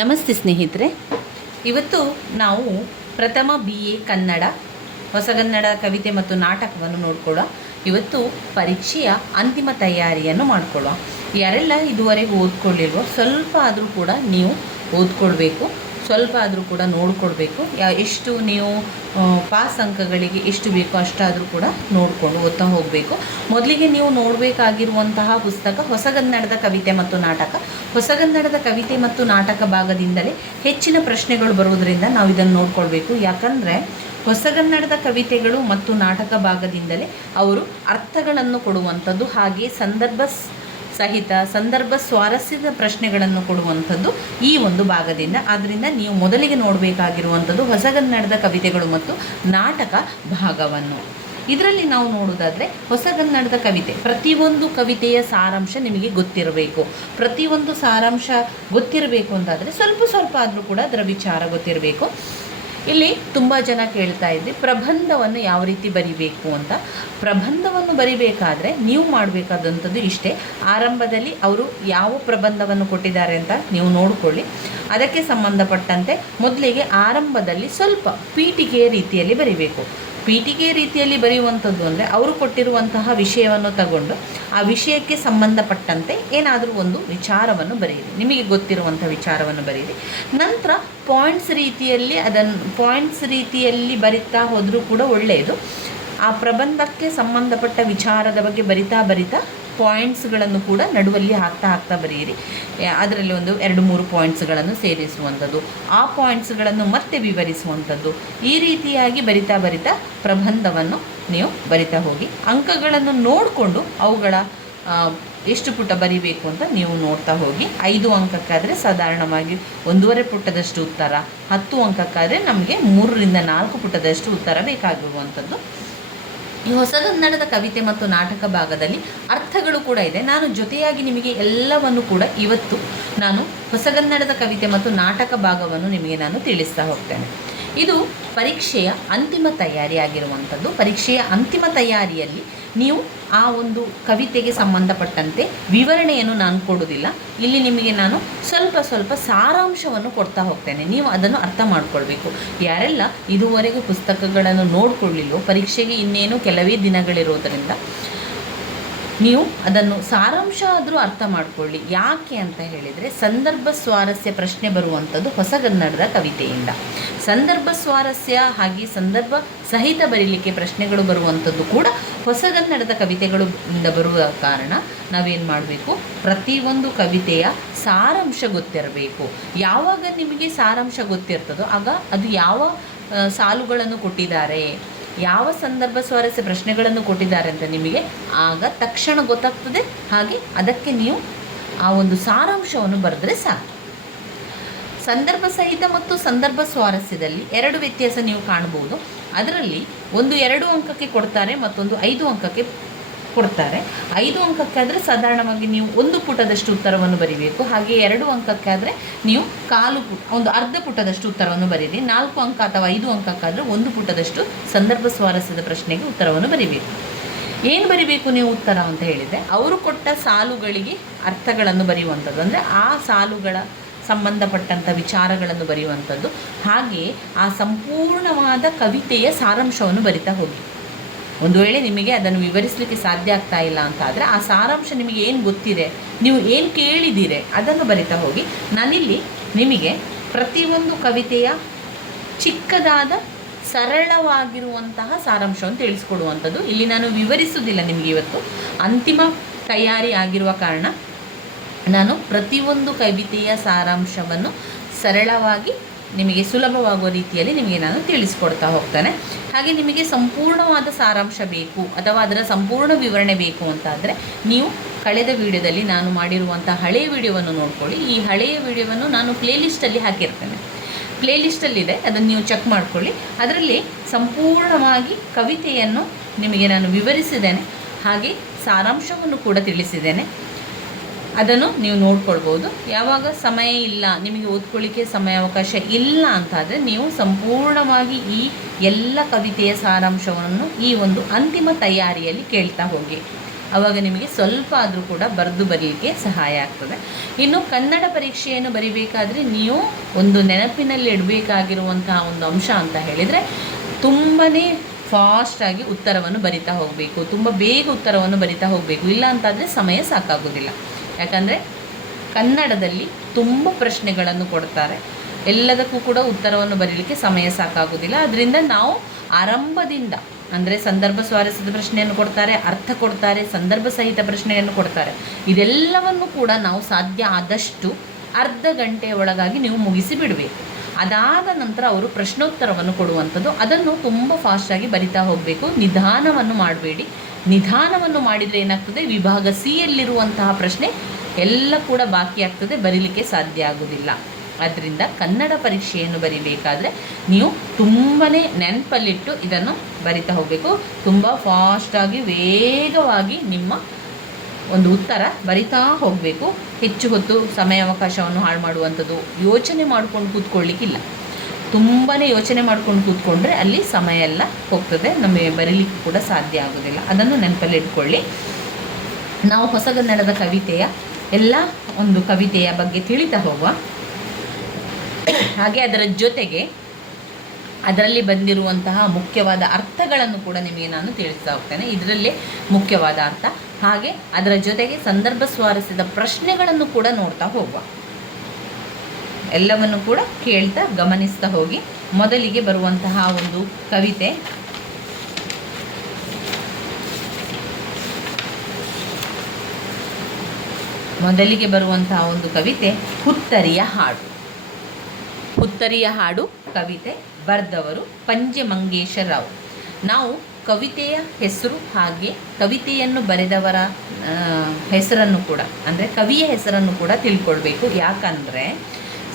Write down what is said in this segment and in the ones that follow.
ನಮಸ್ತೆ ಸ್ನೇಹಿತರೆ, ಇವತ್ತು ನಾವು ಪ್ರಥಮ BA ಕನ್ನಡ ಹೊಸಗನ್ನಡ ಕವಿತೆ ಮತ್ತು ನಾಟಕವನ್ನು ನೋಡ್ಕೊಳ್ಳೋ. ಇವತ್ತು ಪರೀಕ್ಷೆಯ ಅಂತಿಮ ತಯಾರಿಯನ್ನು ಮಾಡ್ಕೊಳ್ಳೋ. ಯಾರೆಲ್ಲ ಇದುವರೆಗೂ ಓದ್ಕೊಳ್ಳಿಲ್ವೋ ಸ್ವಲ್ಪ ಆದರೂ ಕೂಡ ನೀವು ಓದ್ಕೊಳ್ಬೇಕು, ಸ್ವಲ್ಪ ಆದರೂ ಕೂಡ ನೋಡ್ಕೊಳ್ಬೇಕು. ಎಷ್ಟು ನೀವು ಪಾಸ್ ಅಂಕಗಳಿಗೆ ಎಷ್ಟು ಬೇಕೋ ಅಷ್ಟಾದರೂ ಕೂಡ ನೋಡಿಕೊಂಡು ಓದ್ತಾ ಹೋಗಬೇಕು. ಮೊದಲಿಗೆ ನೀವು ನೋಡಬೇಕಾಗಿರುವಂತಹ ಪುಸ್ತಕ ಹೊಸಗನ್ನಡದ ಕವಿತೆ ಮತ್ತು ನಾಟಕ. ಹೊಸಗನ್ನಡದ ಕವಿತೆ ಮತ್ತು ನಾಟಕ ಭಾಗದಿಂದಲೇ ಹೆಚ್ಚಿನ ಪ್ರಶ್ನೆಗಳು ಬರುವುದರಿಂದ ನಾವು ಇದನ್ನು ನೋಡ್ಕೊಳ್ಬೇಕು. ಯಾಕಂದರೆ ಹೊಸಗನ್ನಡದ ಕವಿತೆಗಳು ಮತ್ತು ನಾಟಕ ಭಾಗದಿಂದಲೇ ಅವರು ಅರ್ಥಗಳನ್ನು ಕೊಡುವಂಥದ್ದು, ಹಾಗೆ ಸಂದರ್ಭ ಸ್ವಾರಸ್ಯದ ಪ್ರಶ್ನೆಗಳನ್ನು ಕೊಡುವಂಥದ್ದು ಈ ಒಂದು ಭಾಗದಿಂದ. ಆದ್ದರಿಂದ ನೀವು ಮೊದಲಿಗೆ ನೋಡಬೇಕಾಗಿರುವಂಥದ್ದು ಹೊಸಗನ್ನಡದ ಕವಿತೆಗಳು ಮತ್ತು ನಾಟಕ ಭಾಗವನ್ನು. ಇದರಲ್ಲಿ ನಾವು ನೋಡೋದಾದರೆ ಹೊಸಗನ್ನಡದ ಕವಿತೆ, ಪ್ರತಿಯೊಂದು ಕವಿತೆಯ ಸಾರಾಂಶ ನಿಮಗೆ ಗೊತ್ತಿರಬೇಕು. ಪ್ರತಿಯೊಂದು ಸಾರಾಂಶ ಗೊತ್ತಿರಬೇಕು ಅಂತಾದರೆ ಸ್ವಲ್ಪ ಆದರೂ ಕೂಡ ಅದರ ವಿಚಾರ ಗೊತ್ತಿರಬೇಕು. ಇಲ್ಲಿ ತುಂಬ ಜನ ಕೇಳ್ತಾ ಇದ್ರಿ ಪ್ರಬಂಧವನ್ನು ಯಾವ ರೀತಿ ಬರಿಬೇಕು ಅಂತ. ಪ್ರಬಂಧವನ್ನು ಬರಿಬೇಕಾದ್ರೆ ನೀವು ಮಾಡಬೇಕಾದಂಥದ್ದು ಇಷ್ಟೇ. ಆರಂಭದಲ್ಲಿ ಅವರು ಯಾವ ಪ್ರಬಂಧವನ್ನು ಕೊಟ್ಟಿದ್ದಾರೆ ಅಂತ ನೀವು ನೋಡಿಕೊಳ್ಳಿ. ಅದಕ್ಕೆ ಸಂಬಂಧಪಟ್ಟಂತೆ ಮೊದಲಿಗೆ ಆರಂಭದಲ್ಲಿ ಸ್ವಲ್ಪ ಪೀಠಿಕೆಯ ರೀತಿಯಲ್ಲಿ ಬರಿಬೇಕು. ಪೀಠಿಕೆ ರೀತಿಯಲ್ಲಿ ಬರೆಯುವಂಥದ್ದು ಅಂದರೆ ಅವರು ಕೊಟ್ಟಿರುವಂತಹ ವಿಷಯವನ್ನು ತಗೊಂಡು ಆ ವಿಷಯಕ್ಕೆ ಸಂಬಂಧಪಟ್ಟಂತೆ ಏನಾದರೂ ಒಂದು ವಿಚಾರವನ್ನು ಬರೆಯಿರಿ, ನಿಮಗೆ ಗೊತ್ತಿರುವಂಥ ವಿಚಾರವನ್ನು ಬರೆಯಿರಿ. ನಂತರ ಪಾಯಿಂಟ್ಸ್ ರೀತಿಯಲ್ಲಿ ಬರಿತಾ ಹೋದರೂ ಕೂಡ ಒಳ್ಳೆಯದು. ಆ ಪ್ರಬಂಧಕ್ಕೆ ಸಂಬಂಧಪಟ್ಟ ವಿಚಾರದ ಬಗ್ಗೆ ಬರಿತಾ ಪಾಯಿಂಟ್ಸ್ಗಳನ್ನು ಕೂಡ ನಡುವಲ್ಲಿ ಹಾಕ್ತಾ ಬರೆಯಿರಿ. ಅದರಲ್ಲಿ ಒಂದು 2-3 ಪಾಯಿಂಟ್ಸ್ಗಳನ್ನು ಸೇರಿಸುವಂಥದ್ದು, ಆ ಪಾಯಿಂಟ್ಸ್ಗಳನ್ನು ಮತ್ತೆ ವಿವರಿಸುವಂಥದ್ದು. ಈ ರೀತಿಯಾಗಿ ಬರಿತಾ ಪ್ರಬಂಧವನ್ನು ನೀವು ಬರಿತಾ ಹೋಗಿ. ಅಂಕಗಳನ್ನು ನೋಡಿಕೊಂಡು ಅವುಗಳ ಎಷ್ಟು ಪುಟ ಬರಿಬೇಕು ಅಂತ ನೀವು ನೋಡ್ತಾ ಹೋಗಿ. 5 ಅಂಕಕ್ಕಾದರೆ ಸಾಧಾರಣವಾಗಿ 1.5 ಪುಟದಷ್ಟು ಉತ್ತರ, 10 ಅಂಕಕ್ಕಾದರೆ ನಮಗೆ 3-4 ಪುಟದಷ್ಟು ಉತ್ತರ ಬೇಕಾಗಿರುವಂಥದ್ದು. ಈ ಹೊಸಗನ್ನಡದ ಕವಿತೆ ಮತ್ತು ನಾಟಕ ಭಾಗದಲ್ಲಿ ಅರ್ಥಗಳು ಕೂಡ ಇದೆ. ನಾನು ಜೊತೆಯಾಗಿ ನಿಮಗೆ ಎಲ್ಲವನ್ನು ಕೂಡ ಇವತ್ತು ನಾನು ಹೊಸಗನ್ನಡದ ಕವಿತೆ ಮತ್ತು ನಾಟಕ ಭಾಗವನ್ನು ನಿಮಗೆ ನಾನು ತಿಳಿಸ್ತಾ ಹೋಗ್ತೇನೆ. ಇದು ಪರೀಕ್ಷೆಯ ಅಂತಿಮ ತಯಾರಿ ಆಗಿರುವಂಥದ್ದು. ಪರೀಕ್ಷೆಯ ಅಂತಿಮ ತಯಾರಿಯಲ್ಲಿ ನೀವು ಆ ಒಂದು ಕವಿತೆಗೆ ಸಂಬಂಧಪಟ್ಟಂತೆ ವಿವರಣೆಯನ್ನು ನಾನು ಕೊಡೋದಿಲ್ಲ. ಇಲ್ಲಿ ನಿಮಗೆ ನಾನು ಸ್ವಲ್ಪ ಸಾರಾಂಶವನ್ನು ಕೊಡ್ತಾ ಹೋಗ್ತೇನೆ. ನೀವು ಅದನ್ನು ಅರ್ಥ ಮಾಡ್ಕೊಳ್ಬೇಕು. ಯಾರೆಲ್ಲ ಇದುವರೆಗೂ ಪುಸ್ತಕಗಳನ್ನು ನೋಡಿಕೊಳ್ಳಿಲ್ಲೋ, ಪರೀಕ್ಷೆಗೆ ಇನ್ನೇನು ಕೆಲವೇ ದಿನಗಳಿರೋದರಿಂದ ನೀವು ಅದನ್ನು ಸಾರಾಂಶ ಆದರೂ ಅರ್ಥ ಮಾಡಿಕೊಳ್ಳಿ. ಯಾಕೆ ಅಂತ ಹೇಳಿದರೆ ಸಂದರ್ಭ ಸ್ವಾರಸ್ಯ ಪ್ರಶ್ನೆ ಬರುವಂಥದ್ದು ಹೊಸಗನ್ನಡದ ಕವಿತೆಯಿಂದ. ಸಂದರ್ಭ ಸ್ವಾರಸ್ಯ ಹಾಗೆ ಸಂದರ್ಭ ಸಹಿತ ಬರೀಲಿಕ್ಕೆ ಪ್ರಶ್ನೆಗಳು ಬರುವಂಥದ್ದು ಕೂಡ ಹೊಸಗನ್ನಡದ ಕವಿತೆಗಳಿಂದ ಬರುವ ಕಾರಣ ನಾವೇನು ಮಾಡಬೇಕು, ಪ್ರತಿಯೊಂದು ಕವಿತೆಯ ಸಾರಾಂಶ ಗೊತ್ತಿರಬೇಕು. ಯಾವಾಗ ನಿಮಗೆ ಸಾರಾಂಶ ಗೊತ್ತಿರ್ತದೋ ಆಗ ಅದು ಯಾವ ಸಾಲುಗಳನ್ನು ಕೊಟ್ಟಿದ್ದಾರೆ, ಯಾವ ಸಂದರ್ಭ ಸ್ವಾರಸ್ಯ ಪ್ರಶ್ನೆಗಳನ್ನು ಕೊಟ್ಟಿದ್ದಾರೆ ಅಂತ ನಿಮಗೆ ಆಗ ತಕ್ಷಣ ಗೊತ್ತಾಗ್ತದೆ. ಹಾಗೆ ಅದಕ್ಕೆ ನೀವು ಆ ಒಂದು ಸಾರಾಂಶವನ್ನು ಬರೆದ್ರೆ ಸಾಕು. ಸಂದರ್ಭ ಸಹಿತ ಮತ್ತು ಸಂದರ್ಭ ಸ್ವಾರಸ್ಯದಲ್ಲಿ 2 ವ್ಯತ್ಯಾಸ ನೀವು ಕಾಣ್ಬೋದು. ಅದರಲ್ಲಿ ಒಂದು 2 ಅಂಕಕ್ಕೆ ಕೊಡ್ತಾರೆ, ಮತ್ತೊಂದು 5 ಅಂಕಕ್ಕೆ ಕೊಡ್ತಾರೆ. 5 ಅಂಕಕ್ಕಾದರೆ ಸಾಧಾರಣವಾಗಿ ನೀವು 1 ಪುಟದಷ್ಟು ಉತ್ತರವನ್ನು ಬರೀಬೇಕು. ಹಾಗೆ 2 ಅಂಕಕ್ಕಾದರೆ ನೀವು ಒಂದು ಅರ್ಧ ಪುಟದಷ್ಟು ಉತ್ತರವನ್ನು ಬರೀರಿ. 4 ಅಂಕ ಅಥವಾ 5 ಅಂಕಕ್ಕಾದರೆ 1 ಪುಟದಷ್ಟು ಸಂದರ್ಭ ಸ್ವಾರಸ್ಯದ ಪ್ರಶ್ನೆಗೆ ಉತ್ತರವನ್ನು ಬರೀಬೇಕು. ಏನು ಬರಿಬೇಕು ನೀವು ಉತ್ತರ ಅಂತ ಹೇಳಿದರೆ, ಅವರು ಕೊಟ್ಟ ಸಾಲುಗಳಿಗೆ ಅರ್ಥಗಳನ್ನು ಬರೆಯುವಂಥದ್ದು, ಅಂದರೆ ಆ ಸಾಲುಗಳ ಸಂಬಂಧಪಟ್ಟಂಥ ವಿಚಾರಗಳನ್ನು ಬರೆಯುವಂಥದ್ದು. ಹಾಗೆಯೇ ಆ ಸಂಪೂರ್ಣವಾದ ಕವಿತೆಯ ಸಾರಾಂಶವನ್ನು ಬರಿತಾ ಹೋಗಿ. ಒಂದು ವೇಳೆ ನಿಮಗೆ ಅದನ್ನು ವಿವರಿಸಲಿಕ್ಕೆ ಸಾಧ್ಯ ಆಗ್ತಾ ಇಲ್ಲ ಅಂತ ಆದರೆ ಆ ಸಾರಾಂಶ ನಿಮಗೆ ಏನು ಗೊತ್ತಿದೆ, ನೀವು ಏನು ಕೇಳಿದ್ದೀರಿ ಅದನ್ನು ಬರಿತಾ ಹೋಗಿ. ನಾನಿಲ್ಲಿ ನಿಮಗೆ ಪ್ರತಿಯೊಂದು ಕವಿತೆಯ ಚಿಕ್ಕದಾದ ಸರಳವಾಗಿರುವಂತಹ ಸಾರಾಂಶವನ್ನು ತಿಳಿಸ್ಕೊಡುವಂಥದ್ದು. ಇಲ್ಲಿ ನಾನು ವಿವರಿಸುವುದಿಲ್ಲ ನಿಮಗೆ. ಇವತ್ತು ಅಂತಿಮ ತಯಾರಿ ಆಗಿರುವ ಕಾರಣ ನಾನು ಪ್ರತಿಯೊಂದು ಕವಿತೆಯ ಸಾರಾಂಶವನ್ನು ಸರಳವಾಗಿ ನಿಮಗೆ ಸುಲಭವಾಗುವ ರೀತಿಯಲ್ಲಿ ನಿಮಗೆ ನಾನು ತಿಳಿಸ್ಕೊಡ್ತಾ ಹೋಗ್ತೇನೆ. ಹಾಗೆ ನಿಮಗೆ ಸಂಪೂರ್ಣವಾದ ಸಾರಾಂಶ ಬೇಕು ಅಥವಾ ಅದರ ಸಂಪೂರ್ಣ ವಿವರಣೆ ಬೇಕು ಅಂತಾದರೆ ನೀವು ಕಳೆದ ವಿಡಿಯೋದಲ್ಲಿ ನಾನು ಮಾಡಿರುವಂಥ ಹಳೆಯ ವಿಡಿಯೋವನ್ನು ನೋಡ್ಕೊಳ್ಳಿ. ಈ ಹಳೆಯ ವಿಡಿಯೋವನ್ನು ನಾನು ಪ್ಲೇಲಿಸ್ಟಲ್ಲಿ ಹಾಕಿರ್ತೇನೆ. ಪ್ಲೇಲಿಸ್ಟಲ್ಲಿದೆ, ಅದನ್ನು ನೀವು ಚೆಕ್ ಮಾಡ್ಕೊಳ್ಳಿ. ಅದರಲ್ಲಿ ಸಂಪೂರ್ಣವಾಗಿ ಕವಿತೆಯನ್ನು ನಿಮಗೆ ನಾನು ವಿವರಿಸಿದ್ದೇನೆ, ಹಾಗೆ ಸಾರಾಂಶವನ್ನು ಕೂಡ ತಿಳಿಸಿದ್ದೇನೆ. ಅದನ್ನು ನೀವು ನೋಡ್ಕೊಳ್ಬೋದು. ಯಾವಾಗ ಸಮಯ ಇಲ್ಲ, ನಿಮಗೆ ಓದ್ಕೊಳ್ಳಿಕ್ಕೆ ಸಮಯಾವಕಾಶ ಇಲ್ಲ ಅಂತಾದರೆ ನೀವು ಸಂಪೂರ್ಣವಾಗಿ ಈ ಎಲ್ಲ ಕವಿತೆಯ ಸಾರಾಂಶವನ್ನು ಈ ಒಂದು ಅಂತಿಮ ತಯಾರಿಯಲ್ಲಿ ಕೇಳ್ತಾ ಹೋಗಿ. ಆವಾಗ ನಿಮಗೆ ಸ್ವಲ್ಪ ಆದರೂ ಕೂಡ ಬರೆದು ಬರೀಲಿಕ್ಕೆ ಸಹಾಯ ಆಗ್ತದೆ. ಇನ್ನು ಕನ್ನಡ ಪರೀಕ್ಷೆಯನ್ನು ಬರಿಬೇಕಾದ್ರೆ ನೀವು ಒಂದು ನೆನಪಿನಲ್ಲಿ ಇಡಬೇಕಾಗಿರುವಂತಹ ಒಂದು ಅಂಶ ಅಂತ ಹೇಳಿದರೆ ತುಂಬಾ ಫಾಸ್ಟಾಗಿ ಉತ್ತರವನ್ನು ಬರಿತಾ ಹೋಗಬೇಕು, ತುಂಬ ಬೇಗ ಉತ್ತರವನ್ನು ಬರಿತಾ ಹೋಗಬೇಕು. ಇಲ್ಲ ಅಂತಾದರೆ ಸಮಯ ಸಾಕಾಗೋದಿಲ್ಲ. ಯಾಕಂದರೆ ಕನ್ನಡದಲ್ಲಿ ತುಂಬ ಪ್ರಶ್ನೆಗಳನ್ನು ಕೊಡ್ತಾರೆ, ಎಲ್ಲದಕ್ಕೂ ಕೂಡ ಉತ್ತರವನ್ನು ಬರೀಲಿಕ್ಕೆ ಸಮಯ ಸಾಕಾಗೋದಿಲ್ಲ. ಅದರಿಂದ ನಾವು ಆರಂಭದಿಂದ ಅಂದರೆ ಸಂದರ್ಭ ಸ್ವಾರಸ್ಯದ ಪ್ರಶ್ನೆಯನ್ನು ಕೊಡ್ತಾರೆ, ಅರ್ಥ ಕೊಡ್ತಾರೆ, ಸಂದರ್ಭ ಸಹಿತ ಪ್ರಶ್ನೆಯನ್ನು ಕೊಡ್ತಾರೆ. ಇದೆಲ್ಲವನ್ನು ಕೂಡ ನಾವು ಸಾಧ್ಯ ಆದಷ್ಟು ಅರ್ಧ ಗಂಟೆಯ ಒಳಗಾಗಿ ನೀವು ಮುಗಿಸಿ ಬಿಡಬೇಕು. ಅದಾದ ನಂತರ ಅವರು ಪ್ರಶ್ನೋತ್ತರವನ್ನು ಕೊಡುವಂಥದ್ದು, ಅದನ್ನು ತುಂಬ ಫಾಸ್ಟಾಗಿ ಬರಿತಾ ಹೋಗಬೇಕು. ನಿಧಾನವನ್ನು ಮಾಡಬೇಡಿ. ನಿಧಾನವನ್ನು ಮಾಡಿದರೆ ಏನಾಗ್ತದೆ, ವಿಭಾಗ ಸಿ ಯಲ್ಲಿರುವಂತಹ ಪ್ರಶ್ನೆ ಎಲ್ಲ ಕೂಡ ಬಾಕಿ ಆಗ್ತದೆ, ಬರೀಲಿಕ್ಕೆ ಸಾಧ್ಯ ಆಗೋದಿಲ್ಲ. ಆದ್ದರಿಂದ ಕನ್ನಡ ಪರೀಕ್ಷೆಯನ್ನು ಬರಿಬೇಕಾದ್ರೆ ನೀವು ತುಂಬಾ ನೆನಪಲ್ಲಿಟ್ಟು ಇದನ್ನು ಬರಿತಾ ಹೋಗಬೇಕು. ತುಂಬ ಫಾಸ್ಟಾಗಿ ವೇಗವಾಗಿ ನಿಮ್ಮ ಒಂದು ಉತ್ತರ ಬರಿತಾ ಹೋಗಬೇಕು. ಹೆಚ್ಚು ಹೊತ್ತು ಸಮಯಾವಕಾಶವನ್ನು ಹಾಳು ಮಾಡುವಂಥದ್ದು ಯೋಚನೆ ಮಾಡ್ಕೊಂಡು ಕೂತ್ಕೊಳ್ಳಿಕ್ಕಿಲ್ಲ. ತುಂಬಾ ಯೋಚನೆ ಮಾಡ್ಕೊಂಡು ಕೂತ್ಕೊಂಡ್ರೆ ಅಲ್ಲಿ ಸಮಯ ಎಲ್ಲ ಹೋಗ್ತದೆ, ನಮಗೆ ಬರೀಲಿಕ್ಕೆ ಕೂಡ ಸಾಧ್ಯ ಆಗೋದಿಲ್ಲ. ಅದನ್ನು ನೆನಪಲ್ಲಿ ಇಟ್ಕೊಳ್ಳಿ. ನಾವು ಹೊಸಗನ್ನಡದ ಕವಿತೆಯ ಎಲ್ಲ ಒಂದು ಕವಿತೆಯ ಬಗ್ಗೆ ತಿಳಿತಾ ಹೋಗುವ. ಹಾಗೆ ಅದರ ಜೊತೆಗೆ ಅದರಲ್ಲಿ ಬಂದಿರುವಂತಹ ಮುಖ್ಯವಾದ ಅರ್ಥಗಳನ್ನು ಕೂಡ ನಿಮಗೆ ನಾನು ತಿಳಿಸ್ತಾ ಹೋಗ್ತೇನೆ. ಇದರಲ್ಲೇ ಮುಖ್ಯವಾದ ಅರ್ಥ, ಹಾಗೆ ಅದರ ಜೊತೆಗೆ ಸಂದರ್ಭ ಸ್ವಾರಸ್ಯದ ಪ್ರಶ್ನೆಗಳನ್ನು ಕೂಡ ನೋಡ್ತಾ ಹೋಗುವ. ಎಲ್ಲವನ್ನು ಕೂಡ ಕೇಳ್ತಾ ಗಮನಿಸ್ತಾ ಹೋಗಿ. ಮೊದಲಿಗೆ ಬರುವಂತಹ ಒಂದು ಕವಿತೆ ಹುತ್ತರಿಯ ಹಾಡು. ಹುತ್ತರಿಯ ಹಾಡು ಕವಿತೆ ಬರೆದವರು ಪಂಜೆ ಮಂಗೇಶ ರಾವ್. ನಾವು ಕವಿತೆಯ ಹೆಸರು ಹಾಗೆ ಕವಿತೆಯನ್ನು ಬರೆದವರ ಹೆಸರನ್ನು ಕೂಡ, ಅಂದರೆ ಕವಿಯ ಹೆಸರನ್ನು ಕೂಡ ತಿಳ್ಕೊಳ್ಬೇಕು. ಯಾಕಂದರೆ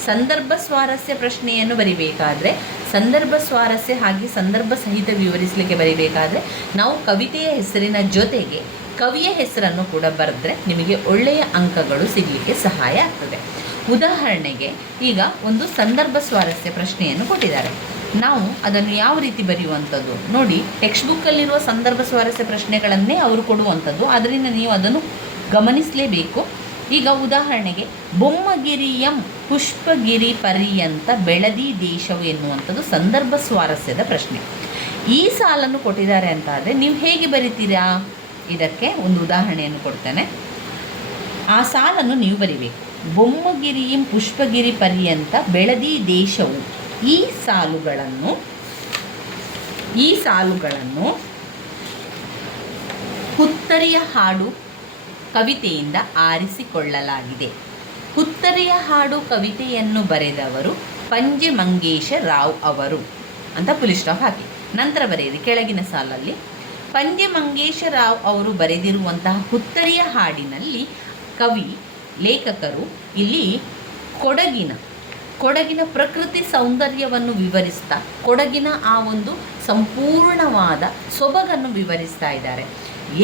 ಸಂದರ್ಭ ಸ್ವಾರಸ್ಯ ಪ್ರಶ್ನೆಯನ್ನು ಬರಿಬೇಕಾದ್ರೆ, ಸಂದರ್ಭ ಸ್ವಾರಸ್ಯ ಹಾಗೆ ಸಂದರ್ಭ ಸಹಿತ ವಿವರಿಸಲಿಕ್ಕೆ ಬರಿಬೇಕಾದ್ರೆ ನಾವು ಕವಿತೆಯ ಹೆಸರಿನ ಜೊತೆಗೆ ಕವಿಯ ಹೆಸರನ್ನು ಕೂಡ ಬರೆದ್ರೆ ನಿಮಗೆ ಒಳ್ಳೆಯ ಅಂಕಗಳು ಸಿಗಲಿಕ್ಕೆ ಸಹಾಯ ಆಗ್ತದೆ. ಉದಾಹರಣೆಗೆ ಈಗ ಒಂದು ಸಂದರ್ಭ ಸ್ವಾರಸ್ಯ ಪ್ರಶ್ನೆಯನ್ನು ಕೊಟ್ಟಿದ್ದಾರೆ. ನಾವು ಅದನ್ನು ಯಾವ ರೀತಿ ಬರೆಯುವಂಥದ್ದು ನೋಡಿ, ಟೆಕ್ಸ್ಟ್ ಬುಕ್ಕಲ್ಲಿರುವ ಸಂದರ್ಭ ಸ್ವಾರಸ್ಯ ಪ್ರಶ್ನೆಗಳನ್ನೇ ಅವರು ಕೊಡುವಂಥದ್ದು. ಅದರಿಂದ ನೀವು ಅದನ್ನು ಗಮನಿಸಲೇಬೇಕು. ಈಗ ಉದಾಹರಣೆಗೆ ಬೊಮ್ಮಗಿರಿಯಂ ಪುಷ್ಪಗಿರಿ ಪರ್ಯಂತ ಬೆಳದಿ ದೇಶವು ಎನ್ನುವಂಥದ್ದು ಸಂದರ್ಭ ಸ್ವಾರಸ್ಯದ ಪ್ರಶ್ನೆ. ಈ ಸಾಲನ್ನು ಕೊಟ್ಟಿದ್ದಾರೆ ಅಂತ ಆದರೆ ನೀವು ಹೇಗೆ ಬರಿತೀರಾ? ಇದಕ್ಕೆ ಒಂದು ಉದಾಹರಣೆಯನ್ನು ಕೊಡ್ತೇನೆ. ಆ ಸಾಲನ್ನು ನೀವು ಬರಿಬೇಕು. ಬೊಮ್ಮಗಿರಿಯಂ ಪುಷ್ಪಗಿರಿ ಪರ್ಯಂತ ಬೆಳದಿ ದೇಶವು. ಈ ಸಾಲುಗಳನ್ನು ಹುತ್ತರಿಯ ಹಾಡು ಕವಿತೆಯಿಂದ ಆರಿಸಿಕೊಳ್ಳಲಾಗಿದೆ. ಹುತ್ತರಿಯ ಹಾಡು ಕವಿತೆಯನ್ನು ಬರೆದವರು ಪಂಜೆ ಮಂಗೇಶ ರಾವ್ ಅವರು ಅಂತ ಫುಲ್ ಸ್ಟಾಪ್ ಹಾಕಿ ನಂತರ ಬರೆಯಿರಿ. ಕೆಳಗಿನ ಸಾಲಲ್ಲಿ ಪಂಜೆ ಮಂಗೇಶ ರಾವ್ ಅವರು ಬರೆದಿರುವಂತಹ ಹುತ್ತರಿಯ ಹಾಡಿನಲ್ಲಿ ಲೇಖಕರು ಇಲ್ಲಿ ಕೊಡಗಿನ ಪ್ರಕೃತಿ ಸೌಂದರ್ಯವನ್ನು ವಿವರಿಸ್ತಾ ಕೊಡಗಿನ ಆ ಒಂದು ಸಂಪೂರ್ಣವಾದ ಸೊಬಗನ್ನು ವಿವರಿಸ್ತಾ ಇದ್ದಾರೆ.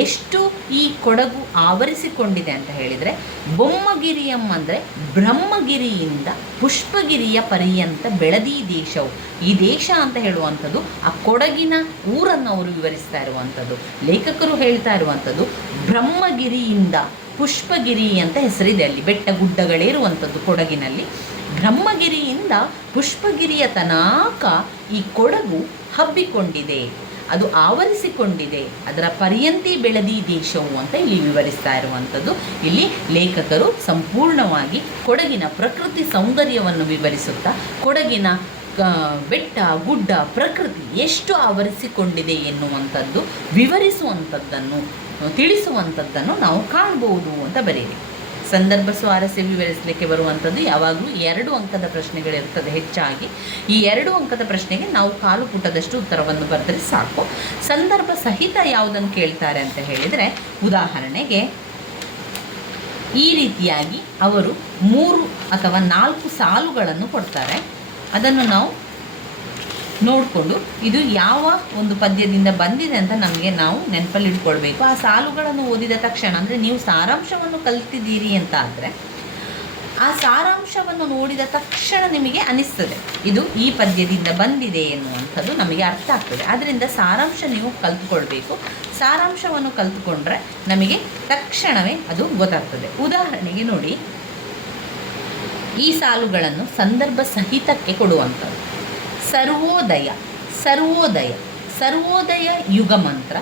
ಎಷ್ಟು ಈ ಕೊಡಗು ಆವರಿಸಿಕೊಂಡಿದೆ ಅಂತ ಹೇಳಿದರೆ, ಬೊಮ್ಮಗಿರಿಯಂ ಅಂದರೆ ಬ್ರಹ್ಮಗಿರಿಯಿಂದ ಪುಷ್ಪಗಿರಿಯ ಪರ್ಯಂತ ಬೆಳದಿ ದೇಶವು. ಈ ದೇಶ ಅಂತ ಹೇಳುವಂಥದ್ದು ಆ ಕೊಡಗಿನ ಊರನ್ನು ಅವರು ವಿವರಿಸ್ತಾ ಇರುವಂಥದ್ದು. ಲೇಖಕರು ಹೇಳ್ತಾ ಇರುವಂಥದ್ದು ಬ್ರಹ್ಮಗಿರಿಯಿಂದ ಪುಷ್ಪಗಿರಿ ಅಂತ ಹೆಸರಿದೆ. ಅಲ್ಲಿ ಬೆಟ್ಟ ಗುಡ್ಡಗಳೇ ಇರುವಂಥದ್ದು ಕೊಡಗಿನಲ್ಲಿ. ಬ್ರಹ್ಮಗಿರಿಯಿಂದ ಪುಷ್ಪಗಿರಿಯ ತನಕ ಈ ಕೊಡಗು ಹಬ್ಬಿಕೊಂಡಿದೆ, ಅದು ಆವರಿಸಿಕೊಂಡಿದೆ. ಅದರ ಪರ್ಯಂತಿ ಬೆಳದಿ ದೇಶವು ಅಂತ ಇಲ್ಲಿ ವಿವರಿಸ್ತಾ ಇರುವಂಥದ್ದು. ಇಲ್ಲಿ ಲೇಖಕರು ಸಂಪೂರ್ಣವಾಗಿ ಕೊಡಗಿನ ಪ್ರಕೃತಿ ಸೌಂದರ್ಯವನ್ನು ವಿವರಿಸುತ್ತಾ ಕೊಡಗಿನ ಬೆಟ್ಟ ಗುಡ್ಡ ಪ್ರಕೃತಿ ಎಷ್ಟು ಆವರಿಸಿಕೊಂಡಿದೆ ಎನ್ನುವಂಥದ್ದು ವಿವರಿಸುವಂಥದ್ದನ್ನು ತಿಳಿಸುವಂಥದ್ದನ್ನು ನಾವು ಕಾಣ್ಬೋದು ಅಂತ ಬರೀರಿ. ಸಂದರ್ಭ ಸ್ವಾರಸ್ಯ ವಿವರಿಸಲಿಕ್ಕೆ ಬರುವಂಥದ್ದು ಯಾವಾಗಲೂ 2 ಅಂಕದ ಪ್ರಶ್ನೆಗಳಿರ್ತದೆ ಹೆಚ್ಚಾಗಿ. ಈ 2 ಅಂಕದ ಪ್ರಶ್ನೆಗೆ ನಾವು 1/4 ಪುಟದಷ್ಟು ಉತ್ತರವನ್ನು ಬರೆದರೆ ಸಾಕು. ಸಂದರ್ಭ ಸಹಿತ ಯಾವುದನ್ನು ಕೇಳ್ತಾರೆ ಅಂತ ಹೇಳಿದರೆ, ಉದಾಹರಣೆಗೆ ಈ ರೀತಿಯಾಗಿ ಅವರು 3 ಅಥವಾ 4 ಸಾಲುಗಳನ್ನು ಕೊಡ್ತಾರೆ. ಅದನ್ನು ನಾವು ನೋಡಿಕೊಂಡು ಇದು ಯಾವ ಒಂದು ಪದ್ಯದಿಂದ ಬಂದಿದೆ ಅಂತ ನಾವು ನೆನಪಲ್ಲಿ ಇಟ್ಕೊಳ್ಬೇಕು. ಆ ಸಾಲುಗಳನ್ನು ಓದಿದ ತಕ್ಷಣ, ಅಂದರೆ ನೀವು ಸಾರಾಂಶವನ್ನು ಕಲ್ತಿದ್ದೀರಿ ಅಂತ ಆದರೆ ಆ ಸಾರಾಂಶವನ್ನು ನೋಡಿದ ತಕ್ಷಣ ನಿಮಗೆ ಅನಿಸ್ತದೆ ಇದು ಈ ಪದ್ಯದಿಂದ ಬಂದಿದೆ ಎನ್ನುವಂಥದ್ದು ನಮಗೆ ಅರ್ಥ ಆಗ್ತದೆ. ಆದ್ದರಿಂದ ಸಾರಾಂಶ ನೀವು ಕಲ್ತ್ಕೊಳ್ಬೇಕು. ಸಾರಾಂಶವನ್ನು ಕಲ್ತ್ಕೊಂಡ್ರೆ ನಮಗೆ ತಕ್ಷಣವೇ ಅದು ಗೊತ್ತಾಗ್ತದೆ. ಉದಾಹರಣೆಗೆ ನೋಡಿ, ಈ ಸಾಲುಗಳನ್ನು ಸಂದರ್ಭ ಸಹಿತಕ್ಕೆ ಕೊಡುವಂಥದ್ದು. ಸರ್ವೋದಯ, ಸರ್ವೋದಯ, ಸರ್ವೋದಯ ಯುಗ ಮಂತ್ರ,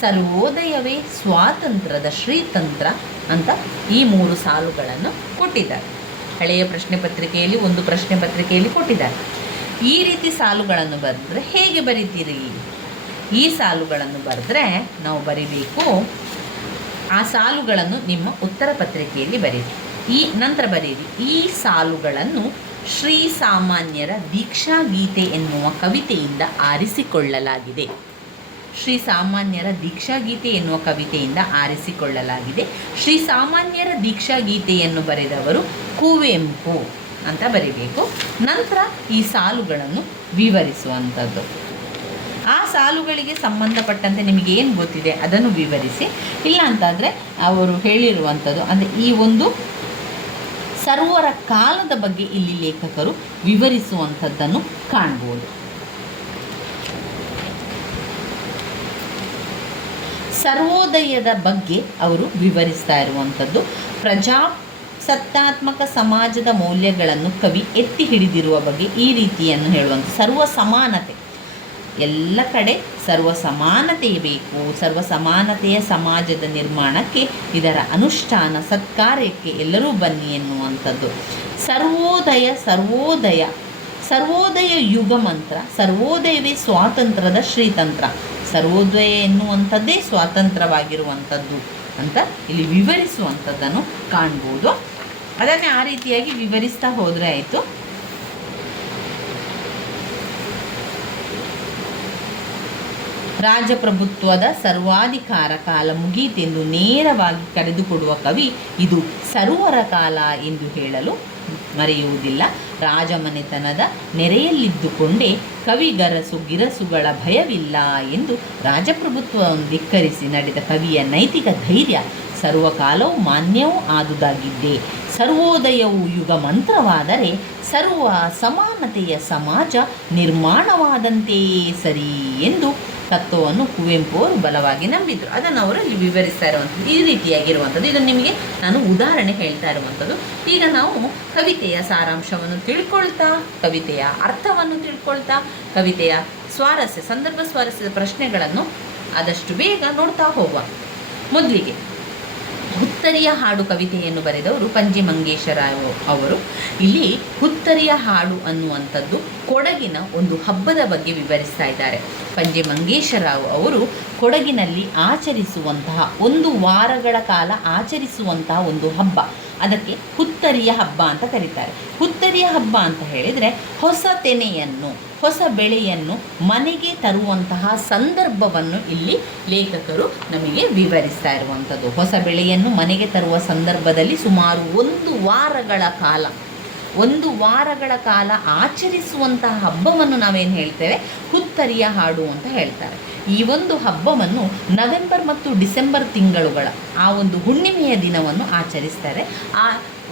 ಸರ್ವೋದಯವೇ ಸ್ವಾತಂತ್ರ್ಯದ ಶ್ರೀತಂತ್ರ ಅಂತ ಈ 3 ಸಾಲುಗಳನ್ನು ಕೊಟ್ಟಿದ್ದಾರೆ. ಹಳೆಯ ಪ್ರಶ್ನೆ ಪತ್ರಿಕೆಯಲ್ಲಿ, ಒಂದು ಪ್ರಶ್ನೆ ಪತ್ರಿಕೆಯಲ್ಲಿ ಕೊಟ್ಟಿದ್ದಾರೆ. ಈ ರೀತಿ ಸಾಲುಗಳನ್ನು ಬರೆದ್ರೆ ಹೇಗೆ ಬರಿತೀರಿ? ಈ ಸಾಲುಗಳನ್ನು ಬರೆದ್ರೆ ನಾವು ಬರಿಬೇಕು, ಆ ಸಾಲುಗಳನ್ನು ನಿಮ್ಮ ಉತ್ತರ ಪತ್ರಿಕೆಯಲ್ಲಿ ಬರೀರಿ. ಈ ನಂತರ ಬರೀರಿ, ಈ ಸಾಲುಗಳನ್ನು ಶ್ರೀ ಸಾಮಾನ್ಯರ ದೀಕ್ಷಾ ಗೀತೆ ಎನ್ನುವ ಕವಿತೆಯಿಂದ ಆರಿಸಿಕೊಳ್ಳಲಾಗಿದೆ. ಶ್ರೀ ಸಾಮಾನ್ಯರ ದೀಕ್ಷಾ ಗೀತೆ ಎನ್ನುವ ಕವಿತೆಯಿಂದ ಆರಿಸಿಕೊಳ್ಳಲಾಗಿದೆ. ಶ್ರೀ ಸಾಮಾನ್ಯರ ದೀಕ್ಷಾ ಗೀತೆಯನ್ನು ಬರೆದವರು ಕುವೆಂಪು ಅಂತ ಬರೀಬೇಕು. ನಂತರ ಈ ಸಾಲುಗಳನ್ನು ವಿವರಿಸುವಂಥದ್ದು. ಆ ಸಾಲುಗಳಿಗೆ ಸಂಬಂಧಪಟ್ಟಂತೆ ನಿಮಗೆ ಏನು ಗೊತ್ತಿದೆ ಅದನ್ನು ವಿವರಿಸಿ. ಇಲ್ಲ ಅಂತಾದರೆ ಅವರು ಹೇಳಿರುವಂಥದ್ದು ಅಂದರೆ ಈ ಒಂದು ಸರ್ವರ ಕಾಲದ ಬಗ್ಗೆ ಇಲ್ಲಿ ಲೇಖಕರು ವಿವರಿಸುವಂಥದ್ದನ್ನು ಕಾಣ್ಬೋದು. ಸರ್ವೋದಯದ ಬಗ್ಗೆ ಅವರು ವಿವರಿಸ್ತಾ ಇರುವಂಥದ್ದು. ಪ್ರಜಾಸತ್ತಾತ್ಮಕ ಸಮಾಜದ ಮೌಲ್ಯಗಳನ್ನು ಕವಿ ಎತ್ತಿ ಹಿಡಿದಿರುವ ಬಗ್ಗೆ ಈ ರೀತಿಯನ್ನು ಹೇಳುವಂಥ ಸರ್ವ ಸಮಾನತೆ, ಎಲ್ಲ ಕಡೆ ಸರ್ವ ಸಮಾನತೆ ಬೇಕು. ಸರ್ವ ಸಮಾನತೆಯ ಸಮಾಜದ ನಿರ್ಮಾಣಕ್ಕೆ, ಇದರ ಅನುಷ್ಠಾನ ಸತ್ಕಾರ್ಯಕ್ಕೆ ಎಲ್ಲರೂ ಬನ್ನಿ ಎನ್ನುವಂಥದ್ದು. ಸರ್ವೋದಯ, ಸರ್ವೋದಯ, ಸರ್ವೋದಯ ಯುಗ ಮಂತ್ರ, ಸರ್ವೋದಯವೇ ಸ್ವಾತಂತ್ರ್ಯದ ಶ್ರೀತಂತ್ರ. ಸರ್ವೋದಯ ಎನ್ನುವಂಥದ್ದೇ ಸ್ವಾತಂತ್ರ್ಯವಾಗಿರುವಂಥದ್ದು ಅಂತ ಇಲ್ಲಿ ವಿವರಿಸುವಂಥದ್ದನ್ನು ಕಾಣ್ಬೋದು. ಅದನ್ನೇ ಆ ರೀತಿಯಾಗಿ ವಿವರಿಸ್ತಾ ಹೋದರೆ ಆಯಿತು. ರಾಜಪ್ರಭುತ್ವದ ಸರ್ವಾಧಿಕಾರ ಕಾಲ ಮುಗೀತೆಂದು ನೇರವಾಗಿ ಕರೆದುಕೊಡುವ ಕವಿ ಇದು ಸರ್ವರ ಕಾಲ ಎಂದು ಹೇಳಲು ಮರೆಯುವುದಿಲ್ಲ. ರಾಜಮನೆತನದ ನೆರೆಯಲ್ಲಿದ್ದುಕೊಂಡೇ ಕವಿಗರಸು ಗಿರಸುಗಳ ಭಯವಿಲ್ಲ ಎಂದು ರಾಜಪ್ರಭುತ್ವವನ್ನು ಧಿಕ್ಕರಿಸಿ ನಡೆದ ಕವಿಯ ನೈತಿಕ ಧೈರ್ಯ ಸರ್ವಕಾಲವೂ ಮಾನ್ಯವೂ ಆದುದಾಗಿದ್ದೆ. ಸರ್ವೋದಯವು ಯುಗ ಮಂತ್ರವಾದರೆ ಸರ್ವ ಸಮಾನತೆಯ ಸಮಾಜ ನಿರ್ಮಾಣವಾದಂತೆಯೇ ಸರಿ ಎಂದು ತತ್ವವನ್ನು ಕುವೆಂಪು ಅವರು ಬಲವಾಗಿ ನಂಬಿದರು. ಅದನ್ನು ಅವರಲ್ಲಿ ವಿವರಿಸ್ತಾ ಇರುವಂಥದ್ದು ಈ ರೀತಿಯಾಗಿರುವಂಥದ್ದು. ಇದನ್ನು ನಿಮಗೆ ನಾನು ಉದಾಹರಣೆ ಹೇಳ್ತಾ ಇರುವಂಥದ್ದು. ಈಗ ನಾವು ಕವಿತೆಯ ಸಾರಾಂಶವನ್ನು ತಿಳ್ಕೊಳ್ತಾ, ಕವಿತೆಯ ಅರ್ಥವನ್ನು ತಿಳ್ಕೊಳ್ತಾ, ಕವಿತೆಯ ಸ್ವಾರಸ್ಯ, ಸಂದರ್ಭ ಸ್ವಾರಸ್ಯದ ಪ್ರಶ್ನೆಗಳನ್ನು ಆದಷ್ಟು ಬೇಗ ನೋಡ್ತಾ ಹೋಗುವ. ಮೊದಲಿಗೆ ಹುತ್ತರಿಯ ಹಾಡು ಕವಿತೆಯನ್ನು ಬರೆದವರು ಪಂಜೆ ಮಂಗೇಶರಾವ್ ಅವರು. ಇಲ್ಲಿ ಹುತ್ತರಿಯ ಹಾಡು ಅನ್ನುವಂಥದ್ದು ಕೊಡಗಿನ ಒಂದು ಹಬ್ಬದ ಬಗ್ಗೆ ವಿವರಿಸ್ತಾ ಇದ್ದಾರೆ. ಪಂಜೆ ಮಂಗೇಶರಾವ್ ಅವರು ಕೊಡಗಿನಲ್ಲಿ ಆಚರಿಸುವಂತಹ 1 ವಾರಗಳ ಕಾಲ ಆಚರಿಸುವಂತಹ ಒಂದು ಹಬ್ಬ, ಅದಕ್ಕೆ ಹುತ್ತರಿಯ ಹಬ್ಬ ಅಂತ ಕರೀತಾರೆ. ಹುತ್ತರಿಯ ಹಬ್ಬ ಅಂತ ಹೇಳಿದರೆ ಹೊಸ ತೆನೆಯನ್ನು, ಹೊಸ ಬೆಳೆಯನ್ನು ಮನೆಗೆ ತರುವಂತಹ ಸಂದರ್ಭವನ್ನು ಇಲ್ಲಿ ಲೇಖಕರು ನಮಗೆ ವಿವರಿಸ್ತಾ ಇರುವಂಥದ್ದು. ಹೊಸ ಬೆಳೆಯನ್ನು ಮನೆಗೆ ತರುವ ಸಂದರ್ಭದಲ್ಲಿ ಸುಮಾರು 1 ವಾರಗಳ ಕಾಲ ಆಚರಿಸುವಂತಹ ಹಬ್ಬವನ್ನು ನಾವೇನು ಹೇಳ್ತೇವೆ, ಹುತ್ತರಿಯ ಹಾಡು ಅಂತ ಹೇಳ್ತಾರೆ. ಈ ಒಂದು ಹಬ್ಬವನ್ನು ನವೆಂಬರ್ ಮತ್ತು ಡಿಸೆಂಬರ್ ತಿಂಗಳುಗಳ ಆ ಒಂದು ಹುಣ್ಣಿಮೆಯ ದಿನವನ್ನು ಆಚರಿಸ್ತಾರೆ. ಆ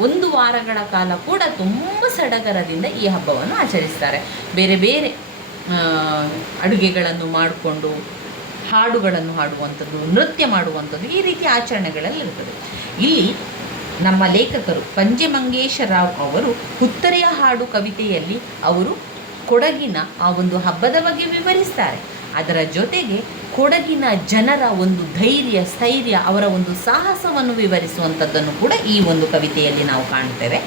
1 ವಾರಗಳ ಕಾಲ ಕೂಡ ತುಂಬ ಸಡಗರದಿಂದ ಈ ಹಬ್ಬವನ್ನು ಆಚರಿಸ್ತಾರೆ. ಬೇರೆ ಬೇರೆ ಅಡುಗೆಗಳನ್ನು ಮಾಡಿಕೊಂಡು ಹಾಡುಗಳನ್ನು ಹಾಡುವಂಥದ್ದು, ನೃತ್ಯ ಮಾಡುವಂಥದ್ದು, ಈ ರೀತಿಯ ಆಚರಣೆಗಳಲ್ಲಿ ಇರ್ತದೆ. ಇಲ್ಲಿ ನಮ್ಮ ಲೇಖಕರು ಪಂಜೆ ಮಂಗೇಶರಾವ್ ಅವರು ಹುತ್ತರಿಯ ಹಾಡು ಕವಿತೆಯಲ್ಲಿ ಅವರು ಕೊಡಗಿನ ಆ ಒಂದು ಹಬ್ಬದ ಬಗ್ಗೆ ವಿವರಿಸ್ತಾರೆ. ಅದರ ಜೊತೆಗೆ ಕೊಡಗಿನ ಜನರ ಒಂದು ಧೈರ್ಯ, ಸ್ಥೈರ್ಯ, ಅವರ ಒಂದು ಸಾಹಸವನ್ನು ವಿವರಿಸುವಂಥದ್ದನ್ನು ಕೂಡ ಈ ಒಂದು ಕವಿತೆಯಲ್ಲಿ ನಾವು ಕಾಣ್ತೇವೆ.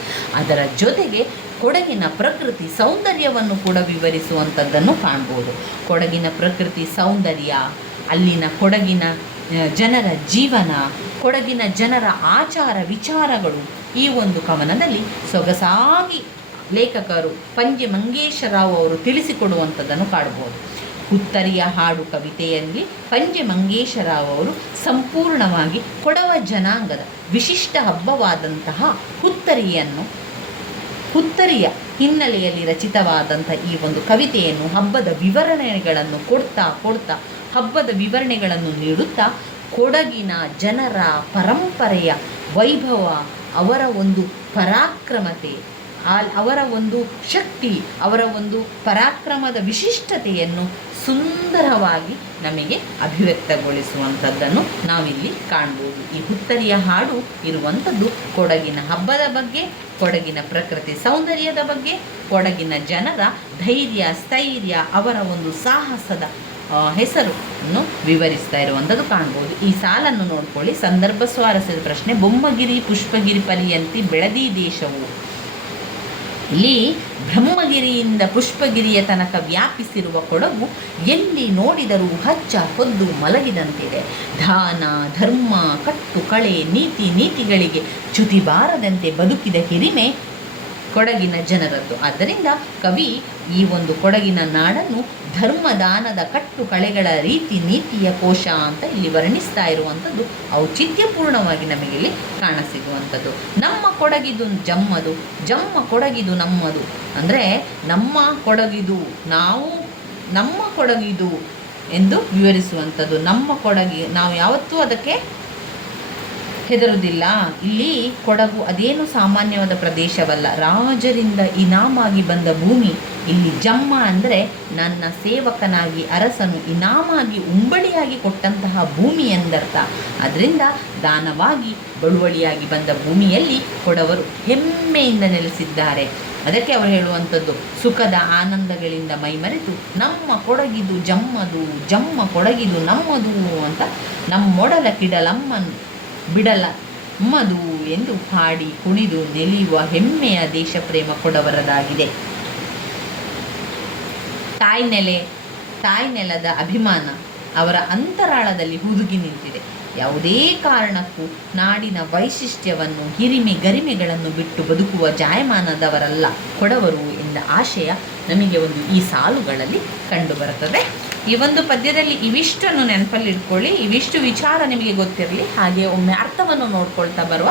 ಅದರ ಜೊತೆಗೆ ಕೊಡಗಿನ ಪ್ರಕೃತಿ ಸೌಂದರ್ಯವನ್ನು ಕೂಡ ವಿವರಿಸುವಂಥದ್ದನ್ನು ಕಾಣ್ಬೋದು. ಕೊಡಗಿನ ಪ್ರಕೃತಿ ಸೌಂದರ್ಯ, ಅಲ್ಲಿನ ಕೊಡಗಿನ ಜನರ ಜೀವನ, ಕೊಡಗಿನ ಜನರ ಆಚಾರ ವಿಚಾರಗಳು ಈ ಒಂದು ಕವನದಲ್ಲಿ ಸೊಗಸಾಗಿ ಲೇಖಕರು ಪಂಜೆ ಮಂಗೇಶರಾವ್ ಅವರು ತಿಳಿಸಿಕೊಡುವಂಥದ್ದನ್ನು ಕಾಣ್ಬೋದು. ಹುತ್ತರಿಯ ಹಾಡು ಕವಿತೆಯಲ್ಲಿ ಪಂಜೆ ಮಂಗೇಶರಾವ್ ಅವರು ಸಂಪೂರ್ಣವಾಗಿ ಕೊಡವ ಜನಾಂಗದ ವಿಶಿಷ್ಟ ಹಬ್ಬವಾದಂತಹ ಹುತ್ತರಿಯ ಹಿನ್ನೆಲೆಯಲ್ಲಿ ರಚಿತವಾದಂಥ ಈ ಒಂದು ಕವಿತೆಯನ್ನು ಹಬ್ಬದ ವಿವರಣೆಗಳನ್ನು ಕೊಡ್ತಾ ಹಬ್ಬದ ವಿವರಣೆಗಳನ್ನು ನೀಡುತ್ತಾ ಕೊಡಗಿನ ಜನರ ಪರಂಪರೆಯ ವೈಭವ, ಅವರ ಒಂದು ಪರಾಕ್ರಮತೆ, ಅವರ ಒಂದು ಶಕ್ತಿ, ಅವರ ಒಂದು ಪರಾಕ್ರಮದ ವಿಶಿಷ್ಟತೆಯನ್ನು ಸುಂದರವಾಗಿ ನಮಗೆ ಅಭಿವ್ಯಕ್ತಗೊಳಿಸುವಂಥದ್ದನ್ನು ನಾವಿಲ್ಲಿ ಕಾಣ್ಬೋದು. ಈ ಹುತ್ತರಿಯ ಹಾಡು ಇರುವಂಥದ್ದು ಕೊಡಗಿನ ಹಬ್ಬದ ಬಗ್ಗೆ, ಕೊಡಗಿನ ಪ್ರಕೃತಿ ಸೌಂದರ್ಯದ ಬಗ್ಗೆ, ಕೊಡಗಿನ ಜನರ ಧೈರ್ಯ, ಸ್ಥೈರ್ಯ, ಅವರ ಒಂದು ಸಾಹಸದ ಹೆಸರನ್ನು ವಿವರಿಸ್ತಾ ಇರುವಂಥದ್ದು ಕಾಣ್ಬೋದು. ಈ ಸಾಲನ್ನು ನೋಡ್ಕೊಳ್ಳಿ. ಸಂದರ್ಭ ಸ್ವಾರಸ್ಯದ ಪ್ರಶ್ನೆ. ಬೊಮ್ಮಗಿರಿ ಪುಷ್ಪಗಿರಿ ಪರ್ಯಂತಿ ಬೆಳದಿ ದೇಶವು. ಇಲ್ಲಿ ಬ್ರಹ್ಮಗಿರಿಯಿಂದ ಪುಷ್ಪಗಿರಿಯ ತನಕ ವ್ಯಾಪಿಸಿರುವ ಕೊಡಗು ಎಲ್ಲಿ ನೋಡಿದರೂ ಹಚ್ಚ ಹೊದ್ದು ಮಲಗಿದಂತಿದೆ. ದಾನ, ಧರ್ಮ, ಕಟ್ಟು ಕಳೆ, ನೀತಿಗಳಿಗೆ ಚ್ಯುತಿ ಬಾರದಂತೆ ಬದುಕಿದ ಹಿರಿಮೆ ಕೊಡಗಿನ ಜನರದ್ದು. ಆದ್ದರಿಂದ ಕವಿ ಈ ಒಂದು ಕೊಡಗಿನ ನಾಡನ್ನು ಧರ್ಮದಾನದ ಕಟ್ಟು ಕಳೆಗಳ ನೀತಿಯ ಕೋಶ ಅಂತ ಇಲ್ಲಿ ವರ್ಣಿಸ್ತಾ ಇರುವಂಥದ್ದು ಔಚಿತ್ಯಪೂರ್ಣವಾಗಿ ನಮಗೆ ಇಲ್ಲಿ ಕಾಣಸಿಗುವಂಥದ್ದು. ನಮ್ಮ ಕೊಡಗಿದು ಜಮ್ಮದು, ಜಮ್ಮ ಕೊಡಗಿದು ನಮ್ಮದು. ಅಂದರೆ ನಮ್ಮ ಕೊಡಗಿದು, ನಮ್ಮ ಕೊಡಗಿದು ಎಂದು ವಿವರಿಸುವಂಥದ್ದು. ನಮ್ಮ ಕೊಡಗಿ, ನಾವು ಯಾವತ್ತೂ ಅದಕ್ಕೆ ಹೆದರುವುದಿಲ್ಲ. ಇಲ್ಲಿ ಕೊಡಗು ಅದೇನು ಸಾಮಾನ್ಯವಾದ ಪ್ರದೇಶವಲ್ಲ, ರಾಜರಿಂದ ಇನಾಮಾಗಿ ಬಂದ ಭೂಮಿ. ಇಲ್ಲಿ ಜಮ್ಮ ಅಂದರೆ ನನ್ನ ಸೇವಕನಾಗಿ ಅರಸನು ಇನಾಮಾಗಿ ಉಂಬಳಿಯಾಗಿ ಕೊಟ್ಟಂತಹ ಭೂಮಿ ಎಂದರ್ಥ. ಅದರಿಂದ ದಾನವಾಗಿ ಬಳುವಳಿಯಾಗಿ ಬಂದ ಭೂಮಿಯಲ್ಲಿ ಕೊಡವರು ಹೆಮ್ಮೆಯಿಂದ ನೆಲೆಸಿದ್ದಾರೆ. ಅದಕ್ಕೆ ಅವರು ಹೇಳುವಂಥದ್ದು, ಸುಖದ ಆನಂದಗಳಿಂದ ಮೈಮರೆತು ನಮ್ಮ ಕೊಡಗಿದು ಜಮ್ಮದು, ಜಮ್ಮ ಕೊಡಗಿದು ನಮ್ಮದು ಅಂತ ನಮ್ಮೊಡಲ ಕಿಡಲಮ್ಮನು ಬಿಡಲಮ್ಮದು ಎಂದು ಹಾಡಿ ಕುಣಿದು ನೆಲೆಯುವ ಹೆಮ್ಮೆಯ ದೇಶಪ್ರೇಮ ಕೊಡವರದಾಗಿದೆ. ತಾಯ್ನೆಲದ ಅಭಿಮಾನ ಅವರ ಅಂತರಾಳದಲ್ಲಿ ಹುದುಗಿ ನಿಂತಿದೆ. ಯಾವುದೇ ಕಾರಣಕ್ಕೂ ನಾಡಿನ ವೈಶಿಷ್ಟ್ಯವನ್ನು, ಹಿರಿಮೆ ಗರಿಮೆಗಳನ್ನು ಬಿಟ್ಟು ಬದುಕುವ ಜಾಯಮಾನದವರಲ್ಲ ಕೊಡವರು ಎಂದ ಆಶಯ ನಮಗೆ ಈ ಸಾಲುಗಳಲ್ಲಿ ಕಂಡುಬರುತ್ತದೆ. ಈ ಒಂದು ಪದ್ಯದಲ್ಲಿ ಇವಿಷ್ಟನ್ನು ನೆನಪಲ್ಲಿಟ್ಕೊಳ್ಳಿ. ಇವಿಷ್ಟು ವಿಚಾರ ನಿಮಗೆ ಗೊತ್ತಿರಲಿ. ಹಾಗೆ ಒಮ್ಮೆ ಅರ್ಥವನ್ನು ನೋಡ್ಕೊಳ್ತಾ ಬರುವ.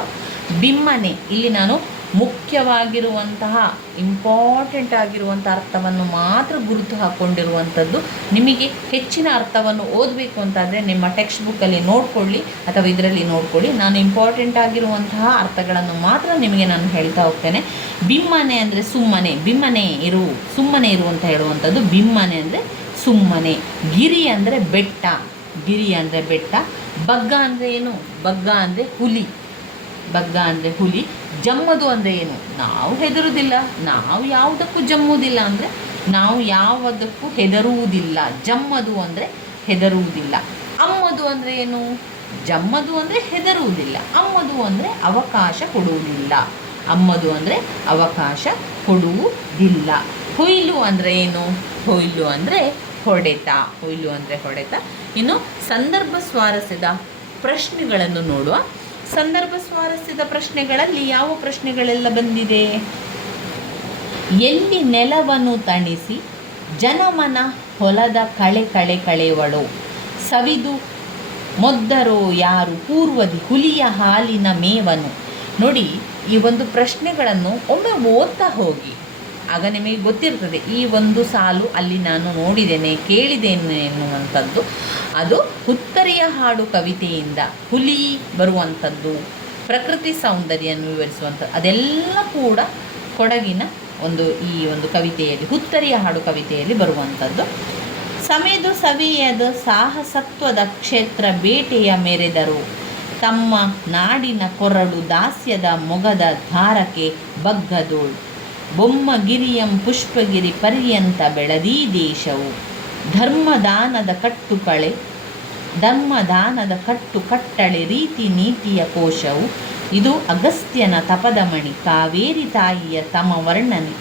ಬಿಮ್ಮನೆ, ಇಲ್ಲಿ ನಾನು ಮುಖ್ಯವಾಗಿರುವಂತಹ ಇಂಪಾರ್ಟೆಂಟ್ ಆಗಿರುವಂಥ ಅರ್ಥವನ್ನು ಮಾತ್ರ ಗುರುತು ಹಾಕ್ಕೊಂಡಿರುವಂಥದ್ದು. ನಿಮಗೆ ಹೆಚ್ಚಿನ ಅರ್ಥವನ್ನು ಓದಬೇಕು ಅಂತಾದರೆ ನಿಮ್ಮ ಟೆಕ್ಸ್ಟ್ ಬುಕ್ಕಲ್ಲಿ ನೋಡ್ಕೊಳ್ಳಿ ಅಥವಾ ಇದರಲ್ಲಿ ನೋಡ್ಕೊಳ್ಳಿ. ನಾನು ಇಂಪಾರ್ಟೆಂಟ್ ಆಗಿರುವಂತಹ ಅರ್ಥಗಳನ್ನು ಮಾತ್ರ ನಿಮಗೆ ನಾನು ಹೇಳ್ತಾ ಹೋಗ್ತೇನೆ. ಬಿಮ್ಮನೆ ಅಂದರೆ ಸುಮ್ಮನೆ, ಬಿಮ್ಮನೆ ಇರು, ಸುಮ್ಮನೆ ಇರು ಅಂತ ಹೇಳುವಂಥದ್ದು. ಬಿಮ್ಮನೆ ಅಂದರೆ ಸುಮ್ಮನೆ. ಗಿರಿ ಅಂದರೆ ಬೆಟ್ಟ, ಗಿರಿ ಅಂದರೆ ಬೆಟ್ಟ. ಬಗ್ಗ ಅಂದರೆ ಏನು? ಬಗ್ಗ ಅಂದರೆ ಹುಲಿ, ಬಗ್ಗ ಅಂದರೆ ಹುಲಿ. ಜಮ್ಮದು ಅಂದರೆ ಏನು? ನಾವು ಹೆದರುವುದಿಲ್ಲ, ನಾವು ಯಾವುದಕ್ಕೂ ಜಮ್ಮುವುದಿಲ್ಲ, ಅಂದರೆ ನಾವು ಯಾವುದಕ್ಕೂ ಹೆದರುವುದಿಲ್ಲ. ಜಮ್ಮದು ಅಂದರೆ ಹೆದರುವುದಿಲ್ಲ. ಅಮ್ಮದು ಅಂದರೆ ಏನು? ಜಮ್ಮದು ಅಂದರೆ ಹೆದರುವುದಿಲ್ಲ, ಅಮ್ಮದು ಅಂದರೆ ಅವಕಾಶ ಕೊಡುವುದಿಲ್ಲ. ಅಮ್ಮದು ಅಂದರೆ ಅವಕಾಶ ಕೊಡುವುದಿಲ್ಲ. ಹೊಯ್ಲು ಅಂದರೆ ಏನು? ಹೊಯ್ಲು ಅಂದರೆ ಹೊಡೆತ, ಹೊಯ್ಲು ಅಂದರೆ ಹೊಡೆತ. ಇನ್ನು ಸಂದರ್ಭ ಸ್ವಾರಸ್ಯದ ಪ್ರಶ್ನೆಗಳನ್ನು ನೋಡುವ. ಸಂದರ್ಭ ಸ್ವಾರಸ್ಯದ ಪ್ರಶ್ನೆಗಳಲ್ಲಿ ಯಾವ ಪ್ರಶ್ನೆಗಳೆಲ್ಲ ಬಂದಿದೆ? ಎಲ್ಲಿ ನೆಲವನ್ನು ತಣಿಸಿ ಜನಮನ ಹೊಲದ ಕಳೆವಳೋ, ಸವಿದು ಮೊದ್ದರೋ ಯಾರು ಪೂರ್ವದಿ ಹುಲಿಯ ಹಾಲಿನ ಮೇವನು. ನೋಡಿ, ಈ ಒಂದು ಪ್ರಶ್ನೆಗಳನ್ನು ಒಮ್ಮೆ ಓದ್ತಾ ಹೋಗಿ, ಆಗ ನಿಮಗೆ ಗೊತ್ತಿರ್ತದೆ ಈ ಒಂದು ಸಾಲು ಅಲ್ಲಿ ನಾನು ನೋಡಿದ್ದೇನೆ, ಕೇಳಿದ್ದೇನೆ ಎನ್ನುವಂಥದ್ದು. ಅದು ಹುತ್ತರಿಯ ಹಾಡು ಕವಿತೆಯಿಂದ ಹುಲಿ ಬರುವಂಥದ್ದು, ಪ್ರಕೃತಿ ಸೌಂದರ್ಯವನ್ನು ವಿವರಿಸುವಂಥದ್ದು, ಅದೆಲ್ಲ ಕೂಡ ಕೊಡಗಿನ ಈ ಒಂದು ಕವಿತೆಯಲ್ಲಿ, ಹುತ್ತರಿಯ ಹಾಡು ಕವಿತೆಯಲ್ಲಿ ಬರುವಂಥದ್ದು. ಸಮೆದು ಸವಿಯದ ಸಾಹಸತ್ವದ ಕ್ಷೇತ್ರ ಬೇಟೆಯ ಮೆರೆದರು, ತಮ್ಮ ನಾಡಿನ ಕೊರಡು ದಾಸ್ಯದ ಮೊಗದ ಧಾರಕ್ಕೆ ಬಗ್ಗದೋಳ್. ಬೊಮ್ಮಗಿರಿಯಂ ಪುಷ್ಪಗಿರಿ ಪರ್ಯಂತ ಬೆಳದಿ ದೇಶವು. ಧರ್ಮದಾನದ ಕಟ್ಟು ಕಟ್ಟಳೆ ನೀತಿಯ ಕೋಶವು. ಇದು ಅಗಸ್ತ್ಯನ ತಪದ ಮಣಿ, ಕಾವೇರಿ ತಾಯಿಯ ತಮ ವರ್ಣನೆ.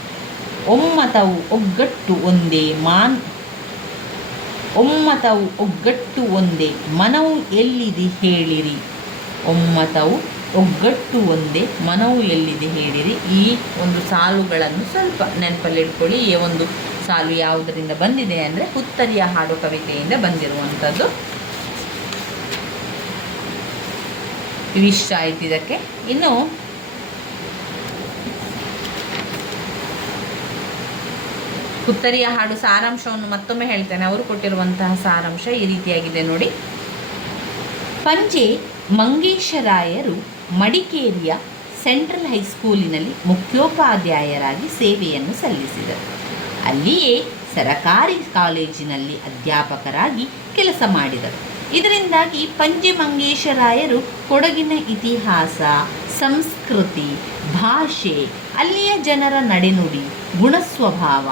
ಒಮ್ಮತವು ಒಗ್ಗಟ್ಟು ಒಂದೇ ಮನವು ಎಲ್ಲಿದೆ ಹೇಳಿರಿ. ಒಮ್ಮತವು ಒಗ್ಗಟ್ಟು ಒಂದೇ ಮನವು ಎಲ್ಲಿದೆ ಹೇಳಿರಿ. ಈ ಒಂದು ಸಾಲುಗಳನ್ನು ಸ್ವಲ್ಪ ನೆನಪಲ್ಲಿಟ್ಕೊಳ್ಳಿ. ಈ ಒಂದು ಸಾಲು ಯಾವುದರಿಂದ ಬಂದಿದೆ ಅಂದರೆ ಹುತ್ತರಿಯ ಹಾಡು ಕವಿತೆಯಿಂದ ಬಂದಿರುವಂಥದ್ದು. ಇವಿಷ್ಟ ಆಯ್ತು ಇದಕ್ಕೆ. ಇನ್ನು ಹುತ್ತರಿಯ ಹಾಡು ಸಾರಾಂಶವನ್ನು ಮತ್ತೊಮ್ಮೆ ಹೇಳ್ತೇನೆ. ಅವರು ಕೊಟ್ಟಿರುವಂತಹ ಸಾರಾಂಶ ಈ ರೀತಿಯಾಗಿದೆ ನೋಡಿ. ಪಂಜೆ ಮಂಗೇಶರಾಯರು ಮಡಿಕೇರಿಯ ಸೆಂಟ್ರಲ್ ಹೈಸ್ಕೂಲಿನಲ್ಲಿ ಮುಖ್ಯೋಪಾಧ್ಯಾಯರಾಗಿ ಸೇವೆಯನ್ನು ಸಲ್ಲಿಸಿದರು. ಅಲ್ಲಿಯೇ ಸರಕಾರಿ ಕಾಲೇಜಿನಲ್ಲಿ ಅಧ್ಯಾಪಕರಾಗಿ ಕೆಲಸ ಮಾಡಿದರು. ಇದರಿಂದಾಗಿ ಪಂಜೆ ಮಂಗೇಶರಾಯರು ಕೊಡಗಿನ ಇತಿಹಾಸ, ಸಂಸ್ಕೃತಿ, ಭಾಷೆ, ಅಲ್ಲಿಯ ಜನರ ನಡೆನುಡಿ, ಗುಣಸ್ವಭಾವ,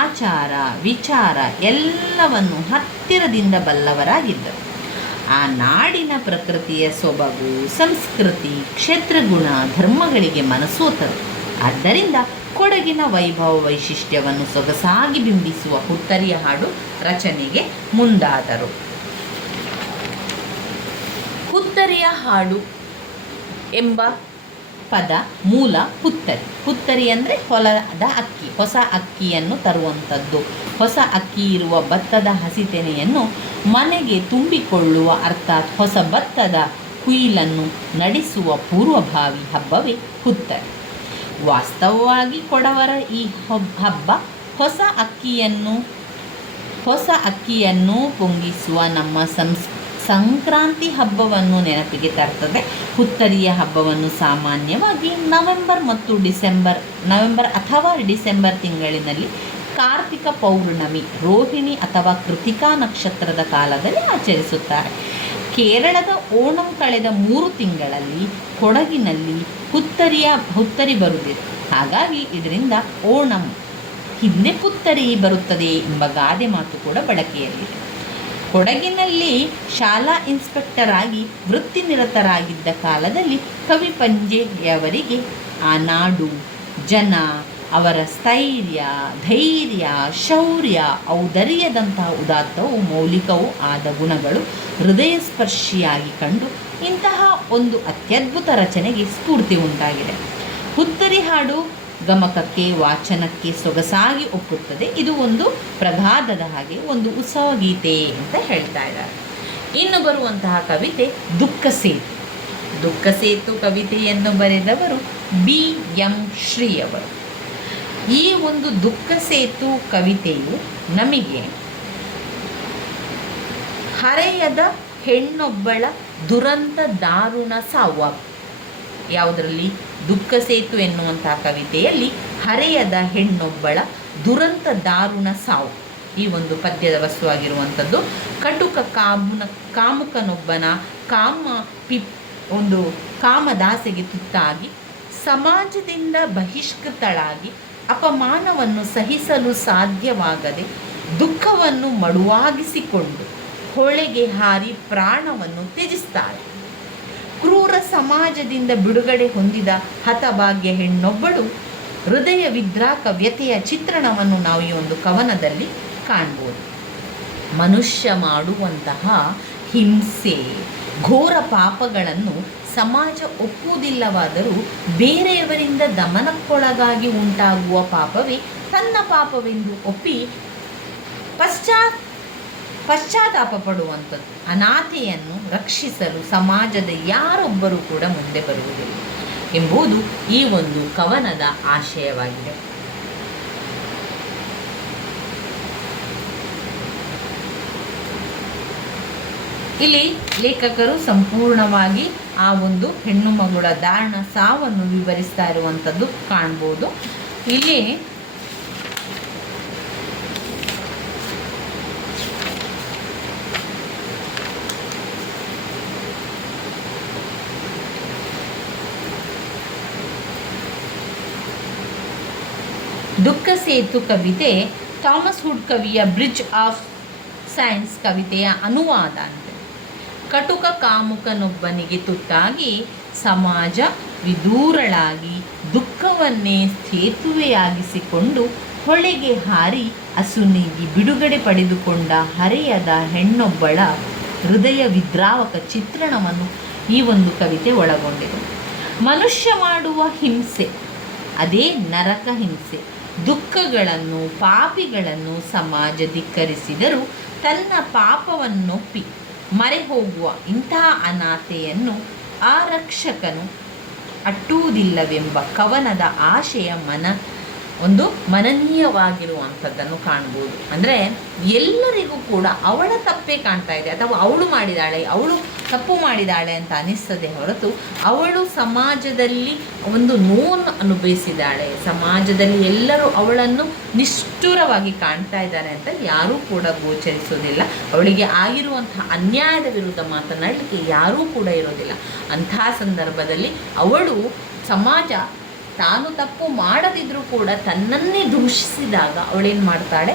ಆಚಾರ, ವಿಚಾರ ಎಲ್ಲವನ್ನು ಹತ್ತಿರದಿಂದ ಬಲ್ಲವರಾಗಿದ್ದರು. ಆ ನಾಡಿನ ಪ್ರಕೃತಿಯ ಸೊಬಗು, ಸಂಸ್ಕೃತಿ, ಕ್ಷೇತ್ರಗುಣ, ಧರ್ಮಗಳಿಗೆ ಮನಸೋತರು. ಆದ್ದರಿಂದ ಕೊಡಗಿನ ವೈಭವ ವೈಶಿಷ್ಟ್ಯವನ್ನು ಸೊಗಸಾಗಿ ಬಿಂಬಿಸುವ ಹುತ್ತರಿಯ ಹಾಡು ರಚನೆಗೆ ಮುಂದಾದರು. ಹುತ್ತರಿಯ ಹಾಡು ಎಂಬ ಪದ ಮೂಲ ಹುತ್ತರಿ. ಹುತ್ತರಿ ಅಂದರೆ ಹೊಲದ ಅಕ್ಕಿ, ಹೊಸ ಅಕ್ಕಿಯನ್ನು ತರುವಂಥದ್ದು. ಹೊಸ ಅಕ್ಕಿ ಇರುವ ಭತ್ತದ ಹಸಿತೆನೆಯನ್ನು ಮನೆಗೆ ತುಂಬಿಕೊಳ್ಳುವ, ಅರ್ಥಾತ್ ಹೊಸ ಭತ್ತದ ಕುಯಿಲನ್ನು ನಡೆಸುವ ಪೂರ್ವಭಾವಿ ಹಬ್ಬವೇ ಹುತ್ತರಿ. ವಾಸ್ತವವಾಗಿ ಕೊಡವರ ಈ ಹಬ್ಬ ಹೊಸ ಅಕ್ಕಿಯನ್ನು ಪೊಂಗಿಸುವ ನಮ್ಮ ಸಂಕ್ರಾಂತಿ ಹಬ್ಬವನ್ನು ನೆನಪಿಗೆ ತರ್ತದೆ. ಹುತ್ತರಿಯ ಹಬ್ಬವನ್ನು ಸಾಮಾನ್ಯವಾಗಿ ನವೆಂಬರ್ ಅಥವಾ ಡಿಸೆಂಬರ್ ತಿಂಗಳಿನಲ್ಲಿ ಕಾರ್ತಿಕ ಪೌರ್ಣಮಿ, ರೋಹಿಣಿ ಅಥವಾ ಕೃತಿಕಾ ನಕ್ಷತ್ರದ ಕಾಲದಲ್ಲಿ ಆಚರಿಸುತ್ತಾರೆ. ಕೇರಳದ ಓಣಂ ಕಳೆದ 3 ತಿಂಗಳಲ್ಲಿ ಕೊಡಗಿನಲ್ಲಿ ಹುತ್ತರಿ ಬರುತ್ತಿದೆ. ಹಾಗಾಗಿ ಇದರಿಂದ ಓಣಂ ಹಿಂದೆ ಪುತ್ತರಿ ಬರುತ್ತದೆ ಎಂಬ ಗಾದೆ ಮಾತು ಕೂಡ ಬಳಕೆಯಲ್ಲಿದೆ. ಕೊಡಗಿನಲ್ಲಿ ಶಾಲಾ ಇನ್ಸ್ಪೆಕ್ಟರ್ ಆಗಿ ವೃತ್ತಿನಿರತರಾಗಿದ್ದ ಕಾಲದಲ್ಲಿ ಕವಿ ಪಂಜೆಯವರಿಗೆ ಆ ನಾಡು, ಜನ, ಅವರ ಸ್ಥೈರ್ಯ, ಧೈರ್ಯ, ಶೌರ್ಯ, ಔದಾರ್ಯದಂತಹ ಉದಾತ್ತವೂ ಮೌಲಿಕವೂ ಆದ ಗುಣಗಳು ಹೃದಯಸ್ಪರ್ಶಿಯಾಗಿ ಕಂಡು ಇಂತಹ ಒಂದು ಅತ್ಯದ್ಭುತ ರಚನೆಗೆ ಸ್ಫೂರ್ತಿ ಉಂಟಾಗಿದೆ. ಹುತ್ತರಿ ಹಾಡು ಗಮಕಕ್ಕೆ, ವಾಚನಕ್ಕೆ ಸೊಗಸಾಗಿ ಒಪ್ಪುತ್ತದೆ. ಇದು ಒಂದು ಪ್ರಗಾದದ ಹಾಗೆ, ಒಂದು ಉತ್ಸವ ಗೀತೆ ಅಂತ ಹೇಳ್ತಾ ಇದ್ದಾರೆ. ಇನ್ನು ಬರುವಂತಹ ಕವಿತೆ ದುಃಖಸೇತು. ದುಃಖಸೇತು ಕವಿತೆಯನ್ನು ಬರೆದವರು BM ಶ್ರೀ ಅವರು. ಈ ಒಂದು ದುಃಖಸೇತು ಕವಿತೆಯು ನಮಗೆ ಹರೆಯದ ಹೆಣ್ಣೊಬ್ಬಳ ದುರಂತ ದಾರುಣ ಸಾವು. ಯಾವುದರಲ್ಲಿ? ದುಃಖಸೇತು ಎನ್ನುವಂತಹ ಕವಿತೆಯಲ್ಲಿ ಹರೆಯದ ಹೆಣ್ಣೊಬ್ಬಳ ದುರಂತ ದಾರುಣ ಸಾವು ಈ ಒಂದು ಪದ್ಯದ ವಸ್ತುವಾಗಿರುವಂಥದ್ದು. ಕಟುಕ ಕಾಮುಕನೊಬ್ಬನ ಒಂದು ಕಾಮದಾಸೆಗೆ ತುತ್ತಾಗಿ ಸಮಾಜದಿಂದ ಬಹಿಷ್ಕೃತಳಾಗಿ ಅಪಮಾನವನ್ನು ಸಹಿಸಲು ಸಾಧ್ಯವಾಗದೆ ದುಃಖವನ್ನು ಮಡುವಾಗಿಸಿಕೊಂಡು ಹೊಳೆಗೆ ಹಾರಿ ಪ್ರಾಣವನ್ನು ತ್ಯಜಿಸ್ತಾಳೆ. ಕ್ರೂರ ಸಮಾಜದಿಂದ ಬಿಡುಗಡೆ ಹೊಂದಿದ ಹತಭಾಗ್ಯ ಹೆಣ್ಣೊಬ್ಬಳು ಹೃದಯ ವಿದ್ರಾಕ ವ್ಯಥೆಯ ಚಿತ್ರಣವನ್ನು ನಾವು ಈ ಒಂದು ಕವನದಲ್ಲಿ ಕಾಣ್ಬೋದು. ಮನುಷ್ಯ ಮಾಡುವಂತಹ ಹಿಂಸೆ, ಘೋರ ಪಾಪಗಳನ್ನು ಸಮಾಜ ಒಪ್ಪುವುದಿಲ್ಲವಾದರೂ ಬೇರೆಯವರಿಂದ ದಮನಕ್ಕೊಳಗಾಗಿ ಉಂಟಾಗುವ ಪಾಪವೇ ತನ್ನ ಪಾಪವೆಂದು ಒಪ್ಪಿ ಪಶ್ಚಾತ್ತಾಪ ಪಡುವಂಥದ್ದು. ಅನಾಥೆಯನ್ನು ರಕ್ಷಿಸಲು ಸಮಾಜದ ಯಾರೊಬ್ಬರೂ ಕೂಡ ಮುಂದೆ ಬರುವುದಿಲ್ಲ ಎಂಬುದು ಈ ಒಂದು ಕವನದ ಆಶಯವಾಗಿದೆ. ಇಲ್ಲಿ ಲೇಖಕರು ಸಂಪೂರ್ಣವಾಗಿ ಆ ಒಂದು ಹೆಣ್ಣು ಮಗುಳ ದಾರುಣ ಸಾವನ್ನು ವಿವರಿಸ್ತಾ ಇರುವಂಥದ್ದು ಕಾಣ್ಬೋದು. ಇಲ್ಲಿ ದುಃಖಸೇತು ಕವಿತೆ ಥಾಮಸ್ ಹುಡ್ ಕವಿಯ ಬ್ರಿಡ್ಜ್ ಆಫ್ ಸೈನ್ಸ್ ಕವಿತೆಯ ಅನುವಾದ ಅಂತ. ಕಟುಕ ಕಾಮುಕನೊಬ್ಬನಿಗೆ ತುತ್ತಾಗಿ ಸಮಾಜ ವಿದೂರಳಾಗಿ ದುಃಖವನ್ನೇ ಸೇತುವೆಯಾಗಿಸಿಕೊಂಡು ಹೊಳೆಗೆ ಹಾರಿ ಅಸುನೀಗಿ ಬಿಡುಗಡೆ ಪಡೆದುಕೊಂಡ ಹರೆಯದ ಹೆಣ್ಣೊಬ್ಬಳ ಹೃದಯ ವಿದ್ರಾವಕ ಚಿತ್ರಣವನ್ನು ಈ ಒಂದು ಕವಿತೆ ಒಳಗೊಂಡಿದೆ. ಮನುಷ್ಯ ಮಾಡುವ ಹಿಂಸೆ ಅದೇ ನರಕ ಹಿಂಸೆ. ದುಃಖಗಳನ್ನು, ಪಾಪಿಗಳನ್ನು ಸಮಾಜ ಧಿಕ್ಕರಿಸಿದರೂ ತನ್ನ ಪಾಪವನ್ನೊಪ್ಪಿ ಮರೆ ಹೋಗುವ ಇಂತಹ ಅನಾಥೆಯನ್ನು ಆರಕ್ಷಕನು ಅಟ್ಟುವುದಿಲ್ಲವೆಂಬ ಕವನದ ಆಶಯ ಒಂದು ಮನನೀಯವಾಗಿರುವಂಥದ್ದನ್ನು ಕಾಣ್ಬೋದು. ಅಂದರೆ ಎಲ್ಲರಿಗೂ ಕೂಡ ಅವಳ ತಪ್ಪೇ ಕಾಣ್ತಾ ಇದೆ, ಅಥವಾ ಅವಳು ಮಾಡಿದಾಳೆ, ಅವಳು ತಪ್ಪು ಮಾಡಿದಾಳೆ ಅಂತ ಅನಿಸ್ತದೆ ಹೊರತು ಅವಳು ಸಮಾಜದಲ್ಲಿ ಒಂದು ನೋವನ್ನು ಅನುಭವಿಸಿದಾಳೆ, ಸಮಾಜದಲ್ಲಿ ಎಲ್ಲರೂ ಅವಳನ್ನು ನಿಷ್ಠುರವಾಗಿ ಕಾಣ್ತಾ ಇದ್ದಾರೆ ಅಂತ ಯಾರೂ ಕೂಡ ಗೋಚರಿಸೋದಿಲ್ಲ. ಅವಳಿಗೆ ಆಗಿರುವಂತಹ ಅನ್ಯಾಯದ ವಿರುದ್ಧ ಮಾತನಾಡಲಿಕ್ಕೆ ಯಾರೂ ಕೂಡ ಇರೋದಿಲ್ಲ. ಅಂಥ ಸಂದರ್ಭದಲ್ಲಿ ಅವಳು ಸಮಾಜ ತಾನು ತಪ್ಪು ಮಾಡದಿದ್ದರೂ ಕೂಡ ತನ್ನನ್ನೇ ದೂಷಿಸಿದಾಗ ಅವಳೇನು ಮಾಡ್ತಾಳೆ,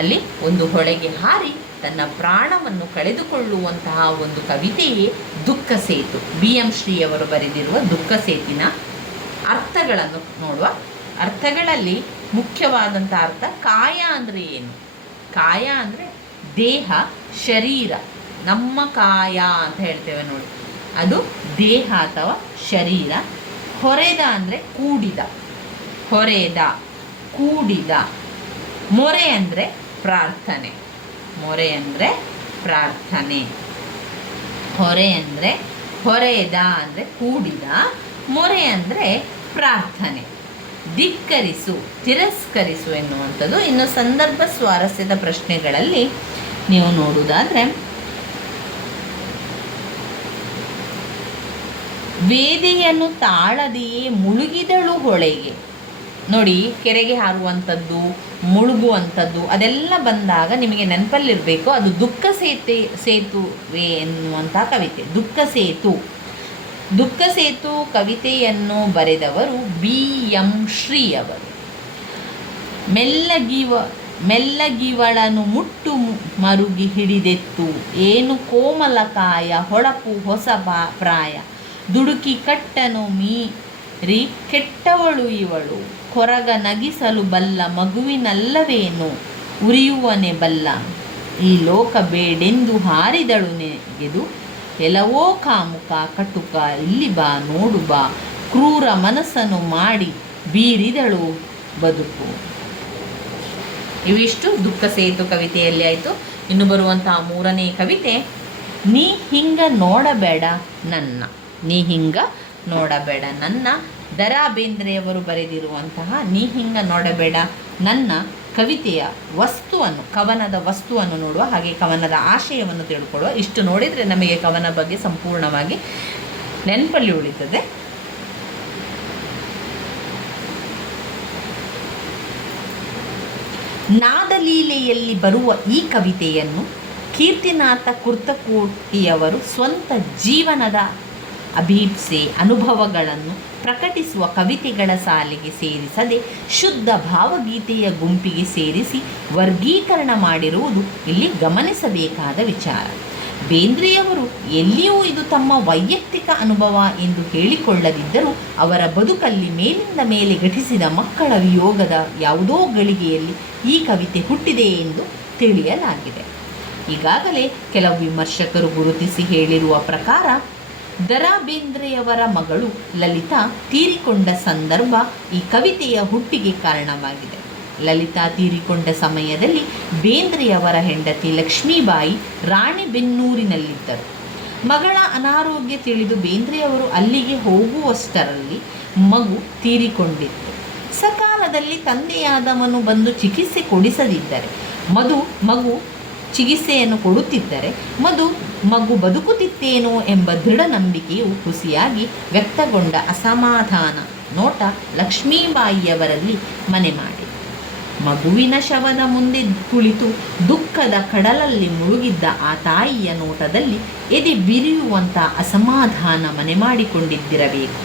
ಅಲ್ಲಿ ಒಂದು ಹೊಳೆಗೆ ಹಾರಿ ತನ್ನ ಪ್ರಾಣವನ್ನು ಕಳೆದುಕೊಳ್ಳುವಂತಹ ಒಂದು ಕವಿತೆಯೇ ದುಃಖ ಸೇತು. BM ಶ್ರೀಯವರು ಬರೆದಿರುವ ದುಃಖ ಸೇತಿನ ಅರ್ಥಗಳನ್ನು ನೋಡುವ. ಅರ್ಥಗಳಲ್ಲಿ ಮುಖ್ಯವಾದಂಥ ಅರ್ಥ, ಕಾಯ ಅಂದರೆ ಏನು? ಕಾಯ ಅಂದರೆ ದೇಹ, ಶರೀರ. ನಮ್ಮ ಕಾಯ ಅಂತ ಹೇಳ್ತೇವೆ ನೋಡಿ, ಅದು ದೇಹ ಅಥವಾ ಶರೀರ. ಹೊರೆದ ಅಂದರೆ ಕೂಡಿದ, ಹೊರೆದ, ಕೂಡಿದ. ಮೊರೆ ಅಂದರೆ ಪ್ರಾರ್ಥನೆ, ಮೊರೆ ಅಂದರೆ ಪ್ರಾರ್ಥನೆ. ಹೊರೆ ಅಂದರೆ ಹೊರೆದ ಅಂದರೆ ಕೂಡಿದ, ಮೊರೆ ಅಂದರೆ ಪ್ರಾರ್ಥನೆ. ಧಿಕ್ಕರಿಸು, ತಿರಸ್ಕರಿಸು ಎನ್ನುವಂಥದ್ದು. ಇನ್ನು ಸಂದರ್ಭ ಸ್ವಾರಸ್ಯದ ಪ್ರಶ್ನೆಗಳಲ್ಲಿ ನೀವು ನೋಡುವುದಾದರೆ, ವೇದೆಯನ್ನು ತಾಳದೆಯೇ ಮುಳುಗಿದಳು ಹೊಳೆಗೆ. ನೋಡಿ, ಕೆರೆಗೆ ಹಾರುವಂಥದ್ದು, ಮುಳುಗುವಂಥದ್ದು ಅದೆಲ್ಲ ಬಂದಾಗ ನಿಮಗೆ ನೆನಪಲ್ಲಿರಬೇಕು, ಅದು ದುಃಖ ಸೇತುವೆ ಎನ್ನುವಂಥ ಕವಿತೆ. ದುಃಖ ಸೇತು, ದುಃಖ ಸೇತು ಕವಿತೆಯನ್ನು ಬರೆದವರು BM ಶ್ರೀಯವರು. ಮೆಲ್ಲಗಿವಳನು ಮುಟ್ಟು ಮರುಗಿ ಹಿಡಿದೆತ್ತು, ಏನು ಕೋಮಲಕಾಯ ಹೊಳಪು ಹೊಸ ಪ್ರಾಯ, ದುಡುಕಿ ಕಟ್ಟನು ಮೀರಿ ಕೆಟ್ಟವಳು ಇವಳು, ಕೊರಗ ನಗಿಸಲು ಬಲ್ಲ ಮಗುವಿನಲ್ಲವೇನು, ಉರಿಯುವನೆ ಬಲ್ಲ ಈ ಲೋಕ ಬೇಡೆಂದು ಹಾರಿದಳು ನೆಗೆದು, ಎಲ್ಲವೋ ಕಾಮುಕ ಕಟುಕ ಇಲ್ಲಿ ಬಾ ನೋಡು ಬಾ, ಕ್ರೂರ ಮನಸ್ಸನ್ನು ಮಾಡಿ ಬೀರಿದಳು ಬದುಕು. ಇವಿಷ್ಟು ದುಃಖ ಸೇತು ಕವಿತೆಯಲ್ಲಿ ಆಯಿತು. ಇನ್ನು ಬರುವಂತಹ ಮೂರನೇ ಕವಿತೆ, ನೀ ಹಿಂಗ ನೋಡಬೇಡ ನನ್ನ. ನೀ ಹಿಂಗ ನೋಡಬೇಡ ನನ್ನ. ದ.ರಾ ಬೇಂದ್ರೆಯವರು ಬರೆದಿರುವಂತಹ ನೀ ಹಿಂಗ ನೋಡಬೇಡ ನನ್ನ ಕವಿತೆಯ ವಸ್ತುವನ್ನು, ಕವನದ ವಸ್ತುವನ್ನು ನೋಡುವ, ಹಾಗೆ ಕವನದ ಆಶಯವನ್ನು ತಿಳ್ಕೊಳ್ಳುವ. ಇಷ್ಟು ನೋಡಿದರೆ ನಮಗೆ ಕವನ ಬಗ್ಗೆ ಸಂಪೂರ್ಣವಾಗಿ ನೆನಪಲ್ಲಿ ಉಳಿತದೆ. ನಾದಲೀಲೆಯಲ್ಲಿ ಬರುವ ಈ ಕವಿತೆಯನ್ನು ಕೀರ್ತಿನಾಥ ಕುರ್ತಕೋಟಿಯವರು ಸ್ವಂತ ಜೀವನದ ಅಭೀಪ್ಸೆ, ಅನುಭವಗಳನ್ನು ಪ್ರಕಟಿಸುವ ಕವಿತೆಗಳ ಸಾಲಿಗೆ ಸೇರಿಸದೆ ಶುದ್ಧ ಭಾವಗೀತೆಯ ಗುಂಪಿಗೆ ಸೇರಿಸಿ ವರ್ಗೀಕರಣ ಮಾಡಿರುವುದು ಇಲ್ಲಿ ಗಮನಿಸಬೇಕಾದ ವಿಚಾರ. ಬೇಂದ್ರೆಯವರು ಎಲ್ಲಿಯೂ ಇದು ತಮ್ಮ ವೈಯಕ್ತಿಕ ಅನುಭವ ಎಂದು ಹೇಳಿಕೊಳ್ಳದಿದ್ದರೂ ಅವರ ಬದುಕಲ್ಲಿ ಮೇಲಿಂದ ಮೇಲೆ ಘಟಿಸಿದ ಮಕ್ಕಳ ವಿಯೋಗದ ಯಾವುದೋ ಗಳಿಗೆಯಲ್ಲಿ ಈ ಕವಿತೆ ಹುಟ್ಟಿದೆ ಎಂದು ತಿಳಿಯಲಾಗಿದೆ. ಈಗಾಗಲೇ ಕೆಲವು ವಿಮರ್ಶಕರು ಗುರುತಿಸಿ ಹೇಳಿರುವ ಪ್ರಕಾರ ದ.ರಾ ಬೇಂದ್ರೆಯವರ ಮಗಳು ಲಲಿತಾ ತೀರಿಕೊಂಡ ಸಂದರ್ಭ ಈ ಕವಿತೆಯ ಹುಟ್ಟಿಗೆ ಕಾರಣವಾಗಿದೆ. ಲಲಿತಾ ತೀರಿಕೊಂಡ ಸಮಯದಲ್ಲಿ ಬೇಂದ್ರೆಯವರ ಹೆಂಡತಿ ಲಕ್ಷ್ಮೀಬಾಯಿ ರಾಣಿಬೆನ್ನೂರಿನಲ್ಲಿದ್ದರು. ಮಗಳ ಅನಾರೋಗ್ಯ ತಿಳಿದು ಬೇಂದ್ರೆಯವರು ಅಲ್ಲಿಗೆ ಹೋಗುವಷ್ಟರಲ್ಲಿ ಮಗು ತೀರಿಕೊಂಡಿತ್ತು. ಸಕಾಲದಲ್ಲಿ ತಂದೆಯಾದವನು ಬಂದು ಚಿಕಿತ್ಸೆ ಕೊಡಿಸದಿದ್ದರೆ ಮಗು ಚಿಕಿತ್ಸೆಯನ್ನು ಕೊಡುತ್ತಿದ್ದರೆ ಮಗು ಬದುಕುತ್ತಿತ್ತೇನೋ ಎಂಬ ದೃಢ ನಂಬಿಕೆಯು ಹುಸಿಯಾಗಿ ವ್ಯಕ್ತಗೊಂಡ ಅಸಮಾಧಾನ ನೋಟ ಲಕ್ಷ್ಮೀಬಾಯಿಯವರಲ್ಲಿ ಮನೆ ಮಾಡಿದೆ. ಮಗುವಿನ ಶವದ ಮುಂದೆ ಕುಳಿತು ದುಃಖದ ಕಡಲಲ್ಲಿ ಮುಳುಗಿದ್ದ ಆ ತಾಯಿಯ ನೋಟದಲ್ಲಿ ಎದೆ ಬಿರಿಯುವಂಥ ಅಸಮಾಧಾನ ಮನೆ ಮಾಡಿಕೊಂಡಿದ್ದಿರಬೇಕು.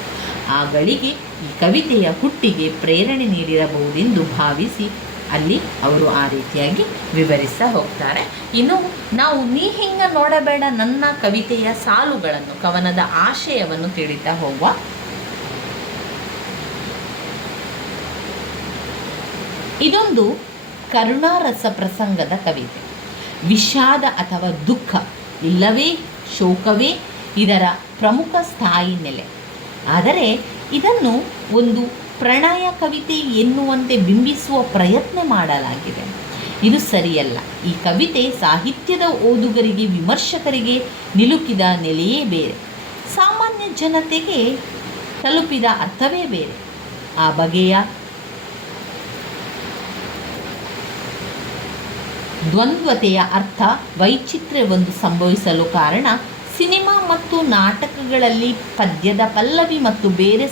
ಆ ಗಳಿಗೆ ಈ ಕವಿತೆಯ ಹುಟ್ಟಿಗೆ ಪ್ರೇರಣೆ ನೀಡಿರಬಹುದೆಂದು ಭಾವಿಸಿ ಅಲ್ಲಿ ಅವರು ಆ ರೀತಿಯಾಗಿ ವಿವರಿಸ್ತಾ ಹೋಗ್ತಾರೆ. ಇನ್ನು ನಾವು ನೀ ಹಿಂಗ ನೋಡಬೇಡ ನನ್ನ ಕವಿತೆಯ ಸಾಲುಗಳನ್ನು, ಕವನದ ಆಶಯವನ್ನು ತಿಳಿತಾ ಹೋಗುವ. ಇದೊಂದು ಕರುಣಾರಸ ಪ್ರಸಂಗದ ಕವಿತೆ. ವಿಷಾದ ಅಥವಾ ದುಃಖ ಇಲ್ಲವೇ ಶೋಕವೇ ಇದರ ಪ್ರಮುಖ ಸ್ಥಾಯಿ ನೆಲೆ. ಆದರೆ ಇದನ್ನು ಒಂದು ಪ್ರಣಯ ಕವಿತೆ ಎನ್ನುವಂತೆ ಬಿಂಬಿಸುವ ಪ್ರಯತ್ನ ಮಾಡಲಾಗಿದೆ. ಇದು ಸರಿಯಲ್ಲ. ಈ ಕವಿತೆ ಸಾಹಿತ್ಯದ ಓದುಗರಿಗೆ, ವಿಮರ್ಶಕರಿಗೆ ನಿಲುಕಿದ ನೆಲೆಯೇ ಬೇರೆ, ಸಾಮಾನ್ಯ ಜನತೆಗೆ ತಲುಪಿದ ಅರ್ಥವೇ ಬೇರೆ. ಆ ಬಗೆಯ ದ್ವಂದ್ವತೆಯ ಅರ್ಥ ವೈಚಿತ್ರ್ಯವೊಂದು ಸಂಭವಿಸಲು ಕಾರಣ ಸಿನಿಮಾ ಮತ್ತು ನಾಟಕಗಳಲ್ಲಿ ಪದ್ಯದ ಪಲ್ಲವಿ ಮತ್ತು ಬೇರೆ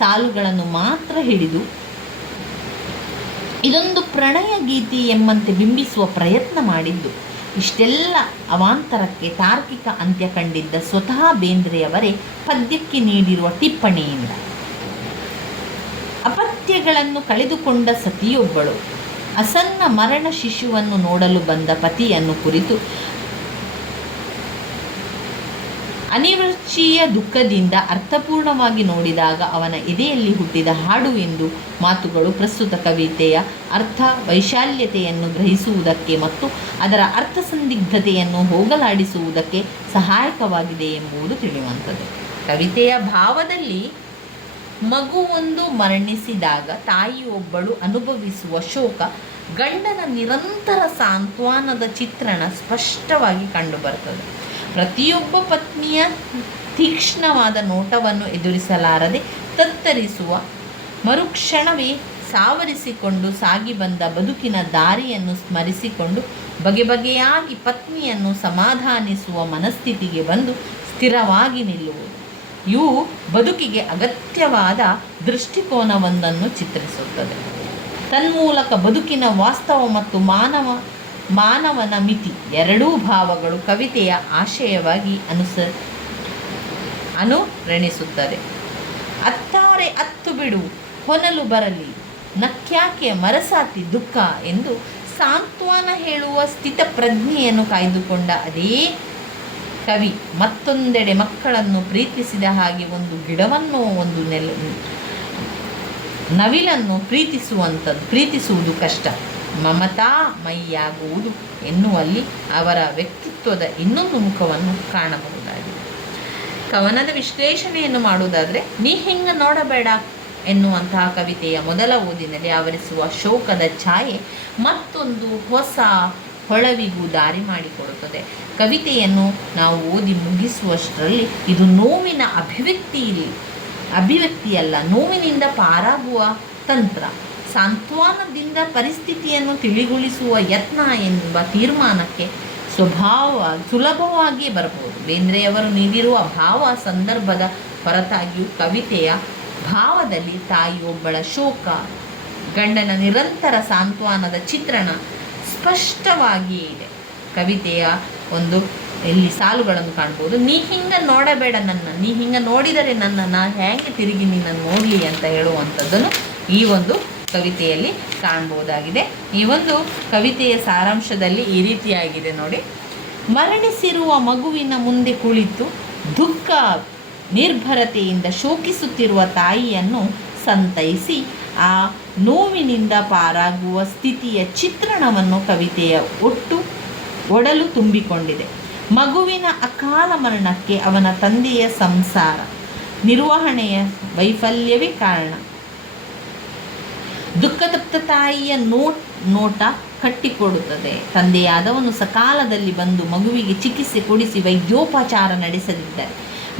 ಸಾಲುಗಳನ್ನು ಮಾತ್ರ ಹಿಡಿದು ಇದೊಂದು ಪ್ರಣಯ ಗೀತೆ ಎಂಬಂತೆ ಬಿಂಬಿಸುವ ಪ್ರಯತ್ನ ಮಾಡಿದ್ದು. ಇಷ್ಟೆಲ್ಲ ಅವಾಂತರಕ್ಕೆ ತಾರ್ಕಿಕ ಅಂತ್ಯ ಕಂಡಿದ್ದ ಸ್ವತಃ ಬೇಂದ್ರೆಯವರೇ ಪದ್ಯಕ್ಕೆ ನೀಡಿರುವ ಟಿಪ್ಪಣಿಯಿಂದ. ಅಪತ್ಯಗಳನ್ನು ಕಳೆದುಕೊಂಡ ಸತಿಯೊಬ್ಬಳು ಅಸನ್ನ ಮರಣ ಶಿಶುವನ್ನು ನೋಡಲು ಬಂದ ಪತಿಯನ್ನು ಕುರಿತು ಅನಿರ್ವಚನೀಯ ದುಃಖದಿಂದ ಅರ್ಥಪೂರ್ಣವಾಗಿ ನೋಡಿದಾಗ ಅವನ ಎದೆಯಲ್ಲಿ ಹುಟ್ಟಿದ ಹಾಡು ಎಂದು ಮಾತುಗಳು ಪ್ರಸ್ತುತ ಕವಿತೆಯ ಅರ್ಥ ವೈಶಾಲ್ಯತೆಯನ್ನು ಗ್ರಹಿಸುವುದಕ್ಕೆ ಮತ್ತು ಅದರ ಅರ್ಥಸಂದಿಗ್ಧತೆಯನ್ನು ಹೋಗಲಾಡಿಸುವುದಕ್ಕೆ ಸಹಾಯಕವಾಗಿದೆ ಎಂಬುದು ತಿಳಿಯುವಂಥದ್ದು. ಕವಿತೆಯ ಭಾವದಲ್ಲಿ ಮಗುವೊಂದು ಮರಣಿಸಿದಾಗ ತಾಯಿಯೊಬ್ಬಳು ಅನುಭವಿಸುವ ಶೋಕ, ಗಂಡನ ನಿರಂತರ ಸಾಂತ್ವನದ ಚಿತ್ರಣ ಸ್ಪಷ್ಟವಾಗಿ ಕಂಡುಬರುತ್ತದೆ. ಪ್ರತಿಯೊಬ್ಬ ಪತ್ನಿಯ ತೀಕ್ಷ್ಣವಾದ ನೋಟವನ್ನು ಎದುರಿಸಲಾರದೆ ತತ್ತರಿಸುವ ಮರುಕ್ಷಣವೇ ಸಾವರಿಸಿಕೊಂಡು ಸಾಗಿ ಬಂದ ಬದುಕಿನ ದಾರಿಯನ್ನು ಸ್ಮರಿಸಿಕೊಂಡು ಬಗೆಬಗೆಯಾಗಿ ಪತ್ನಿಯನ್ನು ಸಮಾಧಾನಿಸುವ ಮನಸ್ಥಿತಿಗೆ ಬಂದು ಸ್ಥಿರವಾಗಿ ನಿಲ್ಲುವುದು, ಇವು ಬದುಕಿಗೆ ಅಗತ್ಯವಾದ ದೃಷ್ಟಿಕೋನವೊಂದನ್ನು ಚಿತ್ರಿಸುತ್ತದೆ. ತನ್ಮೂಲಕ ಬದುಕಿನ ವಾಸ್ತವ ಮತ್ತು ಮಾನವನ ಮಿತಿ ಎರಡೂ ಭಾವಗಳು ಕವಿತೆಯ ಆಶಯವಾಗಿ ಅನುರಣಿಸುತ್ತದೆ. ಅತ್ತಾರೆ ಅತ್ತು ಬಿಡು ಹೊನಲು ಬರಲಿ, ನಕ್ಯಾಕೆ ಮರಸಾತಿ ದುಃಖ ಎಂದು ಸಾಂತ್ವನ ಹೇಳುವ ಸ್ಥಿತಪ್ರಜ್ಞೆಯನ್ನು ಕಾಯ್ದುಕೊಂಡ ಅದೇ ಕವಿ ಮತ್ತೊಂದೆಡೆ ಮಕ್ಕಳನ್ನು ಪ್ರೀತಿಸಿದ ಹಾಗೆ ಒಂದು ಗಿಡವನ್ನು, ಒಂದು ನವಿಲನ್ನು ಪ್ರೀತಿಸುವುದು ಕಷ್ಟ, ಮಮತಾ ಮೈಯಾಗುವುದು ಎನ್ನುವಲ್ಲಿ ಅವರ ವ್ಯಕ್ತಿತ್ವದ ಇನ್ನೊಂದು ಮುಖವನ್ನು ಕಾಣಬಹುದಾಗಿದೆ. ಕವನದ ವಿಶ್ಲೇಷಣೆಯನ್ನು ಮಾಡುವುದಾದರೆ, ನೀ ಹಿಂಗೆ ನೋಡಬೇಡ ಎನ್ನುವಂತಹ ಕವಿತೆಯ ಮೊದಲ ಓದಿನಲ್ಲಿ ಆವರಿಸುವ ಶೋಕದ ಛಾಯೆ ಮತ್ತೊಂದು ಹೊಸ ಹೊಳವಿಗೂ ದಾರಿ ಮಾಡಿಕೊಡುತ್ತದೆ. ಕವಿತೆಯನ್ನು ನಾವು ಓದಿ ಮುಗಿಸುವಷ್ಟರಲ್ಲಿ ಇದು ನೋವಿನ ಅಭಿವ್ಯಕ್ತಿಯಲ್ಲ, ನೋವಿನಿಂದ ಪಾರಾಗುವ ತಂತ್ರ, ಸಾಂತ್ವನದಿಂದ ಪರಿಸ್ಥಿತಿಯನ್ನು ತಿಳಿಗೊಳಿಸುವ ಯತ್ನ ಎಂಬ ತೀರ್ಮಾನಕ್ಕೆ ಸುಲಭವಾಗಿ ಬರಬಹುದು. ಬೇಂದ್ರೆಯವರು ನೀಡಿರುವ ಭಾವ ಸಂದರ್ಭದ ಹೊರತಾಗಿಯೂ ಕವಿತೆಯ ಭಾವದಲ್ಲಿ ತಾಯಿಯೊಬ್ಬಳ ಶೋಕ, ಗಂಡನ ನಿರಂತರ ಸಾಂತ್ವನದ ಚಿತ್ರಣ ಸ್ಪಷ್ಟವಾಗಿಯೇ ಇದೆ. ಕವಿತೆಯ ಒಂದು ಇಲ್ಲಿ ಸಾಲುಗಳನ್ನು ಕಾಣ್ಬೋದು. ನೀ ಹಿಂಗೆ ನೋಡಬೇಡ ನನ್ನ, ನೀ ಹಿಂಗೆ ನೋಡಿದರೆ ನಾ ಹೇಗೆ ತಿರುಗಿ ನಿನ್ನನ್ನು ನೋಡಲಿ ಅಂತ ಹೇಳುವಂಥದ್ದನ್ನು ಈ ಒಂದು ಕವಿತೆಯಲ್ಲಿ ಕಾಣ್ಬೋದಾಗಿದೆ. ಈ ಒಂದು ಕವಿತೆಯ ಸಾರಾಂಶದಲ್ಲಿ ಈ ರೀತಿಯಾಗಿದೆ ನೋಡಿ. ಮರಣಿಸಿರುವ ಮಗುವಿನ ಮುಂದೆ ಕುಳಿತು ದುಃಖ ನಿರ್ಭರತೆಯಿಂದ ಶೋಕಿಸುತ್ತಿರುವ ತಾಯಿಯನ್ನು ಸಂತೈಸಿ ಆ ನೋವಿನಿಂದ ಪಾರಾಗುವ ಸ್ಥಿತಿಯ ಚಿತ್ರಣವನ್ನು ಕವಿತೆಯ ಒಡಲು ತುಂಬಿಕೊಂಡಿದೆ. ಮಗುವಿನ ಅಕಾಲ ಮರಣಕ್ಕೆ ಅವನ ತಂದೆಯ ಸಂಸಾರ ನಿರ್ವಹಣೆಯ ವೈಫಲ್ಯವೇ ಕಾರಣ. ದುಃಖತಪ್ತ ತಾಯಿಯ ನೋಟ ಕಟ್ಟಿಕೊಡುತ್ತದೆ. ತಂದೆಯಾದವನು ಸಕಾಲದಲ್ಲಿ ಬಂದು ಮಗುವಿಗೆ ಚಿಕಿತ್ಸೆ ಕೊಡಿಸಿ ವೈದ್ಯೋಪಚಾರ ನಡೆಸದಿದ್ದರೆ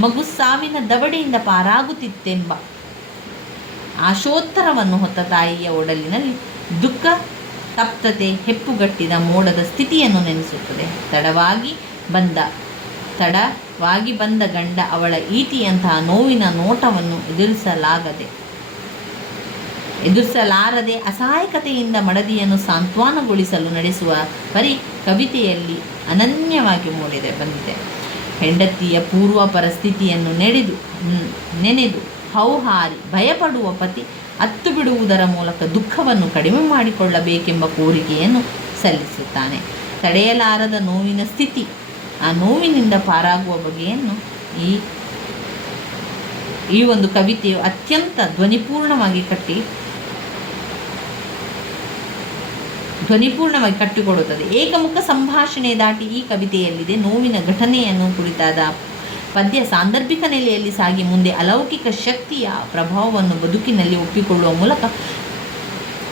ಮಗು ಸಾವಿನ ದವಡೆಯಿಂದ ಪಾರಾಗುತ್ತಿತ್ತೆಂಬ ಆಶೋತ್ತರವನ್ನು ಹೊತ್ತ ತಾಯಿಯ ಒಡಲಿನಲ್ಲಿ ದುಃಖ ತಪ್ತತೆ ಹೆಪ್ಪುಗಟ್ಟಿದ ಮೋಡದ ಸ್ಥಿತಿಯನ್ನು ನೆನೆಸುತ್ತದೆ. ತಡವಾಗಿ ಬಂದ ಗಂಡ ಅವಳ ಈಟಿಯಂತಹ ನೋವಿನ ನೋಟವನ್ನು ಎದುರಿಸಲಾರದೆ ಅಸಹಾಯಕತೆಯಿಂದ ಮಡದಿಯನ್ನು ಸಾಂತ್ವನಗೊಳಿಸಲು ನಡೆಸುವ ಪರಿ ಕವಿತೆಯಲ್ಲಿ ಅನನ್ಯವಾಗಿ ಬಂದಿದೆ. ಹೆಂಡತಿಯ ಪೂರ್ವ ಪರಿಸ್ಥಿತಿಯನ್ನು ನೆನೆದು ಹೌಹಾರಿ ಭಯಪಡುವ ಪತಿ ಅತ್ತು ಬಿಡುವುದರ ಮೂಲಕ ದುಃಖವನ್ನು ಕಡಿಮೆ ಮಾಡಿಕೊಳ್ಳಬೇಕೆಂಬ ಕೋರಿಕೆಯನ್ನು ಸಲ್ಲಿಸುತ್ತಾನೆ. ತಡೆಯಲಾರದ ನೋವಿನ ಸ್ಥಿತಿ, ಆ ನೋವಿನಿಂದ ಪಾರಾಗುವ ಬಗೆಯನ್ನು ಈ ಒಂದು ಕವಿತೆಯು ಅತ್ಯಂತ ಧ್ವನಿಪೂರ್ಣವಾಗಿ ಕಟ್ಟಿಕೊಡುತ್ತದೆ. ಏಕಮುಖ ಸಂಭಾಷಣೆ ದಾಟಿ ಈ ಕವಿತೆಯಲ್ಲಿದೆ. ನೋವಿನ ಘಟನೆಯನ್ನು ಕುರಿತಾದ ಪದ್ಯ ಸಾಂದರ್ಭಿಕ ನೆಲೆಯಲ್ಲಿ ಸಾಗಿ ಮುಂದೆ ಅಲೌಕಿಕ ಶಕ್ತಿಯ ಪ್ರಭಾವವನ್ನು ಬದುಕಿನಲ್ಲಿ ಒಪ್ಪಿಕೊಳ್ಳುವ ಮೂಲಕ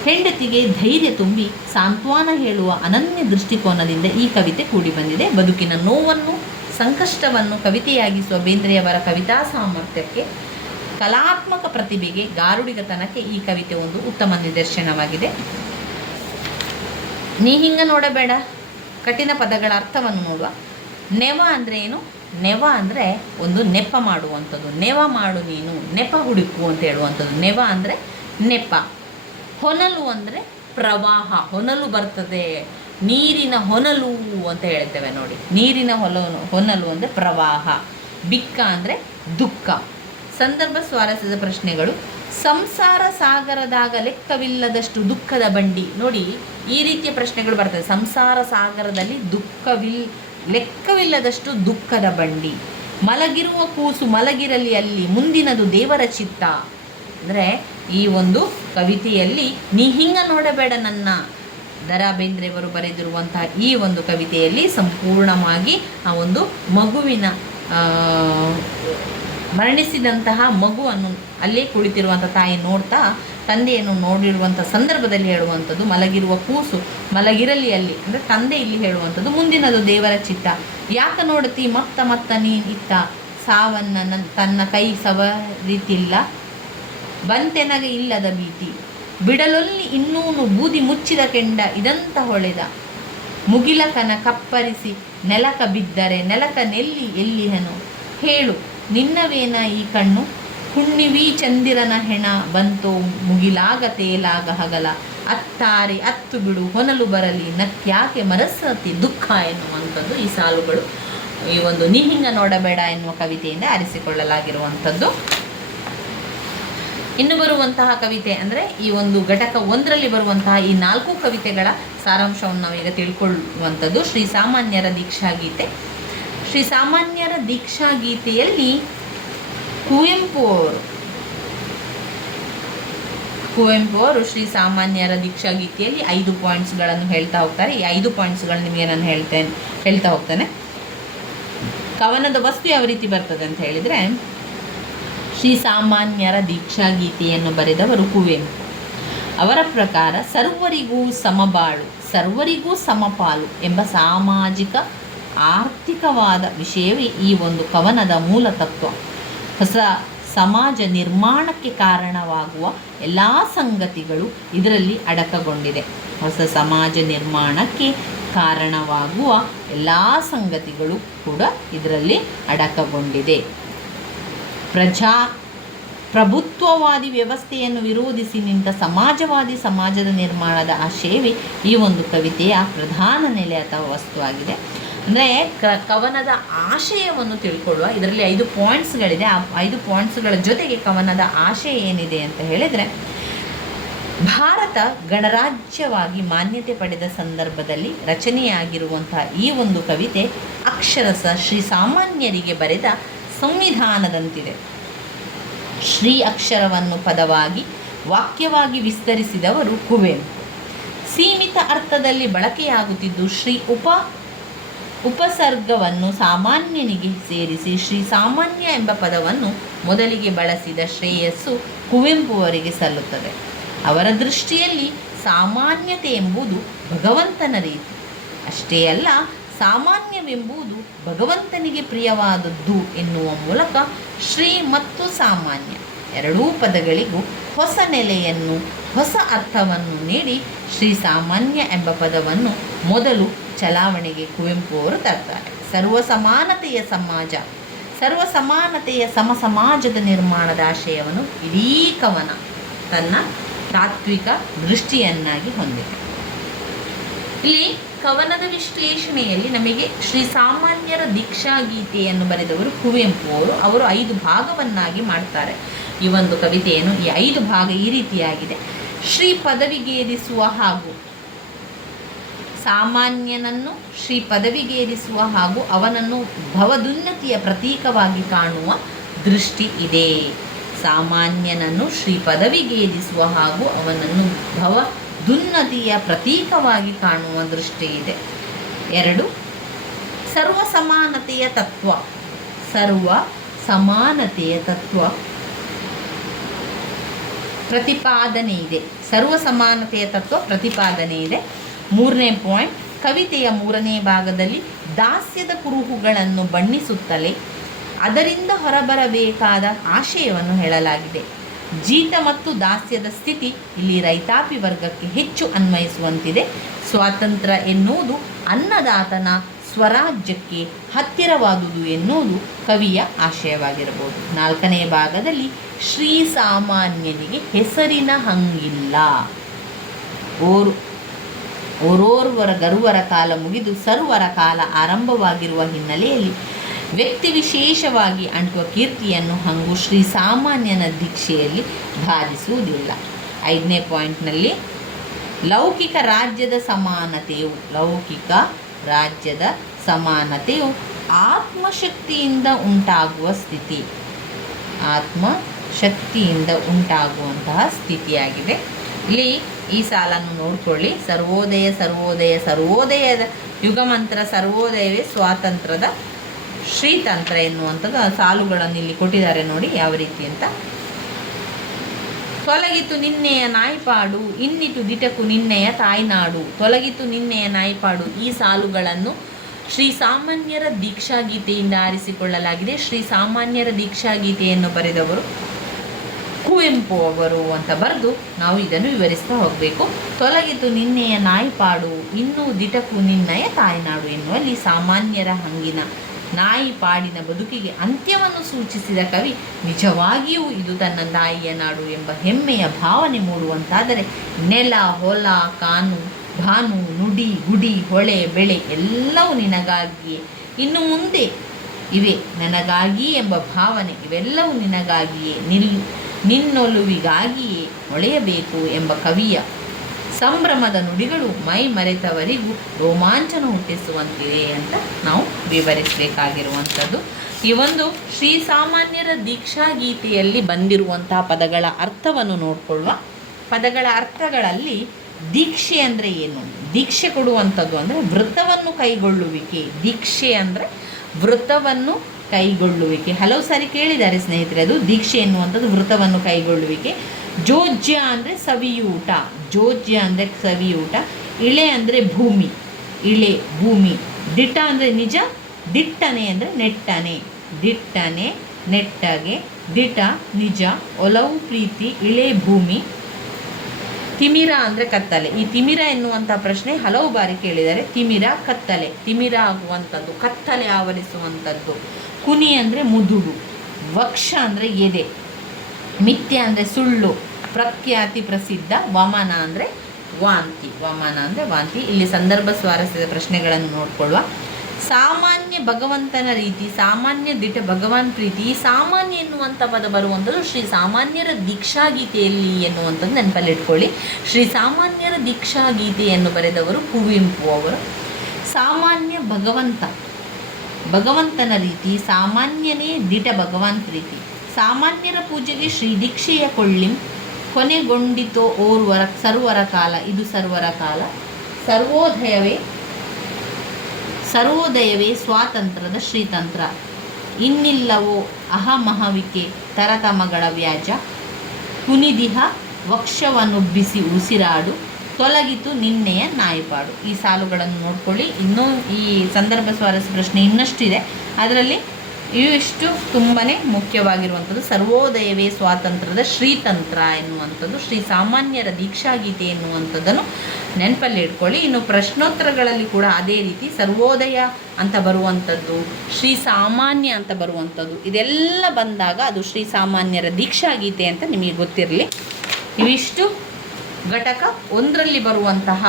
ಹೆಂಡತಿಗೆ ಧೈರ್ಯ ತುಂಬಿ ಸಾಂತ್ವನ ಹೇಳುವ ಅನನ್ಯ ದೃಷ್ಟಿಕೋನದಿಂದ ಈ ಕವಿತೆ ಕೂಡಿಬಂದಿದೆ. ಬದುಕಿನ ನೋವನ್ನು, ಸಂಕಷ್ಟವನ್ನು ಕವಿತೆಯಾಗಿಸುವ ಬೇಂದ್ರೆಯವರ ಕವಿತಾ ಸಾಮರ್ಥ್ಯಕ್ಕೆ, ಕಲಾತ್ಮಕ ಪ್ರತಿಭೆಗೆ, ಗಾರುಡಿಗತನಕ್ಕೆ ಈ ಕವಿತೆ ಒಂದು ಉತ್ತಮ ನಿದರ್ಶನವಾಗಿದೆ. ನೀ ಹಿಂಗೆ ನೋಡಬೇಡ, ಕಠಿಣ ಪದಗಳ ಅರ್ಥವನ್ನು ನೋಡುವ. ನೆವ ಅಂದರೆ ಏನು? ನೆವ ಅಂದರೆ ಒಂದು ನೆಪ ಮಾಡುವಂಥದ್ದು. ನೆವ ಮಾಡು ನೀನು, ನೆಪ ಹುಡುಕು ಅಂತ ಹೇಳುವಂಥದ್ದು. ನೆವ ಅಂದರೆ ನೆಪ. ಹೊನಲು ಅಂದರೆ ಪ್ರವಾಹ, ಹೊನಲು ಬರ್ತದೆ, ನೀರಿನ ಹೊನಲು ಅಂತ ಹೇಳ್ತೇವೆ ನೋಡಿ. ನೀರಿನ ಹೊನಲು ಅಂದರೆ ಪ್ರವಾಹ. ಬಿಕ್ಕ ಅಂದರೆ ದುಃಖ. ಸಂದರ್ಭ ಸ್ವಾರಸ್ಯದ ಪ್ರಶ್ನೆಗಳು. ಸಂಸಾರ ಸಾಗರದಾಗ ಲೆಕ್ಕವಿಲ್ಲದಷ್ಟು ದುಃಖದ ಬಂಡಿ. ನೋಡಿ, ಈ ರೀತಿಯ ಪ್ರಶ್ನೆಗಳು ಬರ್ತದೆ. ಸಂಸಾರ ಸಾಗರದಲ್ಲಿ ಲೆಕ್ಕವಿಲ್ಲದಷ್ಟು ದುಃಖದ ಬಂಡಿ. ಮಲಗಿರುವ ಕೂಸು ಮಲಗಿರಲಿ ಅಲ್ಲಿ, ಮುಂದಿನದು ದೇವರ ಚಿತ್ತ. ಅಂದರೆ ಈ ಒಂದು ಕವಿತೆಯಲ್ಲಿ ನೀ ಹಿಂಗ ನೋಡಬೇಡ ನನ್ನ, ದ.ರಾ ಬೇಂದ್ರೆಯವರು ಬರೆದಿರುವಂತಹ ಈ ಒಂದು ಕವಿತೆಯಲ್ಲಿ ಸಂಪೂರ್ಣವಾಗಿ ಆ ಒಂದು ಮಗುವಿನ ಮರಣಿಸಿದಂತಹ ಮಗುವನ್ನು ಅಲ್ಲೇ ಕುಳಿತಿರುವಂಥ ತಾಯಿ ನೋಡ್ತಾ ತಂದೆಯನ್ನು ನೋಡಿರುವಂಥ ಸಂದರ್ಭದಲ್ಲಿ ಹೇಳುವಂಥದ್ದು ಮಲಗಿರುವ ಕೂಸು ಮಲಗಿರಲಿ ಅಲ್ಲಿ, ಅಂದರೆ ತಂದೆ ಇಲ್ಲಿ ಹೇಳುವಂಥದ್ದು ಮುಂದಿನದು ದೇವರ ಚಿತ್ತ. ಯಾಕೆ ನೋಡ್ತಿ ಮತ್ತ ನೀನು ಇತ್ತ, ಸಾವನ್ನ ತನ್ನ ಕೈ ಸವರಿತಿಲ್ಲ, ಬಂತೆನಗೆ ಇಲ್ಲದ ಭೀತಿ, ಬಿಡಲೊಲ್ಲಿ ಇನ್ನೂನು ಬೂದಿ ಮುಚ್ಚಿದ ಕೆಂಡ ಇದಂತ ಹೊಳೆದ, ಮುಗಿಲಕನ ಕಪ್ಪರಿಸಿ ನೆಲಕ ಬಿದ್ದರೆ ನೆಲಕ ನೆಲ್ಲಿ ಎಲ್ಲಿಹನು, ಹೇಳು ನಿನ್ನವೇನ ಈ ಕಣ್ಣು, ಹುಣ್ಣಿವಿ ಚಂದಿರನ ಹೆಣ ಬಂತೋ ಮುಗಿಲಾಗ ತೇಲಾಗ ಹಗಲ, ಅತ್ತಾರಿ ಅತ್ತು ಬಿಡು ಹೊನಲು ಬರಲಿ ನಕ್ಯಾಕೆ ಮರಸತಿ ದುಃಖ ಎನ್ನುವಂಥದ್ದು ಈ ಸಾಲುಗಳು ಈ ಒಂದು ನೀ ಹಿಂಗ ನೋಡಬೇಡ ಎನ್ನುವ ಕವಿತೆಯಿಂದ ಆರಿಸಿಕೊಳ್ಳಲಾಗಿರುವಂಥದ್ದು. ಇನ್ನು ಬರುವಂತಹ ಕವಿತೆ ಅಂದರೆ ಈ ಒಂದು ಘಟಕ 1ರಲ್ಲಿ ಬರುವಂತಹ ಈ 4 ಕವಿತೆಗಳ ಸಾರಾಂಶವನ್ನು ನಾವೀಗ ತಿಳ್ಕೊಳ್ಳುವಂಥದ್ದು. ಶ್ರೀ ಸಾಮಾನ್ಯರ ದೀಕ್ಷಾಗೀತೆ. ಶ್ರೀ ಸಾಮಾನ್ಯರ ದೀಕ್ಷಾಗೀತೆಯಲ್ಲಿ ಕುವೆಂಪು ಅವರು ಶ್ರೀ ಸಾಮಾನ್ಯರ ದೀಕ್ಷಾಗೀತೆಯಲ್ಲಿ 5 ಪಾಯಿಂಟ್ಸ್ಗಳನ್ನು ಹೇಳ್ತಾ ಹೋಗ್ತಾರೆ. ಈ 5 ಪಾಯಿಂಟ್ಸ್ಗಳನ್ನು ನಿಮಗೆ ನಾನು ಹೇಳ್ತಾ ಹೋಗ್ತೇನೆ. ಕವನದ ವಸ್ತು ಯಾವ ರೀತಿ ಬರ್ತದೆ ಅಂತ ಹೇಳಿದರೆ, ಶ್ರೀ ಸಾಮಾನ್ಯರ ದೀಕ್ಷಾಗೀತೆಯನ್ನು ಬರೆದವರು ಕುವೆಂಪು. ಅವರ ಪ್ರಕಾರ ಸರ್ವರಿಗೂ ಸಮಬಾಳು, ಸರ್ವರಿಗೂ ಸಮಪಾಲು ಎಂಬ ಸಾಮಾಜಿಕ ಆರ್ಥಿಕವಾದ ವಿಷಯವೇ ಈ ಒಂದು ಕವನದ ಮೂಲ ತತ್ವ. ಹೊಸ ಸಮಾಜ ನಿರ್ಮಾಣಕ್ಕೆ ಕಾರಣವಾಗುವ ಎಲ್ಲ ಸಂಗತಿಗಳು ಇದರಲ್ಲಿ ಅಡಕಗೊಂಡಿದೆ. ಹೊಸ ಸಮಾಜ ನಿರ್ಮಾಣಕ್ಕೆ ಕಾರಣವಾಗುವ ಎಲ್ಲ ಸಂಗತಿಗಳು ಕೂಡ ಇದರಲ್ಲಿ ಅಡಕಗೊಂಡಿದೆ. ಪ್ರಭುತ್ವವಾದಿ ವ್ಯವಸ್ಥೆಯನ್ನು ವಿರೋಧಿಸಿ ನಿಂತ ಸಮಾಜವಾದಿ ಸಮಾಜದ ನಿರ್ಮಾಣದ ಆಶಯವೇ ಈ ಒಂದು ಕವಿತೆಯ ಪ್ರಧಾನ ನೆಲೆ ಅಥವಾ ವಸ್ತುವಾಗಿದೆ. ಅಂದರೆ ಕವನದ ಆಶಯವನ್ನು ತಿಳ್ಕೊಳ್ಳುವ. ಇದರಲ್ಲಿ 5 ಪಾಯಿಂಟ್ಸ್ಗಳಿದೆ. ಆ 5 ಪಾಯಿಂಟ್ಸ್ಗಳ ಜೊತೆಗೆ ಕವನದ ಆಶಯ ಏನಿದೆ ಅಂತ ಹೇಳಿದರೆ, ಭಾರತ ಗಣರಾಜ್ಯವಾಗಿ ಮಾನ್ಯತೆ ಪಡೆದ ಸಂದರ್ಭದಲ್ಲಿ ರಚನೆಯಾಗಿರುವಂತಹ ಈ ಒಂದು ಕವಿತೆ ಅಕ್ಷರಶಃ ಶ್ರೀ ಸಾಮಾನ್ಯರಿಗೆ ಬರೆದ ಸಂವಿಧಾನದಂತಿದೆ. ಶ್ರೀ ಅಕ್ಷರವನ್ನು ಪದವಾಗಿ ವಾಕ್ಯವಾಗಿ ವಿಸ್ತರಿಸಿದವರು ಕುವೆಂಪು. ಸೀಮಿತ ಅರ್ಥದಲ್ಲಿ ಬಳಕೆಯಾಗುತ್ತಿದ್ದು ಶ್ರೀ ಉಪಸರ್ಗವನ್ನು ಸಾಮಾನ್ಯನಿಗೆ ಸೇರಿಸಿ ಶ್ರೀ ಸಾಮಾನ್ಯ ಎಂಬ ಪದವನ್ನು ಮೊದಲಿಗೆ ಬಳಸಿದ ಶ್ರೇಯಸ್ಸು ಕುವೆಂಪು ಅವರಿಗೆ ಸಲ್ಲುತ್ತದೆ. ಅವರ ದೃಷ್ಟಿಯಲ್ಲಿ ಸಾಮಾನ್ಯತೆ ಎಂಬುದು ಭಗವಂತನ ರೀತಿ. ಅಷ್ಟೇ ಅಲ್ಲ, ಸಾಮಾನ್ಯವೆಂಬುದು ಭಗವಂತನಿಗೆ ಪ್ರಿಯವಾದದ್ದು ಎನ್ನುವ ಮೂಲಕ ಶ್ರೀ ಮತ್ತು ಸಾಮಾನ್ಯ ಎರಡೂ ಪದಗಳಿಗೂ ಹೊಸ ನೆಲೆಯನ್ನು, ಹೊಸ ಅರ್ಥವನ್ನು ನೀಡಿ ಶ್ರೀ ಸಾಮಾನ್ಯ ಎಂಬ ಪದವನ್ನು ಮೊದಲು ಚಲಾವಣೆಗೆ ಕುವೆಂಪು ಅವರು ತರ್ತಾರೆ. ಸರ್ವಸಮಾನತೆಯ ಸಮಾಜ, ಸರ್ವಸಮಾನತೆಯ ಸಮಾಜದ ನಿರ್ಮಾಣದ ಆಶಯವನ್ನು ಇಡೀ ಕವನ ತನ್ನ ತಾತ್ವಿಕ ದೃಷ್ಟಿಯನ್ನಾಗಿ ಹೊಂದಿದೆ. ಇಲ್ಲಿ ಕವನದ ವಿಶ್ಲೇಷಣೆಯಲ್ಲಿ ನಮಗೆ ಶ್ರೀ ಸಾಮಾನ್ಯರ ದೀಕ್ಷಾಗೀತೆಯನ್ನು ಬರೆದವರು ಕುವೆಂಪು ಅವರು 5 ಭಾಗವನ್ನಾಗಿ ಮಾಡ್ತಾರೆ ಈ ಒಂದು ಕವಿತೆಯನ್ನು. ಈ 5 ಭಾಗ ಈ ರೀತಿಯಾಗಿದೆ. ಶ್ರೀ ಪದವಿಗೇರಿಸುವ ಹಾಗೂ ಸಾಮಾನ್ಯನನ್ನು ಶ್ರೀ ಪದವಿಗೇರಿಸುವ ಹಾಗೂ ಅವನನ್ನು ಭವದುನ್ನತಿಯ ಪ್ರತೀಕವಾಗಿ ಕಾಣುವ ದೃಷ್ಟಿ ಇದೆ. ಸಾಮಾನ್ಯನನ್ನು ಶ್ರೀ ಪದವಿಗೇರಿಸುವ ಹಾಗೂ ಅವನನ್ನು ಭವದುನ್ನತಿಯ ಪ್ರತೀಕವಾಗಿ ಕಾಣುವ ದೃಷ್ಟಿ ಇದೆ. 2, ಸರ್ವ ಸಮಾನತೆಯ ತತ್ವ. ಸರ್ವ ಸಮಾನತೆಯ ತತ್ವ ಪ್ರತಿಪಾದನೆ ಇದೆ. ಸರ್ವ ಸಮಾನತೆಯ ತತ್ವ ಪ್ರತಿಪಾದನೆ ಇದೆ. 3ನೇ ಪಾಯಿಂಟ್, ಕವಿತೆಯ 3ನೇ ಭಾಗದಲ್ಲಿ ದಾಸ್ಯದ ಕುರುಹುಗಳನ್ನು ಬಣ್ಣಿಸುತ್ತಲೇ ಅದರಿಂದ ಹೊರಬರಬೇಕಾದ ಆಶಯವನ್ನು ಹೇಳಲಾಗಿದೆ. ಜೀತ ಮತ್ತು ದಾಸ್ಯದ ಸ್ಥಿತಿ ಇಲ್ಲಿ ರೈತಾಪಿ ವರ್ಗಕ್ಕೆ ಹೆಚ್ಚು ಅನ್ವಯಿಸುವಂತಿದೆ. ಸ್ವಾತಂತ್ರ್ಯ ಎನ್ನುವುದು ಅನ್ನದಾತನ ಸ್ವರಾಜ್ಯಕ್ಕೆ ಹತ್ತಿರವಾದುದು ಎನ್ನುವುದು ಕವಿಯ ಆಶಯವಾಗಿರಬಹುದು. 4ನೇ ಭಾಗದಲ್ಲಿ ಶ್ರೀಸಾಮಾನ್ಯನಿಗೆ ಹೆಸರಿನ ಹಂಗಿಲ್ಲ. ಓರೋರ್ವರ ಗರುವರ ಕಾಲ ಮುಗಿದು ಸರ್ವರ ಕಾಲ ಆರಂಭವಾಗಿರುವ ಹಿನ್ನೆಲೆಯಲ್ಲಿ ವ್ಯಕ್ತಿ ವಿಶೇಷವಾಗಿ ಅಂಟುವ ಕೀರ್ತಿಯನ್ನು ಹಂಗು ಶ್ರೀಸಾಮಾನ್ಯನ ದೀಕ್ಷೆಯಲ್ಲಿ ಬಾಧಿಸುವುದಿಲ್ಲ. 5ನೇ ಪಾಯಿಂಟ್ನಲ್ಲಿ ಲೌಕಿಕ ರಾಜ್ಯದ ಸಮಾನತೆಯು ಆತ್ಮಶಕ್ತಿಯಿಂದ ಉಂಟಾಗುವ ಸ್ಥಿತಿ, ಆತ್ಮಶಕ್ತಿಯಿಂದ ಉಂಟಾಗುವಂತಹ ಸ್ಥಿತಿಯಾಗಿದೆ. ಇಲ್ಲಿ ಈ ಸಾಲನ್ನು ನೋಡ್ಕೊಳ್ಳಿ. ಸರ್ವೋದಯದ ಯುಗಮಂತ್ರ ಸರ್ವೋದಯವೇ ಸ್ವಾತಂತ್ರ್ಯದ ಶ್ರೀತಂತ್ರ ಎನ್ನುವಂಥದ್ದು ಸಾಲುಗಳನ್ನು ಇಲ್ಲಿ ಕೊಟ್ಟಿದ್ದಾರೆ ನೋಡಿ ಯಾವ ರೀತಿ ಅಂತ. ತೊಲಗಿತು ನಿನ್ನೆಯ ನಾಯ್ಪಾಡು ಇನ್ನಿತು ದಿಟಕು ನಿನ್ನೆಯ ತಾಯ್ನಾಡು. ತೊಲಗಿತು ನಿನ್ನೆಯ ನಾಯ್ಪಾಡು ಈ ಸಾಲುಗಳನ್ನು ಶ್ರೀಸಾಮಾನ್ಯರ ದೀಕ್ಷಾಗೀತೆಯಿಂದ ಆರಿಸಿಕೊಳ್ಳಲಾಗಿದೆ. ಶ್ರೀಸಾಮಾನ್ಯರ ದೀಕ್ಷಾಗೀತೆಯನ್ನು ಬರೆದವರು ಕುವೆಂಪು ಅವರು ಅಂತ ಬರೆದು ನಾವು ಇದನ್ನು ವಿವರಿಸ್ತಾ ಹೋಗಬೇಕು. ತೊಲಗಿತು ನಿನ್ನೆಯ ನಾಯಿಪಾಡು ಇನ್ನೂ ದಿಟಕು ನಿನ್ನಯ ತಾಯ್ನಾಡು ಎನ್ನುವಲ್ಲಿ ಸಾಮಾನ್ಯರ ಹಂಗಿನ ನಾಯಿಪಾಡಿನ ಬದುಕಿಗೆ ಅಂತ್ಯವನ್ನು ಸೂಚಿಸಿದ ಕವಿ ನಿಜವಾಗಿಯೂ ಇದು ತನ್ನ ತಾಯಿಯ ನಾಡು ಎಂಬ ಹೆಮ್ಮೆಯ ಭಾವನೆ ಮೂಡುವಂತಾದರೆ ನೆಲ, ಹೊಲ, ಕಾನು, ಭಾನು, ನುಡಿ, ಗುಡಿ, ಹೊಳೆ, ಬೆಳೆ ಎಲ್ಲವೂ ನಿನಗಾಗಿಯೇ, ಇನ್ನು ಮುಂದೆ ಇವೆ ನನಗಾಗಿ ಎಂಬ ಭಾವನೆ ಇವೆಲ್ಲವೂ ನಿನಗಾಗಿಯೇ, ನಿನ್ನೊಲುವಿಗಾಗಿಯೇ ಹೊಳೆಯಬೇಕು ಎಂಬ ಕವಿಯ ಸಂಭ್ರಮದ ನುಡಿಗಳು ಮೈ ಮರೆತವರಿಗೂ ರೋಮಾಂಚನ ಹುಟ್ಟಿಸುವಂತಿವೆ ಅಂತ ನಾವು ವಿವರಿಸಬೇಕಾಗಿರುವಂಥದ್ದು. ಈ ಒಂದು ಶ್ರೀಸಾಮಾನ್ಯರ ದೀಕ್ಷಾಗೀತೆಯಲ್ಲಿ ಬಂದಿರುವಂತಹ ಪದಗಳ ಅರ್ಥವನ್ನು ನೋಡಿಕೊಳ್ಳುವ. ಪದಗಳ ಅರ್ಥಗಳಲ್ಲಿ ದೀಕ್ಷೆ ಅಂದರೆ ಏನು? ದೀಕ್ಷೆ ಕೊಡುವಂಥದ್ದು ಅಂದರೆ ವೃತ್ತವನ್ನು ಕೈಗೊಳ್ಳುವಿಕೆ. ದೀಕ್ಷೆ ಅಂದರೆ ವೃತ್ತವನ್ನು ಕೈಗೊಳ್ಳುವಿಕೆ. ಹಲವು ಸಾರಿ ಕೇಳಿದ್ದಾರೆ ಸ್ನೇಹಿತರೆ, ಅದು ದೀಕ್ಷೆ ಎನ್ನುವಂಥದ್ದು ವೃತ್ತವನ್ನು ಕೈಗೊಳ್ಳುವಿಕೆ. ಜೋಜ್ಯ ಅಂದರೆ ಸವಿಯೂಟ, ಜೋಜ್ಯ ಅಂದರೆ ಸವಿಯೂಟ. ಇಳೆ ಅಂದರೆ ಭೂಮಿ, ಇಳೆ ಭೂಮಿ. ದಿಟ ಅಂದರೆ ನಿಜ, ದಿಟ್ಟನೆ ಅಂದರೆ ನೆಟ್ಟನೆ, ದಿಟ್ಟನೆ ನೆಟ್ಟಗೆ, ದಿಟ ನಿಜ, ಒಲವು ಪ್ರೀತಿ, ಇಳೆ ಭೂಮಿ. ತಿಮಿರ ಅಂದರೆ ಕತ್ತಲೆ. ಈ ತಿಮಿರ ಎನ್ನುವಂಥ ಪ್ರಶ್ನೆ ಹಲವು ಬಾರಿ ಕೇಳಿದ್ದಾರೆ. ತಿಮಿರ ಕತ್ತಲೆ, ತಿಮಿರ ಆಗುವಂಥದ್ದು, ಕತ್ತಲೆ ಆವರಿಸುವಂಥದ್ದು. ಕುನಿ ಅಂದರೆ ಮುದುಡು, ವಕ್ಷ ಅಂದರೆ ಎದೆ, ಮಿಥ್ಯ ಅಂದರೆ ಸುಳ್ಳು, ಪ್ರಖ್ಯಾತಿ ಪ್ರಸಿದ್ಧ, ವಮನ ಅಂದರೆ ವಾಂತಿ, ವಮನ ಅಂದರೆ ವಾಂತಿ. ಇಲ್ಲಿ ಸಂದರ್ಭ ಸ್ವಾರಸ್ಯದ ಪ್ರಶ್ನೆಗಳನ್ನು ನೋಡಿಕೊಳ್ಳುವ. ಸಾಮಾನ್ಯ ಭಗವಂತನ ರೀತಿ, ಸಾಮಾನ್ಯ ದಿಟ ಭಗವಾನ್ ಪ್ರೀತಿ. ಈ ಸಾಮಾನ್ಯ ಎನ್ನುವಂಥ ಪದ ಬರುವಂಥದ್ದು ಶ್ರೀ ಸಾಮಾನ್ಯರ ದೀಕ್ಷಾಗೀತೆಯಲ್ಲಿ ಎನ್ನುವಂಥದ್ದು ನೆನಪಲ್ಲಿಟ್ಕೊಳ್ಳಿ. ಶ್ರೀ ಸಾಮಾನ್ಯರ ದೀಕ್ಷಾಗೀತೆಯನ್ನು ಬರೆದವರು ಕುವೆಂಪು ಅವರು. ಸಾಮಾನ್ಯ ಭಗವಂತ, ಭಗವಂತನ ರೀತಿ, ಸಾಮಾನ್ಯನೇ ದಿಟ ಭಗವಾನ್ ಪ್ರೀತಿ. ಸಾಮಾನ್ಯರ ಪೂಜೆಗೆ ಶ್ರೀ ದೀಕ್ಷೆಯ ಕೊಳ್ಳಿಂ, ಕೊನೆಗೊಂಡಿತೋ ಓರ್ವರ ಸರ್ವರ ಕಾಲ, ಇದು ಸರ್ವರ ಕಾಲ. ಸರ್ವೋದಯವೇ ಸ್ವಾತಂತ್ರ್ಯದ ಶ್ರೀತಂತ್ರ. ಇನ್ನಿಲ್ಲವೋ ಅಹಮಹವಿಕೆ ತರತಮಗಳ ವ್ಯಾಜ. ಕುನಿದಿಹ ವಕ್ಷವನ್ನುಬ್ಬಿಸಿ ಉಸಿರಾಡು, ತೊಲಗಿತು ನಿನ್ನೆಯ ನಾಯಿಪಾಡು. ಈ ಸಾಲುಗಳನ್ನು ನೋಡ್ಕೊಳ್ಳಿ. ಇನ್ನೂ ಈ ಸಂದರ್ಭ ಸ್ವಾರಸ್ಯ ಪ್ರಶ್ನೆ ಇನ್ನಷ್ಟಿದೆ. ಅದರಲ್ಲಿ ಇವಿಷ್ಟು ತುಂಬಾ ಮುಖ್ಯವಾಗಿರುವಂಥದ್ದು. ಸರ್ವೋದಯವೇ ಸ್ವಾತಂತ್ರ್ಯದ ಶ್ರೀತಂತ್ರ ಎನ್ನುವಂಥದ್ದು, ಶ್ರೀ ಸಾಮಾನ್ಯರ ದೀಕ್ಷಾಗೀತೆ ಎನ್ನುವಂಥದ್ದನ್ನು ನೆನಪಲ್ಲಿ ಇಟ್ಕೊಳ್ಳಿ. ಇನ್ನು ಪ್ರಶ್ನೋತ್ತರಗಳಲ್ಲಿ ಕೂಡ ಅದೇ ರೀತಿ ಸರ್ವೋದಯ ಅಂತ ಬರುವಂಥದ್ದು, ಶ್ರೀ ಸಾಮಾನ್ಯ ಅಂತ ಬರುವಂಥದ್ದು, ಇದೆಲ್ಲ ಬಂದಾಗ ಅದು ಶ್ರೀ ಸಾಮಾನ್ಯರ ದೀಕ್ಷಾಗೀತೆ ಅಂತ ನಿಮಗೆ ಗೊತ್ತಿರಲಿ. ಇವಿಷ್ಟು ಘಟಕ 1ರಲ್ಲಿ ಬರುವಂತಹ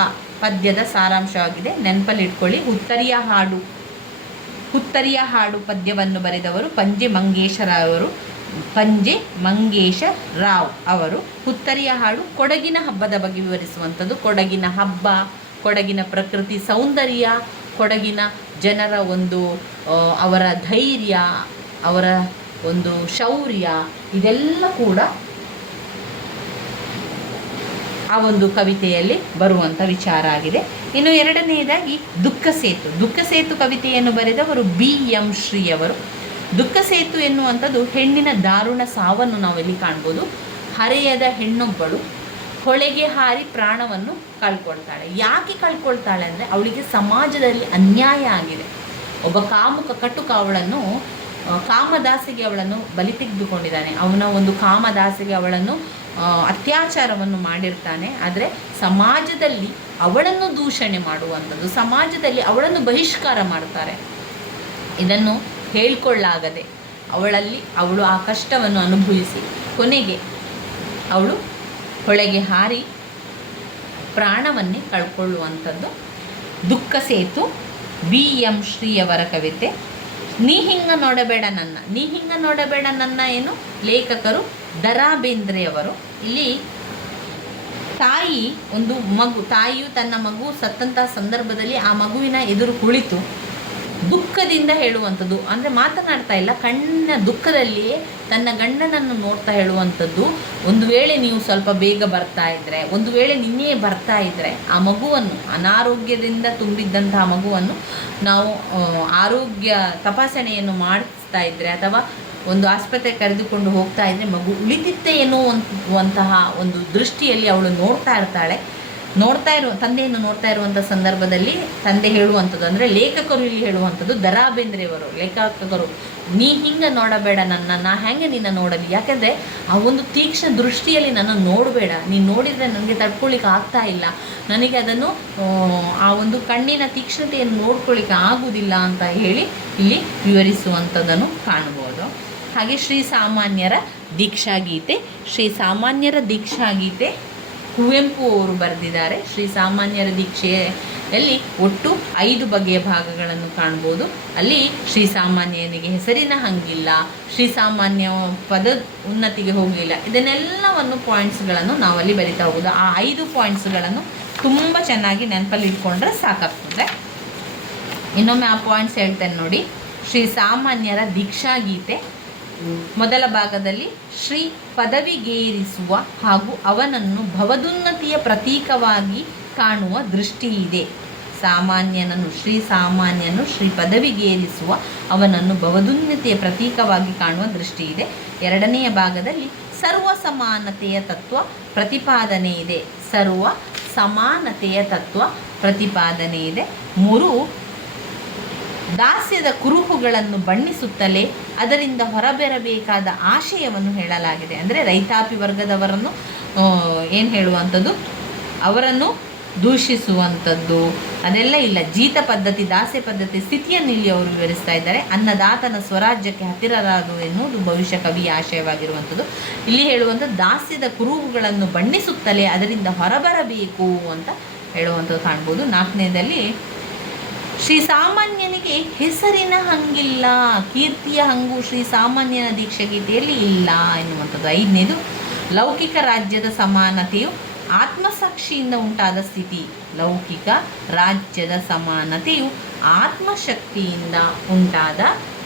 ಪದ್ಯದ ಸಾರಾಂಶವಾಗಿದೆ. ನೆನಪಲ್ಲಿ ಇಟ್ಕೊಳ್ಳಿ. ಹುತ್ತರಿಯ ಹಾಡು ಪದ್ಯವನ್ನು ಬರೆದವರು ಪಂಜೆ ಮಂಗೇಶ ರಾವ್ ಅವರು. ಹುತ್ತರಿಯ ಹಾಡು ಕೊಡಗಿನ ಹಬ್ಬದ ಬಗ್ಗೆ ವಿವರಿಸುವಂಥದ್ದು. ಕೊಡಗಿನ ಹಬ್ಬ, ಕೊಡಗಿನ ಪ್ರಕೃತಿ ಸೌಂದರ್ಯ, ಕೊಡಗಿನ ಜನರ ಒಂದು ಅವರ ಧೈರ್ಯ, ಅವರ ಒಂದು ಶೌರ್ಯ, ಇದೆಲ್ಲ ಕೂಡ ಆ ಒಂದು ಕವಿತೆಯಲ್ಲಿ ಬರುವಂಥ ವಿಚಾರ ಆಗಿದೆ. ಇನ್ನು 2ನೇದಾಗಿ ದುಃಖ ಸೇತು ಕವಿತೆಯನ್ನು ಬರೆದವರು BM ಶ್ರೀ ಅವರು. ದುಃಖ ಸೇತು ಎನ್ನುವಂಥದ್ದು ಹೆಣ್ಣಿನ ದಾರುಣ ಸಾವನ್ನು ನಾವಿಲ್ಲಿ ಕಾಣ್ಬೋದು. ಹರೆಯದ ಹೆಣ್ಣೊಬ್ಬಳು ಹೊಳೆಗೆ ಹಾರಿ ಪ್ರಾಣವನ್ನು ಕಳ್ಕೊಳ್ತಾಳೆ. ಯಾಕೆ ಕಳ್ಕೊಳ್ತಾಳೆ ಅಂದರೆ ಅವಳಿಗೆ ಸಮಾಜದಲ್ಲಿ ಅನ್ಯಾಯ ಆಗಿದೆ. ಒಬ್ಬ ಕಾಮುಕ ಕಟುಕ ಅವಳನ್ನು ಕಾಮದಾಸೆಗೆ ಅವಳನ್ನು ಬಲಿ ತೆಗೆದುಕೊಂಡಿದ್ದಾನೆ. ಅವನ ಒಂದು ಕಾಮದಾಸೆಗೆ ಅವಳನ್ನು ಅತ್ಯಾಚಾರವನ್ನು ಮಾಡಿರ್ತಾನೆ. ಆದರೆ ಸಮಾಜದಲ್ಲಿ ಅವಳನ್ನು ದೂಷಣೆ ಮಾಡುವಂಥದ್ದು, ಸಮಾಜದಲ್ಲಿ ಅವಳನ್ನು ಬಹಿಷ್ಕಾರ ಮಾಡ್ತಾರೆ. ಇದನ್ನು ಹೇಳ್ಕೊಳ್ಳಾಗದೆ ಅವಳು ಆ ಕಷ್ಟವನ್ನು ಅನುಭವಿಸಿ ಕೊನೆಗೆ ಅವಳು ಹೊಳೆಗೆ ಹಾರಿ ಪ್ರಾಣವನ್ನೇ ಕಳ್ಕೊಳ್ಳುವಂಥದ್ದು ದುಃಖ ಸೇತು BM ಶ್ರೀಯವರ ಕವಿತೆ. ನೀ ಹಿಂಗ ನೋಡಬೇಡ ನನ್ನ ಏನು ಲೇಖಕರು ದ.ರಾ ಬೇಂದ್ರೆಯವರು. ಇಲ್ಲಿ ತಾಯಿಯು ತನ್ನ ಮಗು ಸತ್ತಂಥ ಸಂದರ್ಭದಲ್ಲಿ ಆ ಮಗುವಿನ ಎದುರು ಕುಳಿತು ದುಃಖದಿಂದ ಹೇಳುವಂಥದ್ದು, ಅಂದರೆ ಮಾತನಾಡ್ತಾ ಇಲ್ಲ, ದುಃಖದಲ್ಲಿಯೇ ತನ್ನ ಗಂಡನನ್ನು ನೋಡ್ತಾ ಹೇಳುವಂಥದ್ದು, ಒಂದು ವೇಳೆ ನೀವು ಸ್ವಲ್ಪ ಬೇಗ ಬರ್ತಾ ಇದ್ದರೆ, ಒಂದು ವೇಳೆ ನಿನ್ನೆ ಬರ್ತಾ ಇದ್ದರೆ ಆ ಮಗುವನ್ನು, ಅನಾರೋಗ್ಯದಿಂದ ತುಂಬಿದ್ದಂತಹ ಮಗುವನ್ನು ನಾವು ಆರೋಗ್ಯ ತಪಾಸಣೆಯನ್ನು ಮಾಡಿಸ್ತಾ ಇದ್ದರೆ ಅಥವಾ ಒಂದು ಆಸ್ಪತ್ರೆಗೆ ಕರೆದುಕೊಂಡು ಹೋಗ್ತಾ ಇದ್ದರೆ ಮಗು ಉಳಿತಿತ್ತೆ ಎನ್ನುವಂತಹ ಒಂದು ದೃಷ್ಟಿಯಲ್ಲಿ ಅವಳು ತಂದೆಯನ್ನು ನೋಡ್ತಾ ಇರುವಂಥ ಸಂದರ್ಭದಲ್ಲಿ ತಂದೆ ಹೇಳುವಂಥದ್ದು, ಅಂದರೆ ಲೇಖಕರು ಇಲ್ಲಿ ಹೇಳುವಂಥದ್ದು, ದ.ರಾ ಬೇಂದ್ರೆಯವರು ಲೇಖಕರು, ನೀ ಹಿಂಗೆ ನೋಡಬೇಡ ನಾ ಹೆಂಗೆ ನಿನ್ನ ನೋಡಲಿ, ಯಾಕೆಂದರೆ ಆ ಒಂದು ತೀಕ್ಷ್ಣ ದೃಷ್ಟಿಯಲ್ಲಿ ನನ್ನ ನೋಡಬೇಡ, ನೀನು ನೋಡಿದರೆ ನನಗೆ ತಡ್ಕೊಳ್ಳಿಕ್ಕೆ ಆಗ್ತಾ ಇಲ್ಲ, ನನಗೆ ಅದನ್ನು ಆ ಒಂದು ಕಣ್ಣಿನ ತೀಕ್ಷ್ಣತೆಯನ್ನು ನೋಡ್ಕೊಳ್ಳಿಕ್ಕೆ ಆಗುವುದಿಲ್ಲ ಅಂತ ಹೇಳಿ ಇಲ್ಲಿ ವಿವರಿಸುವಂಥದ್ದನ್ನು ಕಾಣ್ಬೋದು. ಹಾಗೆ ಶ್ರೀಸಾಮಾನ್ಯರ ದೀಕ್ಷಾಗೀತೆ ಕುವೆಂಪು ಅವರು ಬರೆದಿದ್ದಾರೆ. ಶ್ರೀಸಾಮಾನ್ಯರ ದೀಕ್ಷೆಯಲ್ಲಿ ಒಟ್ಟು 5 ಬಗೆಯ ಭಾಗಗಳನ್ನು ಕಾಣ್ಬೋದು. ಅಲ್ಲಿ ಶ್ರೀಸಾಮಾನ್ಯನಿಗೆ ಹೆಸರಿನ ಹಂಗಿಲ್ಲ, ಶ್ರೀಸಾಮಾನ್ಯ ಪದ ಉನ್ನತಿಗೆ ಹೋಗಲಿಲ್ಲ, ಇದನ್ನೆಲ್ಲವನ್ನು ಪಾಯಿಂಟ್ಸ್ಗಳನ್ನು ನಾವಲ್ಲಿ ಬರಿತಾ ಹೋಗೋದು. ಆ 5 ಪಾಯಿಂಟ್ಸ್ಗಳನ್ನು ತುಂಬ ಚೆನ್ನಾಗಿ ನೆನಪಲ್ಲಿ ಇಟ್ಕೊಂಡ್ರೆ ಸಾಕಾಗ್ತದೆ. ಇನ್ನೊಮ್ಮೆ ಆ ಪಾಯಿಂಟ್ಸ್ ಹೇಳ್ತೇನೆ ನೋಡಿ. ಶ್ರೀಸಾಮಾನ್ಯರ ದೀಕ್ಷಾಗೀತೆ ಮೊದಲ ಭಾಗದಲ್ಲಿ ಶ್ರೀ ಪದವಿಗೇರಿಸುವ ಹಾಗೂ ಅವನನ್ನು ಭವದುನ್ನತಿಯ ಪ್ರತೀಕವಾಗಿ ಕಾಣುವ ದೃಷ್ಟಿ ಇದೆ. ಶ್ರೀಸಾಮಾನ್ಯನು ಶ್ರೀ ಪದವಿಗೇರಿಸುವ ಅವನನ್ನು ಭವದುನ್ನತಿಯ ಪ್ರತೀಕವಾಗಿ ಕಾಣುವ ದೃಷ್ಟಿ ಇದೆ. ಎರಡನೆಯ ಭಾಗದಲ್ಲಿ ಸರ್ವ ಸಮಾನತೆಯ ತತ್ವ ಪ್ರತಿಪಾದನೆ ಇದೆ. 3 ದಾಸ್ಯದ ಕುರುಹುಗಳನ್ನು ಬಣ್ಣಿಸುತ್ತಲೇ ಅದರಿಂದ ಹೊರಬರಬೇಕಾದ ಆಶಯವನ್ನು ಹೇಳಲಾಗಿದೆ. ಅಂದರೆ ರೈತಾಪಿ ವರ್ಗದವರನ್ನು ಏನು ಹೇಳುವಂಥದ್ದು, ಅವರನ್ನು ದೂಷಿಸುವಂಥದ್ದು ಅದೆಲ್ಲ ಇಲ್ಲ. ಜೀತ ಪದ್ಧತಿ, ದಾಸ್ಯ ಪದ್ಧತಿ ಸ್ಥಿತಿಯನ್ನು ಇಲ್ಲಿ ಅವರು ವಿವರಿಸ್ತಾ ಇದ್ದಾರೆ. ಅನ್ನದಾತನ ಸ್ವರಾಜ್ಯಕ್ಕೆ ಹತ್ತಿರರಾದು ಎನ್ನುವುದು ಭವಿಷ್ಯ ಕವಿಯ ಆಶಯವಾಗಿರುವಂಥದ್ದು. ಇಲ್ಲಿ ಹೇಳುವಂಥದ್ದು ದಾಸ್ಯದ ಕುರುಹುಗಳನ್ನು ಬಣ್ಣಿಸುತ್ತಲೇ ಅದರಿಂದ ಹೊರಬರಬೇಕು ಅಂತ ಹೇಳುವಂಥದ್ದು ಕಾಣ್ಬೋದು. 4ನೇದಲ್ಲಿ ಶ್ರೀಸಾಮಾನ್ಯನಿಗೆ ಹೆಸರಿನ ಹಂಗಿಲ್ಲ, ಕೀರ್ತಿಯ ಹಂಗು ಶ್ರೀಸಾಮಾನ್ಯನ ದೀಕ್ಷಾಗೀತೆಯಲ್ಲಿ ಇಲ್ಲ ಎನ್ನುವಂಥದ್ದು. 5ನೇದು ಲೌಕಿಕ ರಾಜ್ಯದ ಸಮಾನತೆಯು ಆತ್ಮಸಾಕ್ಷಿಯಿಂದ ಉಂಟಾದ ಸ್ಥಿತಿ. ಲೌಕಿಕ ರಾಜ್ಯದ ಸಮಾನತೆಯು ಆತ್ಮಶಕ್ತಿಯಿಂದ ಉಂಟಾದ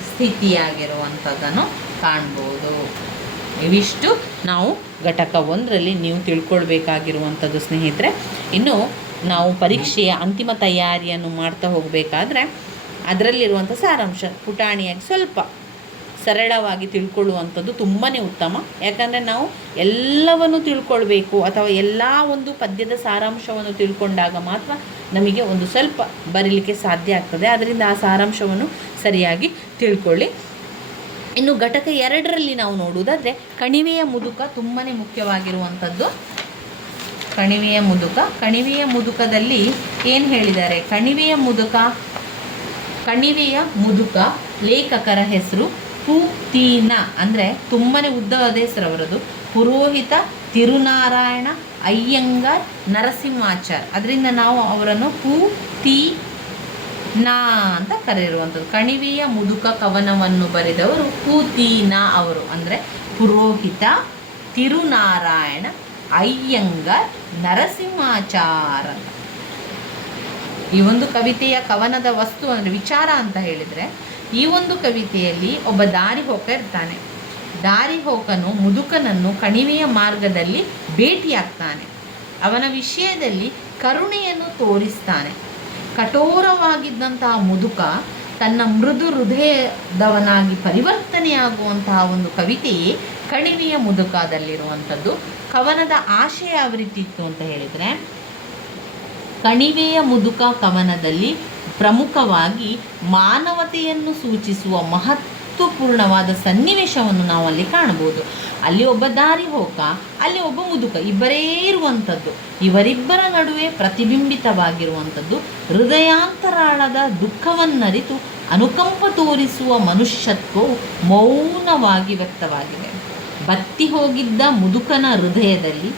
ಸ್ಥಿತಿಯಾಗಿರುವಂಥದ್ದನ್ನು ಕಾಣ್ಬೋದು. ಇವಿಷ್ಟು ನಾವು ಘಟಕ 1ರಲ್ಲಿ ನೀವು ತಿಳ್ಕೊಳ್ಬೇಕಾಗಿರುವಂಥದ್ದು ಸ್ನೇಹಿತರೆ. ಇನ್ನು ನಾವು ಪರೀಕ್ಷೆಯ ಅಂತಿಮ ತಯಾರಿಯನ್ನು ಮಾಡ್ತಾ ಹೋಗಬೇಕಾದ್ರೆ ಅದರಲ್ಲಿರುವಂಥ ಸಾರಾಂಶ ಪುಟಾಣಿಯಾಗಿ ಸ್ವಲ್ಪ ಸರಳವಾಗಿ ತಿಳ್ಕೊಳ್ಳುವಂಥದ್ದು ತುಂಬಾ ಉತ್ತಮ. ಯಾಕಂದರೆ ನಾವು ಎಲ್ಲವನ್ನು ತಿಳ್ಕೊಳ್ಬೇಕು ಅಥವಾ ಎಲ್ಲ ಒಂದು ಪದ್ಯದ ಸಾರಾಂಶವನ್ನು ತಿಳ್ಕೊಂಡಾಗ ಮಾತ್ರ ನಮಗೆ ಒಂದು ಸ್ವಲ್ಪ ಬರೀಲಿಕ್ಕೆ ಸಾಧ್ಯ ಆಗ್ತದೆ. ಅದರಿಂದ ಆ ಸಾರಾಂಶವನ್ನು ಸರಿಯಾಗಿ ತಿಳ್ಕೊಳ್ಳಿ. ಇನ್ನು ಘಟಕ 2ರಲ್ಲಿ ನಾವು ನೋಡುವುದಾದರೆ ಕಣಿವೆಯ ಮುದುಕ ತುಂಬಾ ಮುಖ್ಯವಾಗಿರುವಂಥದ್ದು. ಕಣಿವೆಯ ಮುದುಕದಲ್ಲಿ ಏನು ಹೇಳಿದ್ದಾರೆ? ಕಣಿವೆಯ ಮುದುಕ ಲೇಖಕರ ಹೆಸರು ಪೂತೀನ, ಅಂದರೆ ತುಂಬಾ ಉದ್ದವಾದ ಹೆಸರು ಅವರದು. ಪುರೋಹಿತ ತಿರುನಾರಾಯಣ ಅಯ್ಯಂಗಾರ್ ನರಸಿಂಹಾಚಾರ್, ಅದರಿಂದ ನಾವು ಅವರನ್ನು ಪೂತೀನ ಅಂತ ಕರೆಯಿರುವಂಥದ್ದು. ಕಣಿವೆಯ ಮುದುಕ ಕವನವನ್ನು ಬರೆದವರು ಪೂತೀನ ಅವರು, ಅಂದರೆ ಪುರೋಹಿತ ತಿರುನಾರಾಯಣ ಅಯ್ಯಂಗಾರ್ ನರಸಿಂಹಾಚಾರ್ ಅಂತ. ಈ ಒಂದು ಕವಿತೆಯ ಕವನದ ವಸ್ತು ಅಂದರೆ ವಿಚಾರ ಅಂತ ಹೇಳಿದರೆ, ಈ ಒಂದು ಕವಿತೆಯಲ್ಲಿ ಒಬ್ಬ ದಾರಿಹೋಕ ಇರ್ತಾನೆ. ದಾರಿಹೋಕನು ಮುದುಕನನ್ನು ಕಣಿವೆಯ ಮಾರ್ಗದಲ್ಲಿ ಭೇಟಿಯಾಗ್ತಾನೆ. ಅವನ ವಿಷಯದಲ್ಲಿ ಕರುಣೆಯನ್ನು ತೋರಿಸ್ತಾನೆ. ಕಠೋರವಾಗಿದ್ದಂತಹ ಮುದುಕ ತನ್ನ ಮೃದು ಹೃದಯದವನಾಗಿ ಪರಿವರ್ತನೆಯಾಗುವಂತಹ ಒಂದು ಕವಿತೆಯೇ ಕಣಿವೆಯ ಮುದುಕದಲ್ಲಿರುವಂಥದ್ದು. ಕವನದ ಆಶಯ ಯಾವ ರೀತಿ ಇತ್ತು ಅಂತ ಹೇಳಿದರೆ, ಕಣಿವೆಯ ಮುದುಕ ಕವನದಲ್ಲಿ ಪ್ರಮುಖವಾಗಿ ಮಾನವತೆಯನ್ನು ಸೂಚಿಸುವ ಅರ್ಥಪೂರ್ಣವಾದ ಸನ್ನಿವೇಶವನ್ನು ನಾವು ಅಲ್ಲಿ ಕಾಣಬಹುದು. ಅಲ್ಲಿ ಒಬ್ಬ ದಾರಿ ಹೋಕ, ಅಲ್ಲಿ ಒಬ್ಬ ಮುದುಕ, ಇಬ್ಬರೇ ಇರುವಂಥದ್ದು. ಇವರಿಬ್ಬರ ನಡುವೆ ಪ್ರತಿಬಿಂಬಿತವಾಗಿರುವಂಥದ್ದು ಹೃದಯಾಂತರಾಳದ ದುಃಖವನ್ನರಿತು ಅನುಕಂಪ ತೋರಿಸುವ ಮನುಷ್ಯತ್ವವು ಮೌನವಾಗಿ ವ್ಯಕ್ತವಾಗಿದೆ. ಬತ್ತಿ ಹೋಗಿದ್ದ ಮುದುಕನ ಹೃದಯದಲ್ಲಿ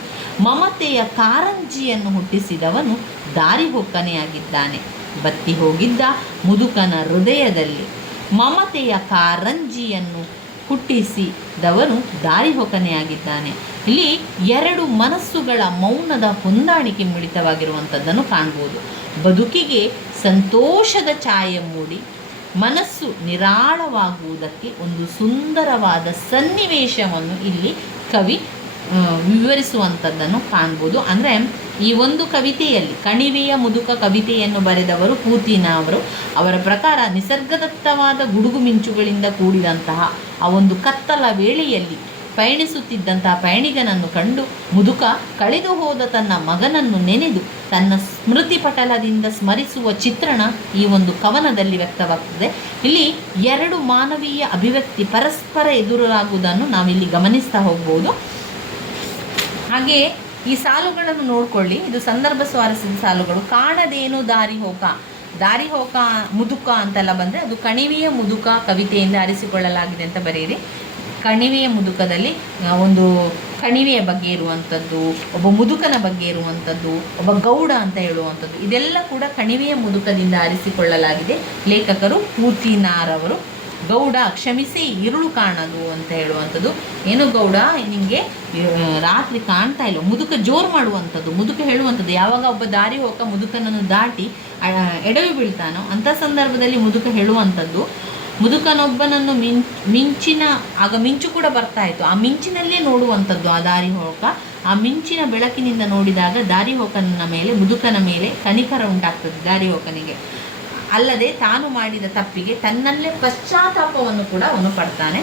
ಮಮತೆಯ ಕಾರಂಜಿಯನ್ನು ಹುಟ್ಟಿಸಿದವನು ದಾರಿಹೋಕನೇ ಆಗಿದ್ದಾನೆ. ಬತ್ತಿ ಹೋಗಿದ್ದ ಮುದುಕನ ಹೃದಯದಲ್ಲಿ ಮಮತೆಯ ಕಾರಂಜಿಯನ್ನು ಹುಟ್ಟಿಸಿದವನು ದಾರಿಹೋಕನೇ ಆಗಿದ್ದಾನೆ. ಇಲ್ಲಿ ಎರಡು ಮನಸ್ಸುಗಳ ಮೌನದ ಹೊಂದಾಣಿಕೆ ಮಿಳಿತವಾಗಿರುವಂಥದ್ದನ್ನು ಕಾಣ್ಬೋದು. ಬದುಕಿಗೆ ಸಂತೋಷದ ಛಾಯೆ ಮೂಡಿ ಮನಸ್ಸು ನಿರಾಳವಾಗುವುದಕ್ಕೆ ಒಂದು ಸುಂದರವಾದ ಸನ್ನಿವೇಶವನ್ನು ಇಲ್ಲಿ ಕವಿ ವಿವರಿಸುವಂಥದ್ದನ್ನು ಕಾಣ್ಬೋದು. ಅಂದರೆ ಈ ಒಂದು ಕವಿತೆಯಲ್ಲಿ ಕಣಿವೆಯ ಮುದುಕ ಕವಿತೆಯನ್ನು ಬರೆದವರು ಪೂತಿನ ಅವರು. ಅವರ ಪ್ರಕಾರ ನಿಸರ್ಗದತ್ತವಾದ ಗುಡುಗು ಮಿಂಚುಗಳಿಂದ ಕೂಡಿದಂತಹ ಆ ಒಂದು ಕತ್ತಲ ವೇಳೆಯಲ್ಲಿ ಪಯಣಿಸುತ್ತಿದ್ದಂತಹ ಪಯಣಿಗನನ್ನು ಕಂಡು ಮುದುಕ ಕಳೆದು ಹೋದ ತನ್ನ ಮಗನನ್ನು ನೆನೆದು ತನ್ನ ಸ್ಮೃತಿ ಪಟಲದಿಂದ ಸ್ಮರಿಸುವ ಚಿತ್ರಣ ಈ ಒಂದು ಕವನದಲ್ಲಿ ವ್ಯಕ್ತವಾಗ್ತದೆ. ಇಲ್ಲಿ ಎರಡು ಮಾನವೀಯ ಅಭಿವ್ಯಕ್ತಿ ಪರಸ್ಪರ ಎದುರಾಗುವುದನ್ನು ನಾವಿಲ್ಲಿ ಗಮನಿಸ್ತಾ ಹೋಗ್ಬೋದು. ಹಾಗೆಯೇ ಈ ಸಾಲುಗಳನ್ನು ನೋಡ್ಕೊಳ್ಳಿ, ಇದು ಸಂದರ್ಭ ಸ್ವಾರಸ್ಯದ ಸಾಲುಗಳು. ಕಾಣದೇನು ದಾರಿ ಹೋಕ ಮುದುಕ ಅಂತೆಲ್ಲ ಬಂದರೆ ಅದು ಕಣಿವೆಯ ಮುದುಕ ಕವಿತೆಯಿಂದ ಆರಿಸಿಕೊಳ್ಳಲಾಗಿದೆ ಅಂತ ಬರೆಯಿರಿ. ಕಣಿವೆಯ ಮುದುಕದಲ್ಲಿ ಒಂದು ಕಣಿವೆಯ ಬಗ್ಗೆ ಇರುವಂಥದ್ದು, ಒಬ್ಬ ಮುದುಕನ ಬಗ್ಗೆ ಇರುವಂಥದ್ದು, ಒಬ್ಬ ಗೌಡ ಅಂತ ಹೇಳುವಂಥದ್ದು, ಇದೆಲ್ಲ ಕೂಡ ಕಣಿವೆಯ ಮುದುಕದಿಂದ ಆರಿಸಿಕೊಳ್ಳಲಾಗಿದೆ. ಲೇಖಕರು ಪೂತಿನಾರವರು. ಗೌಡ ಕ್ಷಮಿಸಿ ಇರುಳು ಕಾಣದು ಅಂತ ಹೇಳುವಂಥದ್ದು. ಏನು ಗೌಡ ನಿಮಗೆ ರಾತ್ರಿ ಕಾಣ್ತಾ ಇಲ್ಲ, ಮುದುಕ ಜೋರು ಮಾಡುವಂಥದ್ದು, ಮುದುಕ ಹೇಳುವಂಥದ್ದು. ಯಾವಾಗ ಒಬ್ಬ ದಾರಿ ಹೋಗ ಮುದುಕನನ್ನು ದಾಟಿ ಎಡವಿ ಬೀಳ್ತಾನೋ ಅಂಥ ಸಂದರ್ಭದಲ್ಲಿ ಮುದುಕ ಹೇಳುವಂಥದ್ದು, ಮುದುಕನೊಬ್ಬನನ್ನು ಆಗ ಮಿಂಚು ಕೂಡ ಬರ್ತಾ ಇತ್ತು, ಆ ಮಿಂಚಿನಲ್ಲೇ ನೋಡುವಂಥದ್ದು ಆ ದಾರಿ ಹೋಗ. ಆ ಮಿಂಚಿನ ಬೆಳಕಿನಿಂದ ನೋಡಿದಾಗ ದಾರಿ ಹೋಕನ ಮೇಲೆ, ಮುದುಕನ ಮೇಲೆ ಕನಿಕರ ಉಂಟಾಗ್ತದೆ ದಾರಿ ಹೋಕನಿಗೆ. ಅಲ್ಲದೆ ತಾನು ಮಾಡಿದ ತಪ್ಪಿಗೆ ತನ್ನಲ್ಲೇ ಪಶ್ಚಾತ್ತಾಪವನ್ನು ಕೂಡ ಅವನು ಪಡ್ತಾನೆ.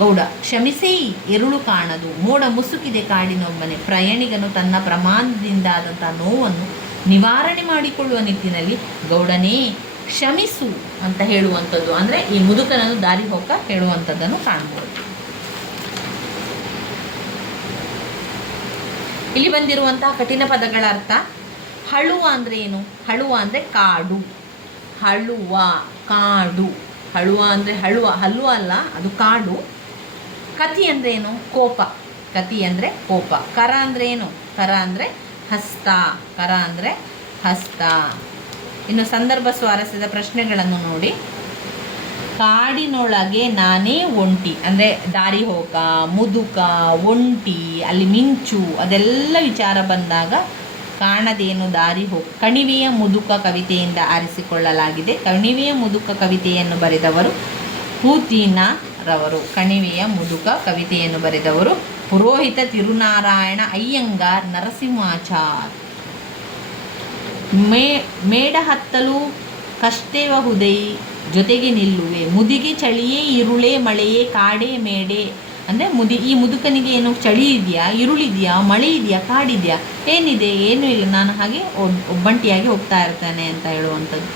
ಗೌಡ ಕ್ಷಮಿಸೇ ಎರುಳು ಕಾಣದು, ಮೋಡ ಮುಸುಕಿದೆ ಕಾಡಿನೊಬ್ಬನೇ. ಪ್ರಯಾಣಿಗನು ತನ್ನ ಪ್ರಮಾದದಿಂದಾದಂಥ ನೋವನ್ನು ನಿವಾರಣೆ ಮಾಡಿಕೊಳ್ಳುವ ನಿಟ್ಟಿನಲ್ಲಿ ಗೌಡನೇ ಕ್ಷಮಿಸು ಅಂತ ಹೇಳುವಂಥದ್ದು, ಅಂದರೆ ಈ ಮುದುಕನನ್ನು ದಾರಿ ಹೋಗ ಹೇಳುವಂಥದ್ದನ್ನು ಕಾಣ್ಬೋದು. ಇಲ್ಲಿ ಬಂದಿರುವಂತಹ ಕಠಿಣ ಪದಗಳ ಅರ್ಥ. ಹಳುವ ಅಂದರೆ ಏನು? ಹಳುವ ಅಂದರೆ ಕಾಡು. ಕಾಡು. ಹಳುವ ಅಂದರೆ ಹಲ್ವ ಅಲ್ಲ, ಅದು ಕಾಡು. ಕತಿ ಅಂದರೆ ಏನು? ಕೋಪ. ಕತಿ ಅಂದರೆ ಕೋಪ. ಕರ ಅಂದರೆ ಏನು? ಕರ ಅಂದರೆ ಹಸ್ತ. ಇನ್ನು ಸಂದರ್ಭ ಸ್ವಾರಸ್ಯದ ಪ್ರಶ್ನೆಗಳನ್ನು ನೋಡಿ. ಕಾಡಿನೊಳಗೆ ನಾನೇ ಒಂಟಿ, ಅಂದರೆ ದಾರಿ ಹೋಗ, ಮುದುಕ, ಒಂಟಿ, ಅಲ್ಲಿ ಮಿಂಚು, ಅದೆಲ್ಲ ವಿಚಾರ ಬಂದಾಗ ಕಾಣದೇನು ದಾರಿ ಹೋಗ ಕಣಿವೆಯ ಮುದುಕ ಕವಿತೆಯಿಂದ ಆರಿಸಿಕೊಳ್ಳಲಾಗಿದೆ. ಕಣಿವೆಯ ಮುದುಕ ಕವಿತೆಯನ್ನು ಬರೆದವರು ಪೂತಿನರವರು. ಕಣಿವೆಯ ಮುದುಕ ಕವಿತೆಯನ್ನು ಬರೆದವರು ಪುರೋಹಿತ ತಿರುನಾರಾಯಣ ಅಯ್ಯಂಗಾರ್ ನರಸಿಂಹಾಚಾರ್. ಮೇಡ ಹತ್ತಲು ಕಷ್ಟೇವ ಹುದೈ ಜೊತೆಗೆ ನಿಲ್ಲುವೆ, ಮುದಿಗೆ ಚಳಿಯೇ ಇರುಳೇ ಮಳೆಯೇ ಕಾಡೇ ಮೇಡೆ. ಅಂದರೆ ಈ ಮುದುಕನಿಗೆ ಏನು ಚಳಿ ಇದೆಯಾ, ಇರುಳಿದೆಯಾ, ಮಳೆ ಇದೆಯಾ, ಕಾಡಿದೆಯಾ, ಏನಿದೆ? ಏನೂ ಇಲ್ಲ, ನಾನು ಹಾಗೆ ಒಬ್ಬಂಟಿಯಾಗಿ ಹೋಗ್ತಾ ಇರ್ತಾನೆ ಅಂತ ಹೇಳುವಂಥದ್ದು.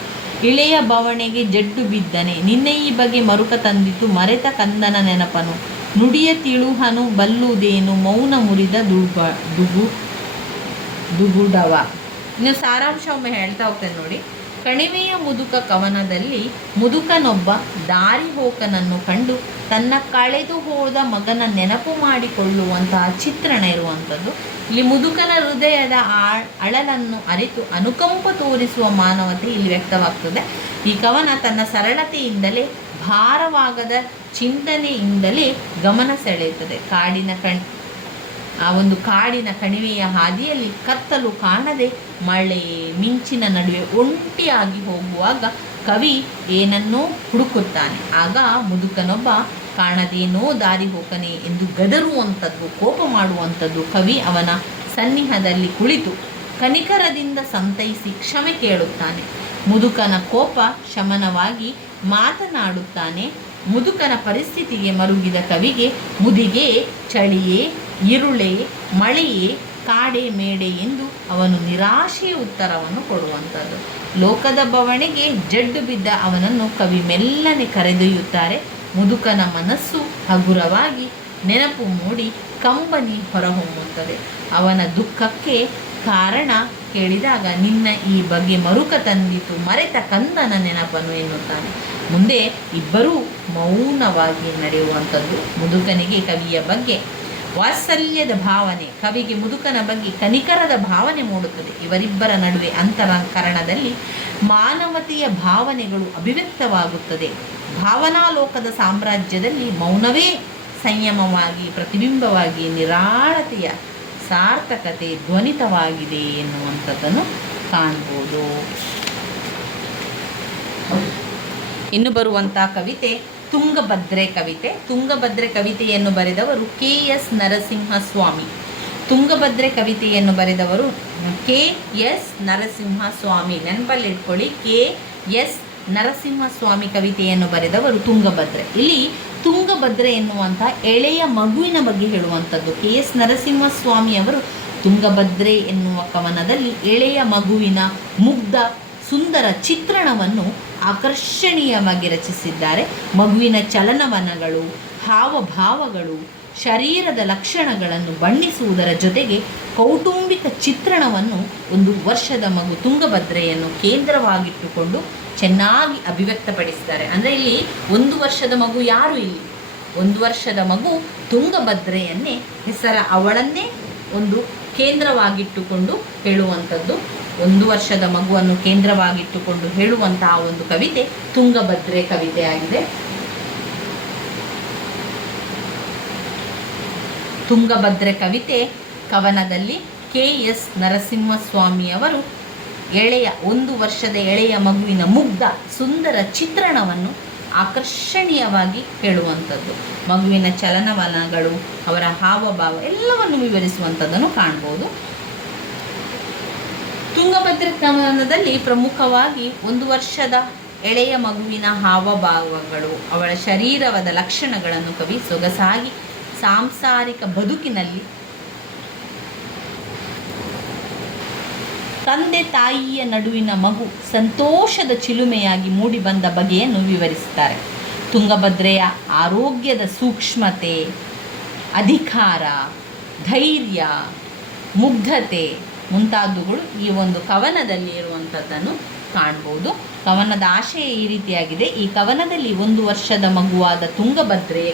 ಇಳೆಯ ಬವಣೆಗೆ ಜಡ್ಡು ಬಿದ್ದನೆ, ನಿನ್ನೆ ಈ ಬಗೆ ಮರುಕ ತಂದಿತು ಮರೆತ ಕಂದನ ನೆನಪನು. ನುಡಿಯ ತಿಳುಹನು ಬಲ್ಲುದೇನು ಮೌನ ಮುರಿದ ದುಗುಡವ. ಇನ್ನು ಸಾರಾಂಶ ಒಮ್ಮೆ ಹೇಳ್ತಾ ಹೋಗ್ತೇನೆ ನೋಡಿ. ಕಣಿವೆಯ ಮುದುಕ ಕವನದಲ್ಲಿ ಮುದುಕನೊಬ್ಬ ದಾರಿ ಹೋಕನನ್ನು ಕಂಡು ತನ್ನ ಕಳೆದು ಹೋದ ಮಗನ ನೆನಪು ಮಾಡಿಕೊಳ್ಳುವಂತಹ ಚಿತ್ರಣ ಇರುವಂಥದ್ದು. ಇಲ್ಲಿ ಮುದುಕನ ಹೃದಯದ ಅಳಲನ್ನು ಅರಿತು ಅನುಕಂಪ ತೋರಿಸುವ ಮಾನವತೆ ಇಲ್ಲಿ ವ್ಯಕ್ತವಾಗ್ತದೆ. ಈ ಕವನ ತನ್ನ ಸರಳತೆಯಿಂದಲೇ ಭಾರವಾಗದ ಚಿಂತನೆಯಿಂದಲೇ ಗಮನ ಸೆಳೆಯುತ್ತದೆ. ಆ ಒಂದು ಕಾಡಿನ ಕಣಿವೆಯ ಹಾದಿಯಲ್ಲಿ ಕತ್ತಲು ಕಾಣದೆ ಮಳೆ ಮಿಂಚಿನ ನಡುವೆ ಒಂಟಿಯಾಗಿ ಹೋಗುವಾಗ ಕವಿ ಏನನ್ನೋ ಹುಡುಕುತ್ತಾನೆ. ಆಗ ಮುದುಕನೊಬ್ಬ ಕಾಣದೇನೋ ದಾರಿ ಹೋಕನೆ ಎಂದು ಗದರುವಂಥದ್ದು, ಕೋಪ ಮಾಡುವಂಥದ್ದು. ಕವಿ ಅವನ ಸನ್ನಿಹದಲ್ಲಿ ಕುಳಿತು ಕನಿಕರದಿಂದ ಸಂತೈಸಿ ಕ್ಷಮೆ ಕೇಳುತ್ತಾನೆ. ಮುದುಕನ ಕೋಪ ಶಮನವಾಗಿ ಮಾತನಾಡುತ್ತಾನೆ. ಮುದುಕನ ಪರಿಸ್ಥಿತಿಗೆ ಮರುಗಿದ ಕವಿಗೆ ಮುದಿಗೆ ಚಳಿಯೇ ಇರುಳೇ ಮಳೆಯೇ ಕಾಡೆ ಮೇಡೆ ಎಂದು ಅವನು ನಿರಾಶೆಯ ಉತ್ತರವನ್ನು ಕೊಡುವಂಥದ್ದು. ಲೋಕದ ಬವಣೆಗೆ ಜಡ್ಡು ಬಿದ್ದ ಅವನನ್ನು ಕವಿ ಮೆಲ್ಲನೆ ಕರೆದೊಯ್ಯುತ್ತಾರೆ. ಮುದುಕನ ಮನಸ್ಸು ಹಗುರವಾಗಿ ನೆನಪು ಮೂಡಿ ಕಂಬನಿ ಹೊರಹೊಮ್ಮುತ್ತದೆ. ಅವನ ದುಃಖಕ್ಕೆ ಕಾರಣ ಕೇಳಿದಾಗ ನಿನ್ನ ಈ ಬಗ್ಗೆ ಮರುಕ ತಂದಿತು ಮರೆತ ಕಂದನ ನೆನಪನ್ನು ಎನ್ನುತ್ತಾನೆ. ಮುಂದೆ ಇಬ್ಬರೂ ಮೌನವಾಗಿ ನಡೆಯುವಂಥದ್ದು. ಮುದುಕನಿಗೆ ಕವಿಯ ಬಗ್ಗೆ ವಾತ್ಸಲ್ಯದ ಭಾವನೆ, ಕವಿಗೆ ಮುದುಕನ ಬಗ್ಗೆ ಕನಿಕರದ ಭಾವನೆ ಮೂಡುತ್ತದೆ. ಇವರಿಬ್ಬರ ನಡುವೆ ಅಂತರಂಕರಣದಲ್ಲಿ ಮಾನವತೆಯ ಭಾವನೆಗಳು ಅಭಿವ್ಯಕ್ತವಾಗುತ್ತದೆ. ಭಾವನಾಲೋಕದ ಸಾಮ್ರಾಜ್ಯದಲ್ಲಿ ಮೌನವೇ ಸಂಯಮವಾಗಿ ಪ್ರತಿಬಿಂಬವಾಗಿ ನಿರಾಳತೆಯ ಸಾರ್ಥಕತೆ ಧ್ವನಿತವಾಗಿದೆ ಎನ್ನುವಂಥದ್ದನ್ನು ಕಾಣ್ಬೋದು. ಇನ್ನು ಬರುವಂಥ ಕವಿತೆ ತುಂಗಭದ್ರೆ ಕವಿತೆ. ತುಂಗಭದ್ರೆ ಕವಿತೆಯನ್ನು ಬರೆದವರು KS ನರಸಿಂಹಸ್ವಾಮಿ. ತುಂಗಭದ್ರೆ ಕವಿತೆಯನ್ನು ಬರೆದವರು KS ನರಸಿಂಹಸ್ವಾಮಿ. ನೆನಪಲ್ಲಿಟ್ಕೊಳ್ಳಿ, KS ನರಸಿಂಹಸ್ವಾಮಿ ಕವಿತೆಯನ್ನು ಬರೆದವರು ತುಂಗಭದ್ರೆ. ಇಲ್ಲಿ ತುಂಗಭದ್ರೆ ಎನ್ನುವಂಥ ಎಳೆಯ ಮಗುವಿನ ಬಗ್ಗೆ ಹೇಳುವಂಥದ್ದು. KS ನರಸಿಂಹಸ್ವಾಮಿ ಅವರು ತುಂಗಭದ್ರೆ ಎನ್ನುವ ಕವನದಲ್ಲಿ ಎಳೆಯ ಮಗುವಿನ ಮುಗ್ಧ ಸುಂದರ ಚಿತ್ರಣವನ್ನು ಆಕರ್ಷಣೀಯವಾಗಿ ರಚಿಸಿದ್ದಾರೆ. ಮಗುವಿನ ಚಲನವಲನಗಳು, ಹಾವಭಾವಗಳು, ಶರೀರದ ಲಕ್ಷಣಗಳನ್ನು ಬಣ್ಣಿಸುವುದರ ಜೊತೆಗೆ ಕೌಟುಂಬಿಕ ಚಿತ್ರಣವನ್ನು ಒಂದು ವರ್ಷದ ಮಗು ತುಂಗಭದ್ರೆಯನ್ನು ಕೇಂದ್ರವಾಗಿಟ್ಟುಕೊಂಡು ಚೆನ್ನಾಗಿ ಅಭಿವ್ಯಕ್ತಪಡಿಸಿದ್ದಾರೆ. ಅಂದರೆ ಇಲ್ಲಿ ಒಂದು ವರ್ಷದ ಮಗು ಯಾರು, ಇಲ್ಲಿ ಒಂದು ವರ್ಷದ ಮಗು ತುಂಗಭದ್ರೆಯನ್ನೇ ಅವಳನ್ನೇ ಒಂದು ಕೇಂದ್ರವಾಗಿಟ್ಟುಕೊಂಡು ಹೇಳುವಂಥದ್ದು. ಒಂದು ವರ್ಷದ ಮಗುವನ್ನು ಕೇಂದ್ರವಾಗಿಟ್ಟುಕೊಂಡು ಹೇಳುವಂತಹ ಒಂದು ಕವಿತೆ ತುಂಗಭದ್ರೆ ಕವಿತೆಯಾಗಿದೆ. ತುಂಗಭದ್ರೆ ಕವಿತೆ ಕವನದಲ್ಲಿ KS ನರಸಿಂಹಸ್ವಾಮಿಯವರು ಒಂದು ವರ್ಷದ ಎಳೆಯ ಮಗುವಿನ ಮುಗ್ಧ ಸುಂದರ ಚಿತ್ರಣವನ್ನು ಆಕರ್ಷಣೀಯವಾಗಿ ಹೇಳುವಂಥದ್ದು. ಮಗುವಿನ ಚಲನವಲನಗಳು, ಅವರ ಹಾವಭಾವ ಎಲ್ಲವನ್ನು ವಿವರಿಸುವಂಥದ್ದನ್ನು ಕಾಣ್ಬೋದು. ತುಂಗಭದ್ರೆ ಕವನದಲ್ಲಿ ಪ್ರಮುಖವಾಗಿ ಒಂದು ವರ್ಷದ ಎಳೆಯ ಮಗುವಿನ ಹಾವಭಾವಗಳು, ಅವಳ ಶರೀರದ ಲಕ್ಷಣಗಳನ್ನು ಕವಿ ಸೊಗಸಾಗಿ ಸಾಂಸಾರಿಕ ಬದುಕಿನಲ್ಲಿ ತಂದೆ ತಾಯಿಯ ನಡುವಿನ ಮಗು ಸಂತೋಷದ ಚಿಲುಮೆಯಾಗಿ ಮೂಡಿಬಂದ ಬಗೆಯನ್ನು ವಿವರಿಸುತ್ತಾರೆ. ತುಂಗಭದ್ರೆಯ ಆರೋಗ್ಯದ ಸೂಕ್ಷ್ಮತೆ, ಅಧಿಕಾರ, ಧೈರ್ಯ, ಮುಗ್ಧತೆ ಮುಂತಾದವುಗಳು ಈ ಒಂದು ಕವನದಲ್ಲಿ ಇರುವಂಥದ್ದನ್ನು ಕಾಣ್ಬೋದು. ಕವನದ ಆಶಯ ಈ ರೀತಿಯಾಗಿದೆ. ಈ ಕವನದಲ್ಲಿ ಒಂದು ವರ್ಷದ ಮಗುವಾದ ತುಂಗಭದ್ರೆಯ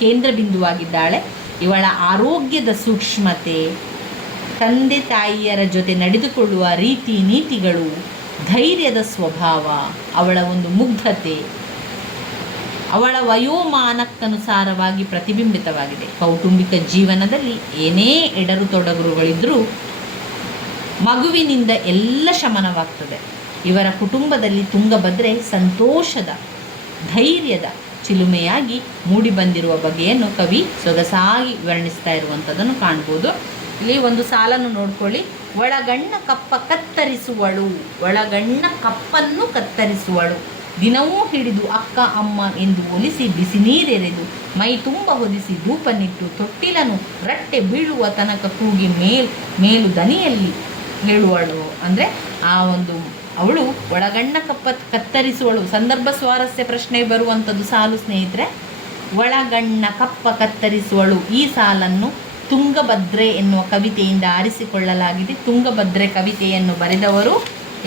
ಕೇಂದ್ರ ಬಿಂದುವಾಗಿದ್ದಾಳೆ. ಇವಳ ಆರೋಗ್ಯದ ಸೂಕ್ಷ್ಮತೆ, ತಂದೆ ತಾಯಿಯರ ಜೊತೆ ನಡೆದುಕೊಳ್ಳುವ ರೀತಿ ನೀತಿಗಳು, ಧೈರ್ಯದ ಸ್ವಭಾವ, ಅವಳ ಒಂದು ಮುಗ್ಧತೆ ಅವಳ ವಯೋಮಾನಕ್ಕನುಸಾರವಾಗಿ ಪ್ರತಿಬಿಂಬಿತವಾಗಿದೆ. ಕೌಟುಂಬಿಕ ಜೀವನದಲ್ಲಿ ಏನೇ ಎಡರು ತೊಡರುಗಳಿದ್ದರೂ ಮಗುವಿನಿಂದ ಎಲ್ಲ ಶಮನವಾಗ್ತದೆ. ಇವರ ಕುಟುಂಬದಲ್ಲಿ ತುಂಗಭದ್ರೆ ಸಂತೋಷದ, ಧೈರ್ಯದ ಚಿಲುಮೆಯಾಗಿ ಮೂಡಿಬಂದಿರುವ ಬಗೆಯನ್ನು ಕವಿ ಸೊಗಸಾಗಿ ವರ್ಣಿಸ್ತಾ ಇರುವಂಥದ್ದನ್ನು ಕಾಣ್ಬೋದು. ಇಲ್ಲಿ ಒಂದು ಸಾಲನ್ನು ನೋಡ್ಕೊಳ್ಳಿ. ಒಳಗಣ್ಣ ಕಪ್ಪ ಕತ್ತರಿಸುವಳು, ಒಳಗಣ್ಣ ಕಪ್ಪನ್ನು ಕತ್ತರಿಸುವಳು, ದಿನವೂ ಹಿಡಿದು ಅಕ್ಕ ಅಮ್ಮ ಎಂದು ಒಲಿಸಿ ಬಿಸಿ ನೀರೆರೆದು ಮೈ ತುಂಬ ಹೊದಿಸಿ ಧೂಪನಿಟ್ಟು ತೊಟ್ಟಿಲನು ರಟ್ಟೆ ಬೀಳುವ ತನಕ ಕೂಗಿ ಮೇಲು ದನಿಯಲ್ಲಿ ಹೇಳುವಳು. ಅಂದರೆ ಆ ಒಂದು ಅವಳು ಒಳಗಣ್ಣ ಕತ್ತರಿಸುವಳು. ಸಂದರ್ಭ ಸ್ವಾರಸ್ಯ ಪ್ರಶ್ನೆ ಬರುವಂಥದ್ದು ಸಾಲು ಸ್ನೇಹಿತರೆ. ಒಳಗಣ್ಣ ಕಪ್ಪ ಕತ್ತರಿಸುವಳು. ಈ ಸಾಲನ್ನು ತುಂಗಭದ್ರೆ ಎನ್ನುವ ಕವಿತೆಯಿಂದ ಆರಿಸಿಕೊಳ್ಳಲಾಗಿದೆ. ತುಂಗಭದ್ರೆ ಕವಿತೆಯನ್ನು ಬರೆದವರು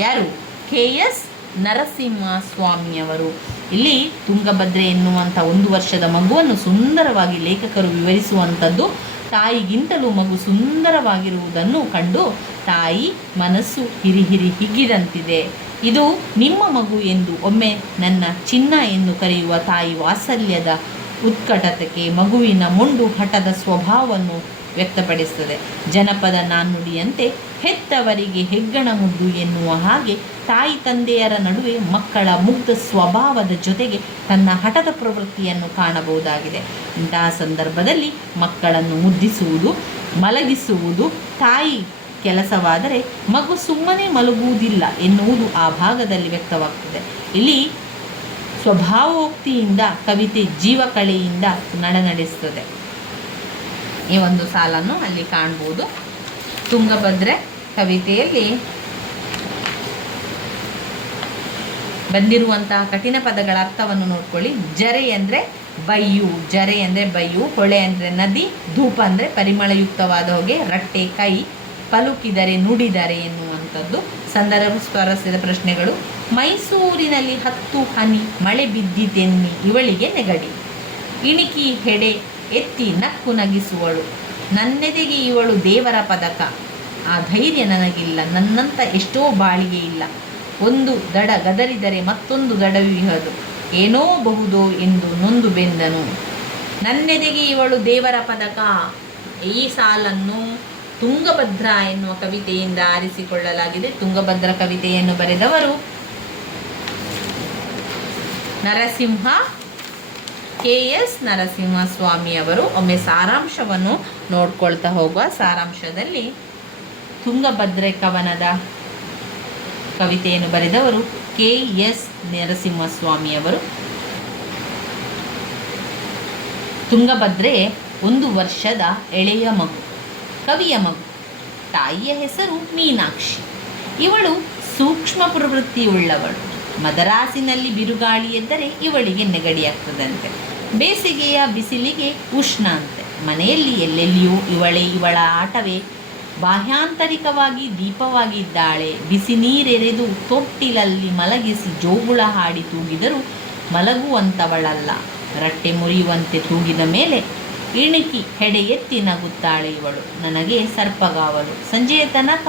ಯಾರು? KS ನರಸಿಂಹಸ್ವಾಮಿಯವರು. ಇಲ್ಲಿ ತುಂಗಭದ್ರೆ ಎನ್ನುವಂಥ ಒಂದು ವರ್ಷದ ಮಗುವನ್ನು ಸುಂದರವಾಗಿ ಲೇಖಕರು ವಿವರಿಸುವಂಥದ್ದು. ತಾಯಿಗಿಂತಲೂ ಮಗು ಸುಂದರವಾಗಿರುವುದನ್ನು ಕಂಡು ತಾಯಿ ಮನಸ್ಸು ಹಿಗ್ಗಿದಂತಿದೆ. ಇದು ನಿಮ್ಮ ಮಗು ಎಂದು ಒಮ್ಮೆ ನನ್ನ ಚಿನ್ನ ಎಂದು ಕರೆಯುವ ತಾಯಿ ವಾತ್ಸಲ್ಯದ ಉತ್ಕಟತೆಗೆ ಮಗುವಿನ ಮೊಂಡು ಹಠದ ಸ್ವಭಾವವನ್ನು ವ್ಯಕ್ತಪಡಿಸುತ್ತದೆ. ಜನಪದ ನಾಣ್ಣುಡಿಯಂತೆ ಹೆತ್ತವರಿಗೆ ಹೆಗ್ಗಣ ಮುದ್ದು ಎನ್ನುವ ಹಾಗೆ ತಾಯಿ ತಂದೆಯರ ನಡುವೆ ಮಕ್ಕಳ ಮುಗ್ಧ ಸ್ವಭಾವದ ಜೊತೆಗೆ ತನ್ನ ಹಠದ ಪ್ರವೃತ್ತಿಯನ್ನು ಕಾಣಬಹುದಾಗಿದೆ. ಇಂತಹ ಸಂದರ್ಭದಲ್ಲಿ ಮಕ್ಕಳನ್ನು ಮುದ್ದಿಸುವುದು, ಮಲಗಿಸುವುದು ತಾಯಿ ಕೆಲಸವಾದರೆ ಮಗು ಸುಮ್ಮನೆ ಮಲಗುವುದಿಲ್ಲ ಎನ್ನುವುದು ಆ ಭಾಗದಲ್ಲಿ ವ್ಯಕ್ತವಾಗ್ತದೆ. ಇಲ್ಲಿ ಸ್ವಭಾವೋಕ್ತಿಯಿಂದ ಕವಿತೆ ಜೀವಕಳೆಯಿಂದ ನಡೆಸುತ್ತದೆ. ಈ ಒಂದು ಸಾಲನ್ನು ಅಲ್ಲಿ ಕಾಣ್ಬೋದು. ತುಂಗಭದ್ರೆ ಕವಿತೆಯಲ್ಲಿ ಬಂದಿರುವಂತಹ ಕಠಿಣ ಪದಗಳ ಅರ್ಥವನ್ನು ನೋಡ್ಕೊಳ್ಳಿ. ಜರೆ ಅಂದರೆ ಬಯ್ಯು, ಜರೆ ಅಂದರೆ ಬಯ್ಯು, ಹೊಳೆ ಅಂದರೆ ನದಿ, ಧೂಪ ಅಂದರೆ ಪರಿಮಳಯುಕ್ತವಾದ ಹೊಗೆ, ರಟ್ಟೆ ಕೈ, ಪಲುಕಿದರೆ ನುಡಿದರೆ ಎನ್ನುವಂಥದ್ದು ಸಂದರ್ಭ ಸ್ವಾರಸ್ಯದ ಪ್ರಶ್ನೆಗಳು. ಮೈಸೂರಿನಲ್ಲಿ 10 ಹನಿ ಮಳೆ ಬಿದ್ದಿತೆನ್ನಿ ಇವಳಿಗೆ ನೆಗಡಿ, ಇಣಿಕಿ ಹೆಡೆ ಎತ್ತಿ ನಕ್ಕು ನಗಿಸುವಳು, ನನ್ನೆದೆಗೆ ಇವಳು ದೇವರ ಪದಕ, ಆ ಧೈರ್ಯ ನನಗಿಲ್ಲ, ನನ್ನಂಥ ಎಷ್ಟೋ ಬಾಳಿಗೆ ಇಲ್ಲ, ಒಂದು ದಡ ಗದರಿದರೆ ಮತ್ತೊಂದು ದಡವಿಹದು, ಏನೋ ಬಹುದೋ ಎಂದು ನೊಂದು ಬೆಂದನು, ನನ್ನೆದೆಗೆ ಇವಳು ದೇವರ ಪದಕ. ಈ ಸಾಲನ್ನು ತುಂಗಭದ್ರಾ ಎನ್ನುವ ಕವಿತೆಯಿಂದ ಆರಿಸಿಕೊಳ್ಳಲಾಗಿದೆ. ತುಂಗಭದ್ರಾ ಕವಿತೆಯನ್ನು ಬರೆದವರು ನರಸಿಂಹ KS ನರಸಿಂಹಸ್ವಾಮಿಯವರು. ಒಮ್ಮೆ ಸಾರಾಂಶವನ್ನು ನೋಡ್ಕೊಳ್ತಾ ಹೋಗುವ. ಸಾರಾಂಶದಲ್ಲಿ ತುಂಗಭದ್ರೆ ಕವನದ ಕವಿತೆಯನ್ನು ಬರೆದವರು KS ನರಸಿಂಹಸ್ವಾಮಿಯವರು. ತುಂಗಭದ್ರೆ 1 ವರ್ಷದ ಎಳೆಯ ಮಗು, ಕವಿಯ ಮಗು. ತಾಯಿಯ ಹೆಸರು ಮೀನಾಕ್ಷಿ. ಇವಳು ಸೂಕ್ಷ್ಮ ಪ್ರವೃತ್ತಿಯುಳ್ಳವಳು. ಮದರಾಸಿನಲ್ಲಿ ಬಿರುಗಾಳಿ ಎದ್ದರೆ ಇವಳಿಗೆ ನೆಗಡಿಯಾಗ್ತದಂತೆ. ಬೇಸಿಗೆಯ ಬಿಸಿಲಿಗೆ ಉಷ್ಣ ಅಂತೆ. ಮನೆಯಲ್ಲಿ ಎಲ್ಲೆಲ್ಲಿಯೂ ಇವಳ ಆಟವೇ. ಬಾಹ್ಯಾಂತರಿಕವಾಗಿ ದೀಪವಾಗಿದ್ದಾಳೆ. ಬಿಸಿ ನೀರೆರೆದು ತೊಟ್ಟಿಲಲ್ಲಿ ಮಲಗಿಸಿ ಜೋಗುಳ ಹಾಡಿ ತೂಗಿದರೂ ಮಲಗುವಂಥವಳಲ್ಲ. ರಟ್ಟೆ ಮುರಿಯುವಂತೆ ತೂಗಿದ ಮೇಲೆ ಇಣಿಕಿ ಹೆಡೆ ಎತ್ತಿ ನಗುತ್ತಾಳೆ ಇವಳು. ನನಗೆ ಸರ್ಪಗಾವಲು. ಸಂಜೆಯ ತನಕ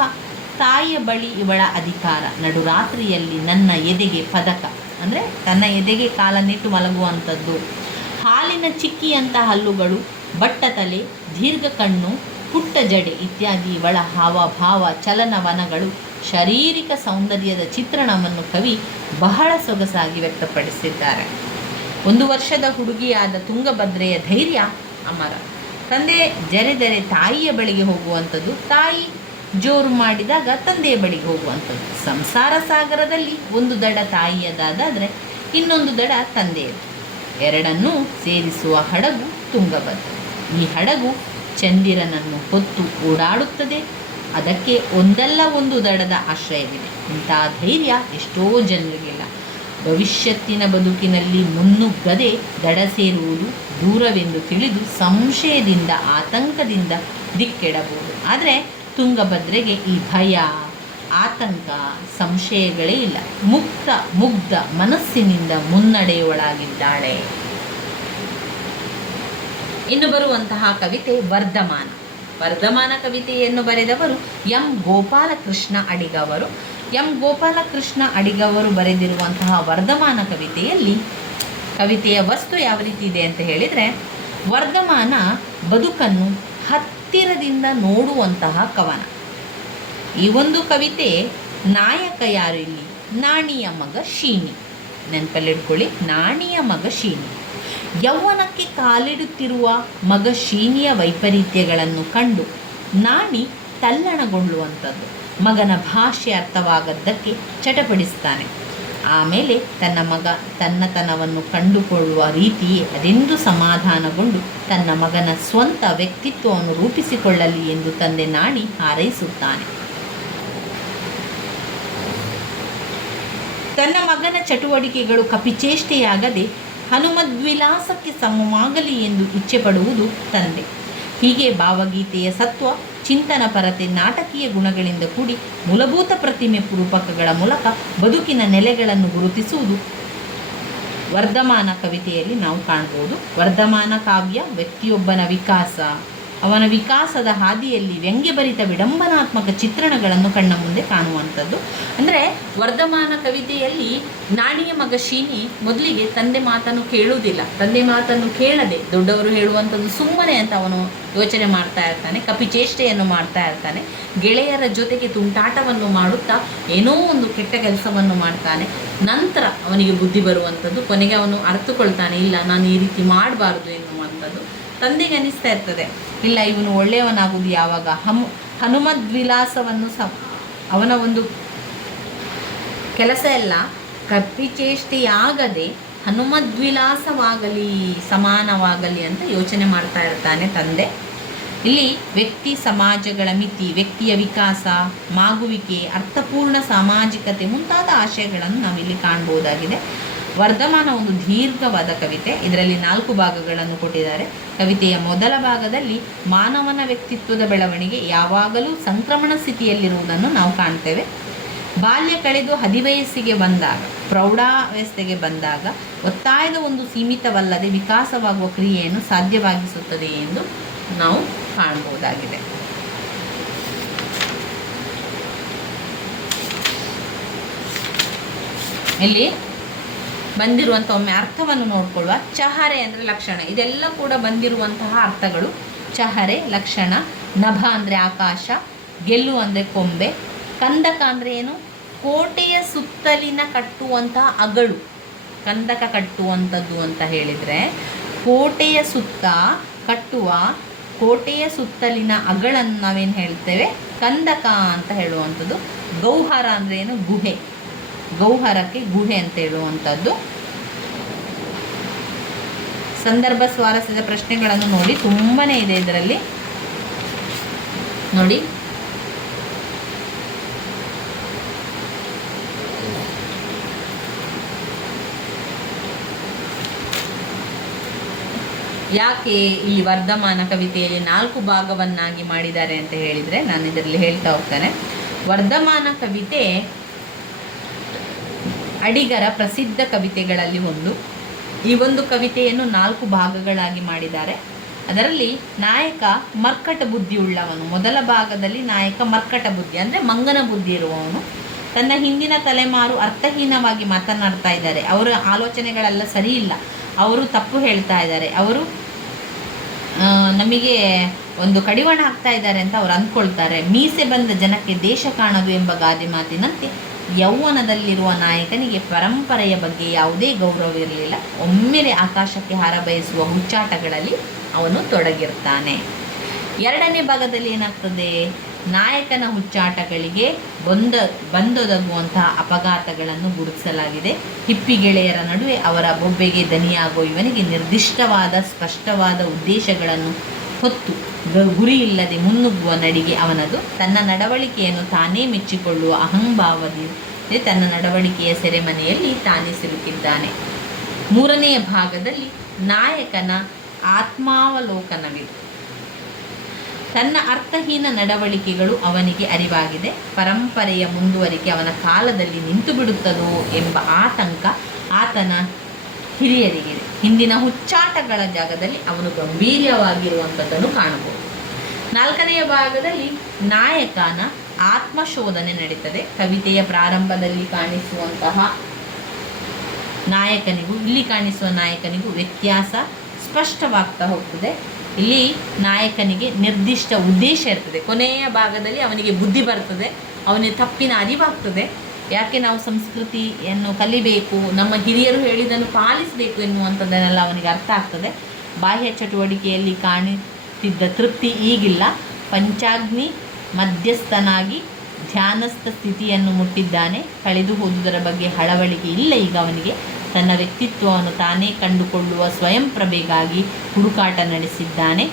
ತಾಯಿಯ ಬಳಿ ಇವಳ ಅಧಿಕಾರ. ನಡುರಾತ್ರಿಯಲ್ಲಿ ನನ್ನ ಎದೆಗೆ ಪದಕ, ಅಂದರೆ ತನ್ನ ಎದೆಗೆ ಕಾಲನ್ನಿಟ್ಟು ಮಲಗುವಂಥದ್ದು. ಹಾಲಿನ ಚಿಕ್ಕಿಯಂಥ ಹಲ್ಲುಗಳು, ಬಟ್ಟ ತಲೆ, ದೀರ್ಘ ಕಣ್ಣು, ಪುಟ್ಟ ಜಡೆ ಇತ್ಯಾದಿ ಇವಳ ಹಾವಭಾವ ಚಲನವನಗಳು, ಶಾರೀರಿಕ ಸೌಂದರ್ಯದ ಚಿತ್ರಣವನ್ನು ಕವಿ ಬಹಳ ಸೊಗಸಾಗಿ ವ್ಯಕ್ತಪಡಿಸಿದ್ದಾರೆ. 1 ವರ್ಷದ ಹುಡುಗಿಯಾದ ತುಂಗಭದ್ರೆಯ ಧೈರ್ಯ ಅಮರ. ತಂದೆ ಜರೆದರೆ ತಾಯಿಯ ಬಳಿಗೆ ಹೋಗುವಂಥದ್ದು, ತಾಯಿ ಜೋರು ಮಾಡಿದಾಗ ತಂದೆಯ ಬಳಿಗೆ ಹೋಗುವಂಥದ್ದು. ಸಂಸಾರ ಸಾಗರದಲ್ಲಿ ಒಂದು ದಡ ತಾಯಿಯದಾದರೆ ಇನ್ನೊಂದು ದಡ ತಂದೆಯದು. ಎರಡನ್ನೂ ಸೇರಿಸುವ ಹಡಗು ತುಂಗಭದ್ರೆ. ಈ ಹಡಗು ಚಂದಿರನನ್ನು ಹೊತ್ತು ಓಡಾಡುತ್ತದೆ. ಅದಕ್ಕೆ ಒಂದಲ್ಲ ಒಂದು ದಡದ ಆಶ್ರಯವಿದೆ. ಇಂತಹ ಧೈರ್ಯ ಎಷ್ಟೋ ಜನರಿಗಿಲ್ಲ. ಭವಿಷ್ಯತ್ತಿನ ಬದುಕಿನಲ್ಲಿ ಮುನ್ನುಗ್ಗದೆ ದಡ ಸೇರುವುದು ದೂರವೆಂದು ತಿಳಿದು ಸಂಶಯದಿಂದ ಆತಂಕದಿಂದ ದಿಕ್ಕೆಡಬಹುದು. ಆದರೆ ತುಂಗಭದ್ರೆಗೆ ಈ ಭಯ, ಆತಂಕ, ಸಂಶಯಗಳೇ ಇಲ್ಲ. ಮುಗ್ಧ ಮನಸ್ಸಿನಿಂದ ಮುನ್ನಡೆಯುವಳಾಗಿದ್ದಾಳೆ. ಇನ್ನು ಬರುವಂತಹ ಕವಿತೆ ವರ್ಧಮಾನ. ವರ್ಧಮಾನ ಕವಿತೆಯನ್ನು ಬರೆದವರು ಎಂ ಗೋಪಾಲಕೃಷ್ಣ ಅಡಿಗವರು. ಎಂ ಗೋಪಾಲಕೃಷ್ಣ ಅಡಿಗವರು ಬರೆದಿರುವಂತಹ ವರ್ಧಮಾನ ಕವಿತೆಯಲ್ಲಿ ಕವಿತೆಯ ವಸ್ತು ಯಾವ ರೀತಿ ಇದೆ ಅಂತ ಹೇಳಿದರೆ, ವರ್ಧಮಾನ ಬದುಕನ್ನು ಹತ್ತಿರದಿಂದ ನೋಡುವಂತಹ ಕವನ. ಈ ಒಂದು ಕವಿತೆ ನಾಯಕ ಯಾರು ಇಲ್ಲಿ? ನಾಣಿಯ ಮಗ ಶೀನಿ. ನೆನಪಲ್ಲಿಟ್ಕೊಳ್ಳಿ, ನಾಣಿಯ ಮಗ ಶೀನಿ. ಯೌವನಕ್ಕೆ ಕಾಲಿಡುತ್ತಿರುವ ಮಗ ಶೀನಿಯ ವೈಪರೀತ್ಯಗಳನ್ನು ಕಂಡು ನಾಣಿ ತಲ್ಲಣಗೊಳ್ಳುವಂಥದ್ದು. ಮಗನ ಭಾಷೆ ಅರ್ಥವಾಗದ್ದಕ್ಕೆ ಚಟಪಡಿಸ್ತಾನೆ. ಆಮೇಲೆ ತನ್ನ ಮಗ ತನ್ನತನವನ್ನು ಕಂಡುಕೊಳ್ಳುವ ರೀತಿಯೇ ಅದೆಂದು ಸಮಾಧಾನಗೊಂಡು ತನ್ನ ಮಗನ ಸ್ವಂತ ವ್ಯಕ್ತಿತ್ವವನ್ನು ರೂಪಿಸಿಕೊಳ್ಳಲಿ ಎಂದು ತಂದೆ ನಾಣಿ ಹಾರೈಸುತ್ತಾನೆ. ತನ್ನ ಮಗನ ಚಟುವಟಿಕೆಗಳು ಕಪಿಚೇಷ್ಟೆಯಾಗದೆ ಹನುಮದ್ವಿಲಾಸಕ್ಕೆ ಸಮವಾಗಲಿ ಎಂದು ಇಚ್ಛೆ ಪಡುವುದು ತಂದೆ. ಹೀಗೆ ಭಾವಗೀತೆಯ ಸತ್ವ, ಚಿಂತನ ಪರತೆ, ನಾಟಕೀಯ ಗುಣಗಳಿಂದ ಕೂಡಿ ಮೂಲಭೂತ ಪ್ರತಿಮೆ ರೂಪಕಗಳ ಮೂಲಕ ಬದುಕಿನ ನೆಲೆಗಳನ್ನು ಗುರುತಿಸುವುದು ವರ್ಧಮಾನ ಕವಿತೆಯಲ್ಲಿ ನಾವು ಕಾಣ್ಬೋದು. ವರ್ಧಮಾನ ಕಾವ್ಯ ವ್ಯಕ್ತಿಯೊಬ್ಬನ ವಿಕಾಸ, ಅವನ ವಿಕಾಸದ ಹಾದಿಯಲ್ಲಿ ವ್ಯಂಗ್ಯಭರಿತ ವಿಡಂಬನಾತ್ಮಕ ಚಿತ್ರಣಗಳನ್ನು ಕಣ್ಣ ಮುಂದೆ ಕಾಣುವಂಥದ್ದು. ಅಂದರೆ ವರ್ಧಮಾನ ಕವಿತೆಯಲ್ಲಿ ನಾಣಿಯ ಮಗ ಶೀನಿ ಮೊದಲಿಗೆ ತಂದೆ ಮಾತನ್ನು ಕೇಳುವುದಿಲ್ಲ. ತಂದೆ ಮಾತನ್ನು ಕೇಳದೆ ದೊಡ್ಡವರು ಹೇಳುವಂಥದ್ದು ಸುಮ್ಮನೆ ಅಂತ ಅವನು ಯೋಚನೆ ಮಾಡ್ತಾ ಇರ್ತಾನೆ, ಕಪಿಚೇಷ್ಟೆಯನ್ನು ಮಾಡ್ತಾ ಇರ್ತಾನೆ. ಗೆಳೆಯರ ಜೊತೆಗೆ ತುಂಟಾಟವನ್ನು ಮಾಡುತ್ತಾ ಏನೋ ಒಂದು ಕೆಟ್ಟ ಕೆಲಸವನ್ನು ಮಾಡ್ತಾನೆ. ನಂತರ ಅವನಿಗೆ ಬುದ್ಧಿ ಬರುವಂಥದ್ದು, ಕೊನೆಗೆ ಅವನು ಅರ್ಥಕೊಳ್ತಾನೆ, ಇಲ್ಲ ನಾನು ಈ ರೀತಿ ಮಾಡಬಾರ್ದು ಎನ್ನುವಂಥದ್ದು. ತಂದೆಗೆ ಅನಿಸ್ತಾ ಇರ್ತದೆ, ಇಲ್ಲ ಇವನು ಒಳ್ಳೆಯವನಾಗುವುದು ಯಾವಾಗ? ಹನುಮದ್ವಿಲಾಸವನ್ನು ಅವನ ಒಂದು ಕೆಲಸ ಎಲ್ಲ ಕಪಿಚೇಷ್ಟೆಯಾಗದೆ ಹನುಮದ್ವಿಲಾಸವಾಗಲಿ, ಸಮಾನವಾಗಲಿ ಅಂತ ಯೋಚನೆ ಮಾಡ್ತಾ ಇರ್ತಾನೆ ತಂದೆ. ಇಲ್ಲಿ ವ್ಯಕ್ತಿ ಸಮಾಜಗಳ ಮಿತಿ, ವ್ಯಕ್ತಿಯ ವಿಕಾಸ, ಮಾಗುವಿಕೆ, ಅರ್ಥಪೂರ್ಣ ಸಾಮಾಜಿಕತೆ ಮುಂತಾದ ಆಶಯಗಳನ್ನು ನಾವಿಲ್ಲಿ ಕಾಣಬಹುದಾಗಿದೆ. ವರ್ಧಮಾನ ಒಂದು ದೀರ್ಘವಾದ ಕವಿತೆ. ಇದರಲ್ಲಿ 4 ಭಾಗಗಳನ್ನು ಕೊಟ್ಟಿದ್ದಾರೆ. ಕವಿತೆಯ ಮೊದಲ ಭಾಗದಲ್ಲಿ ಮಾನವನ ವ್ಯಕ್ತಿತ್ವದ ಬೆಳವಣಿಗೆ ಯಾವಾಗಲೂ ಸಂಕ್ರಮಣ ಸ್ಥಿತಿಯಲ್ಲಿರುವುದನ್ನು ನಾವು ಕಾಣ್ತೇವೆ. ಬಾಲ್ಯ ಕಳೆದು ಹದಿವಯಸ್ಸಿಗೆ ಬಂದಾಗ, ಪ್ರೌಢಾವಸ್ಥೆಗೆ ಬಂದಾಗ ಒತ್ತಾಯದ ಒಂದು ಸೀಮಿತವಲ್ಲದೆ ವಿಕಾಸವಾಗುವ ಕ್ರಿಯೆಯನ್ನು ಸಾಧ್ಯವಾಗಿಸುತ್ತದೆ ಎಂದು ನಾವು ಕಾಣಬಹುದಾಗಿದೆ. ಇಲ್ಲಿ ಬಂದಿರುವಂಥ ಒಮ್ಮೆ ಅರ್ಥವನ್ನು ನೋಡ್ಕೊಳ್ಳುವ. ಚಹರೆ ಅಂದರೆ ಲಕ್ಷಣ, ಇದೆಲ್ಲ ಕೂಡ ಬಂದಿರುವಂತಹ ಅರ್ಥಗಳು. ಚಹರೆ ಲಕ್ಷಣ, ನಭ ಅಂದರೆ ಆಕಾಶ, ಗೆಲ್ಲು ಅಂದರೆ ಕೊಂಬೆ, ಕಂದಕ ಅಂದರೆ ಏನು? ಕೋಟೆಯ ಸುತ್ತಲಿನ ಕಟ್ಟುವಂತಹ ಅಗಳು, ಕಂದಕ ಕಟ್ಟುವಂಥದ್ದು ಅಂತ ಹೇಳಿದರೆ ಕೋಟೆಯ ಸುತ್ತ ಕಟ್ಟುವ, ಕೋಟೆಯ ಸುತ್ತಲಿನ ಅಗಳನ್ನು ನಾವೇನು ಹೇಳ್ತೇವೆ? ಕಂದಕ ಅಂತ ಹೇಳುವಂಥದ್ದು. ಗೌಹರ ಅಂದರೆ ಏನು? ಗುಹೆ, ಗೌಹರಕ್ಕೆ ಗುಹೆ ಅಂತ ಹೇಳುವಂಥದ್ದು. ಸಂದರ್ಭ ಸ್ವಾರಸ್ಯದ ಪ್ರಶ್ನೆಗಳನ್ನು ನೋಡಿ, ತುಂಬಾ ಇದೆ ಇದರಲ್ಲಿ ನೋಡಿ. ಯಾಕೆ ಈ ವರ್ಧಮಾನ ಕವಿತೆಯಲ್ಲಿ 4 ಭಾಗವನ್ನಾಗಿ ಮಾಡಿದ್ದಾರೆ ಅಂತ ಹೇಳಿದರೆ, ನಾನು ಇದರಲ್ಲಿ ಹೇಳ್ತಾ ಹೋಗ್ತೇನೆ. ವರ್ಧಮಾನ ಕವಿತೆ ಅಡಿಗರ ಪ್ರಸಿದ್ಧ ಕವಿತೆಗಳಲ್ಲಿ ಒಂದು. ಈ ಒಂದು ಕವಿತೆಯನ್ನು 4 ಭಾಗಗಳಾಗಿ ಮಾಡಿದ್ದಾರೆ. ಅದರಲ್ಲಿ ನಾಯಕ ಮರ್ಕಟ ಬುದ್ಧಿ ಉಳ್ಳವನು. ಮೊದಲ ಭಾಗದಲ್ಲಿ ನಾಯಕ ಮರ್ಕಟ ಬುದ್ಧಿ ಅಂದರೆ ಮಂಗನ ಬುದ್ಧಿ ಇರುವವನು. ತನ್ನ ಹಿಂದಿನ ತಲೆಮಾರು ಅರ್ಥಹೀನವಾಗಿ ಮಾತನಾಡ್ತಾ ಇದ್ದಾರೆ, ಅವರ ಆಲೋಚನೆಗಳೆಲ್ಲ ಸರಿ ಇಲ್ಲ, ಅವರು ತಪ್ಪು ಹೇಳ್ತಾ ಇದ್ದಾರೆ, ಅವರು ನಮಗೆ ಒಂದು ಕಡಿವಾಣ ಹಾಕ್ತಾ ಇದ್ದಾರೆ ಅಂತ ಅವ್ರು ಅಂದ್ಕೊಳ್ತಾರೆ. ಮೀಸೆ ಬಂದ ಜನಕ್ಕೆ ದೇಶ ಕಾಣದು ಎಂಬ ಗಾದೆ ಮಾತಿನಂತೆ ಯೌವನದಲ್ಲಿರುವ ನಾಯಕನಿಗೆ ಪರಂಪರೆಯ ಬಗ್ಗೆ ಯಾವುದೇ ಗೌರವವಿರಲಿಲ್ಲ. ಒಮ್ಮೆಲೆ ಆಕಾಶಕ್ಕೆ ಹಾರ ಬಯಸುವ ಹುಚ್ಚಾಟಗಳಲ್ಲಿ ಅವನು ತೊಡಗಿರ್ತಾನೆ. ಎರಡನೇ ಭಾಗದಲ್ಲಿ ಏನಾಗ್ತದೆ? ನಾಯಕನ ಹುಚ್ಚಾಟಗಳಿಗೆ ಬಂದೊದಗುವಂತಹ ಅಪಘಾತಗಳನ್ನು ಗುರುತಿಸಲಾಗಿದೆ. ಹಿಪ್ಪಿ ಗೆಳೆಯರ ನಡುವೆ ಅವರ ಬೊಬ್ಬೆಗೆ ದನಿಯಾಗುವ ಇವನಿಗೆ ನಿರ್ದಿಷ್ಟವಾದ ಸ್ಪಷ್ಟವಾದ ಉದ್ದೇಶಗಳನ್ನು ಹೊತ್ತು ಗುರಿ ಇಲ್ಲದೆ ಮುನ್ನುಗ್ಗುವ ನಡಿಗೆ ಅವನದು. ತನ್ನ ನಡವಳಿಕೆಯನ್ನು ತಾನೇ ಮೆಚ್ಚಿಕೊಳ್ಳುವ ಅಹಂಭಾವದಿಂದ ತನ್ನ ನಡವಳಿಕೆಯ ಸೆರೆಮನೆಯಲ್ಲಿ ತಾನೇ ಸಿಲುಕಿದ್ದಾನೆ. ಮೂರನೆಯ ಭಾಗದಲ್ಲಿ ನಾಯಕನ ಆತ್ಮಾವಲೋಕನವಿದೆ. ತನ್ನ ಅರ್ಥಹೀನ ನಡವಳಿಕೆಗಳು ಅವನಿಗೆ ಅರಿವಾಗಿದೆ. ಪರಂಪರೆಯ ಮುಂದುವರಿಕೆ ಅವನ ಕಾಲದಲ್ಲಿ ನಿಂತು ಬಿಡುತ್ತದೋ ಎಂಬ ಆತಂಕ ಆತನ ಹಿರಿಯರಿಗಿದೆ. ಹಿಂದಿನ ಹುಚ್ಚಾಟಗಳ ಜಾಗದಲ್ಲಿ ಅವನು ಗಂಭೀರ್ಯವಾಗಿರುವಂಥದ್ದನ್ನು ಕಾಣಬಹುದು. ನಾಲ್ಕನೆಯ ಭಾಗದಲ್ಲಿ ನಾಯಕನ ಆತ್ಮಶೋಧನೆ ನಡೀತದೆ. ಕವಿತೆಯ ಪ್ರಾರಂಭದಲ್ಲಿ ಕಾಣಿಸುವಂತಹ ನಾಯಕನಿಗೂ ಇಲ್ಲಿ ಕಾಣಿಸುವ ನಾಯಕನಿಗೂ ವ್ಯತ್ಯಾಸ ಸ್ಪಷ್ಟವಾಗ್ತಾ ಹೋಗ್ತದೆ. ಇಲ್ಲಿ ನಾಯಕನಿಗೆ ನಿರ್ದಿಷ್ಟ ಉದ್ದೇಶ ಇರ್ತದೆ. ಕೊನೆಯ ಭಾಗದಲ್ಲಿ ಅವನಿಗೆ ಬುದ್ಧಿ ಬರ್ತದೆ, ಅವನಿಗೆ ತಪ್ಪಿನ ಅರಿವಾಗ್ತದೆ. ಯಾಕೆ ನಾವು ಸಂಸ್ಕೃತಿಯನ್ನು ಕಲಿಬೇಕು, ನಮ್ಮ ಹಿರಿಯರು ಹೇಳಿದ್ದನ್ನು ಪಾಲಿಸಬೇಕು ಎನ್ನುವಂಥದ್ದನ್ನೆಲ್ಲ ಅವನಿಗೆ ಅರ್ಥ ಆಗ್ತದೆ. ಬಾಹ್ಯ ಚಟುವಟಿಕೆಯಲ್ಲಿ ಕಾಣುತ್ತಿದ್ದ ತೃಪ್ತಿ ಈಗಿಲ್ಲ. ಪಂಚಾಗ್ನಿ ಮಧ್ಯಸ್ಥನಾಗಿ ಧ್ಯಾನಸ್ಥ ಸ್ಥಿತಿಯನ್ನು ಮುಟ್ಟಿದ್ದಾನೆ. ಕಳೆದು ಹೋದುದರ ಬಗ್ಗೆ ಹಳವಳಿಕೆ ಇಲ್ಲ ಈಗ ಅವನಿಗೆ. ತನ್ನ ವ್ಯಕ್ತಿತ್ವವನ್ನು ತಾನೇ ಕಂಡುಕೊಳ್ಳುವ ಸ್ವಯಂ ಪ್ರಭೆಗಾಗಿ ಹುಡುಕಾಟ ನಡೆಸಿದ್ದಾನೆ.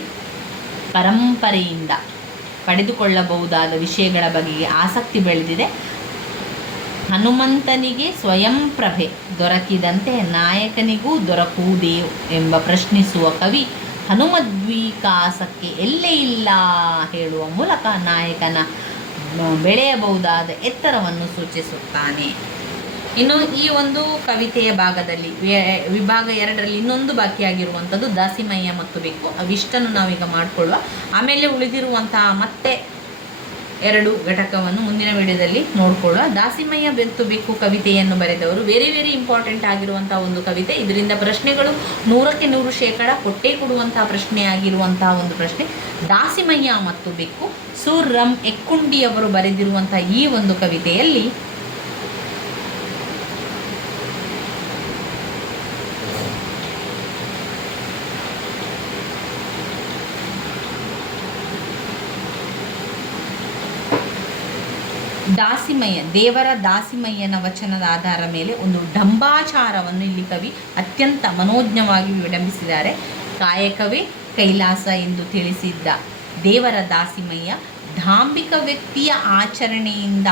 ಪರಂಪರೆಯಿಂದ ಪಡೆದುಕೊಳ್ಳಬಹುದಾದ ವಿಷಯಗಳ ಬಗೆಗೆ ಆಸಕ್ತಿ ಬೆಳೆದಿದೆ. ಹನುಮಂತನಿಗೆ ಸ್ವಯಂ ಪ್ರಭೆ ದೊರಕಿದಂತೆ ನಾಯಕನಿಗೂ ದೊರಕುವುದೇ ಎಂಬ ಪ್ರಶ್ನಿಸುವ ಕವಿ ಹನುಮದ್ವಿಕಾಸಕ್ಕೆ ಎಲ್ಲೇ ಇಲ್ಲ ಹೇಳುವ ಮೂಲಕ ನಾಯಕನ ಬೆಳೆಯಬಹುದಾದ ಎತ್ತರವನ್ನು ಸೂಚಿಸುತ್ತಾನೆ. ಇನ್ನು ಈ ಒಂದು ಕವಿತೆಯ ಭಾಗದಲ್ಲಿ ವಿಭಾಗ 2ರಲ್ಲಿ ಇನ್ನೊಂದು ಬಾಕಿಯಾಗಿರುವಂಥದ್ದು ದಾಸಿಮಯ್ಯ ಮತ್ತು ಬೆಕ್ಕು. ಅವಿಷ್ಟನ್ನು ನಾವೀಗ ಮಾಡಿಕೊಳ್ಳುವ. ಆಮೇಲೆ ಉಳಿದಿರುವಂತಹ ಮತ್ತೆ 2 ಘಟಕವನ್ನು ಮುಂದಿನ ವಿಡಿಯೋದಲ್ಲಿ ನೋಡಿಕೊಳ್ಳುವ. ದಾಸಿಮಯ್ಯ ಮತ್ತು ಬೆಕ್ಕು ಕವಿತೆಯನ್ನು ಬರೆದವರು ವೆರಿ ಇಂಪಾರ್ಟೆಂಟ್ ಆಗಿರುವಂತಹ ಒಂದು ಕವಿತೆ. ಇದರಿಂದ ಪ್ರಶ್ನೆಗಳು 100ಕ್ಕೆ 100% ಕೊಟ್ಟೇ ಕೊಡುವಂತಹ ಪ್ರಶ್ನೆ ಆಗಿರುವಂತಹ ಒಂದು ಪ್ರಶ್ನೆ. ದಾಸಿಮಯ್ಯ ಮತ್ತು ಬೆಕ್ಕು ಸೂರ್ರಂ ಎಕ್ಕುಂಡಿಯವರು ಬರೆದಿರುವಂತಹ ಈ ಒಂದು ಕವಿತೆಯಲ್ಲಿ ದಾಸಿಮಯ್ಯ, ದೇವರ ದಾಸಿಮಯ್ಯನ ವಚನದ ಆಧಾರ ಮೇಲೆ ಒಂದು ಡಂಬಾಚಾರವನ್ನು ಇಲ್ಲಿ ಕವಿ ಅತ್ಯಂತ ಮನೋಜ್ಞವಾಗಿ ವಿಡಂಬಿಸಿದ್ದಾರೆ. ಕಾಯಕವೇ ಕೈಲಾಸ ಎಂದು ತಿಳಿಸಿದ್ದ ದೇವರ ದಾಸಿಮಯ್ಯ ಧಾಂಬಿಕ ವ್ಯಕ್ತಿಯ ಆಚರಣೆಯಿಂದ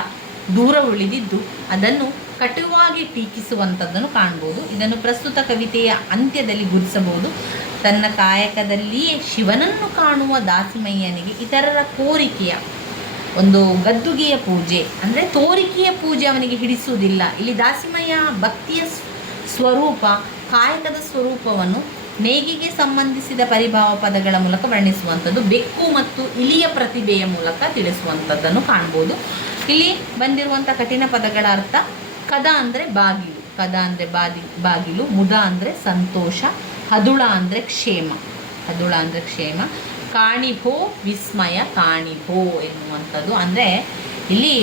ದೂರ ಉಳಿದಿದ್ದು ಅದನ್ನು ಕಟುವಾಗಿ ಟೀಕಿಸುವಂಥದ್ದನ್ನು ಕಾಣ್ಬೋದು. ಇದನ್ನು ಪ್ರಸ್ತುತ ಕವಿತೆಯ ಅಂತ್ಯದಲ್ಲಿ ಗುರುತಿಸಬಹುದು. ತನ್ನ ಕಾಯಕದಲ್ಲಿಯೇ ಶಿವನನ್ನು ಕಾಣುವ ದಾಸಿಮಯ್ಯನಿಗೆ ಇತರರ ಕೋರಿಕೆಯ ಒಂದು ಗದ್ದುಗೆಯ ಪೂಜೆ ಅಂದರೆ ತೋರಿಕೆಯ ಪೂಜೆ ಅವನಿಗೆ ಹಿಡಿಸುವುದಿಲ್ಲ. ಇಲ್ಲಿ ದಾಸಿಮಯ್ಯ ಭಕ್ತಿಯ ಸ್ವರೂಪ, ಕಾಯಕದ ಸ್ವರೂಪವನ್ನು ನೇಗಿಗೆ ಸಂಬಂಧಿಸಿದ ಪರಿಭಾವ ಪದಗಳ ಮೂಲಕ ವರ್ಣಿಸುವಂಥದ್ದು, ಬೆಕ್ಕು ಮತ್ತು ಇಲಿಯ ಪ್ರತಿಭೆಯ ಮೂಲಕ ತಿಳಿಸುವಂಥದ್ದನ್ನು ಕಾಣ್ಬೋದು. ಇಲ್ಲಿ ಬಂದಿರುವಂಥ ಕಠಿಣ ಪದಗಳ ಅರ್ಥ: ಕದ ಅಂದರೆ ಬಾಗಿಲು, ಕದ ಅಂದರೆ ಬಾಗಿಲು, ಮುದ ಅಂದರೆ ಸಂತೋಷ, ಹದುಳ ಅಂದರೆ ಕ್ಷೇಮ, ಹದುಳ ಅಂದರೆ ಕ್ಷೇಮ, ಕಾಣಿಭೋ ವಿಸ್ಮಯ, ಕಾಣಿಭೋ ಎನ್ನುವಂಥದ್ದು. ಅಂದರೆ ಇಲ್ಲಿ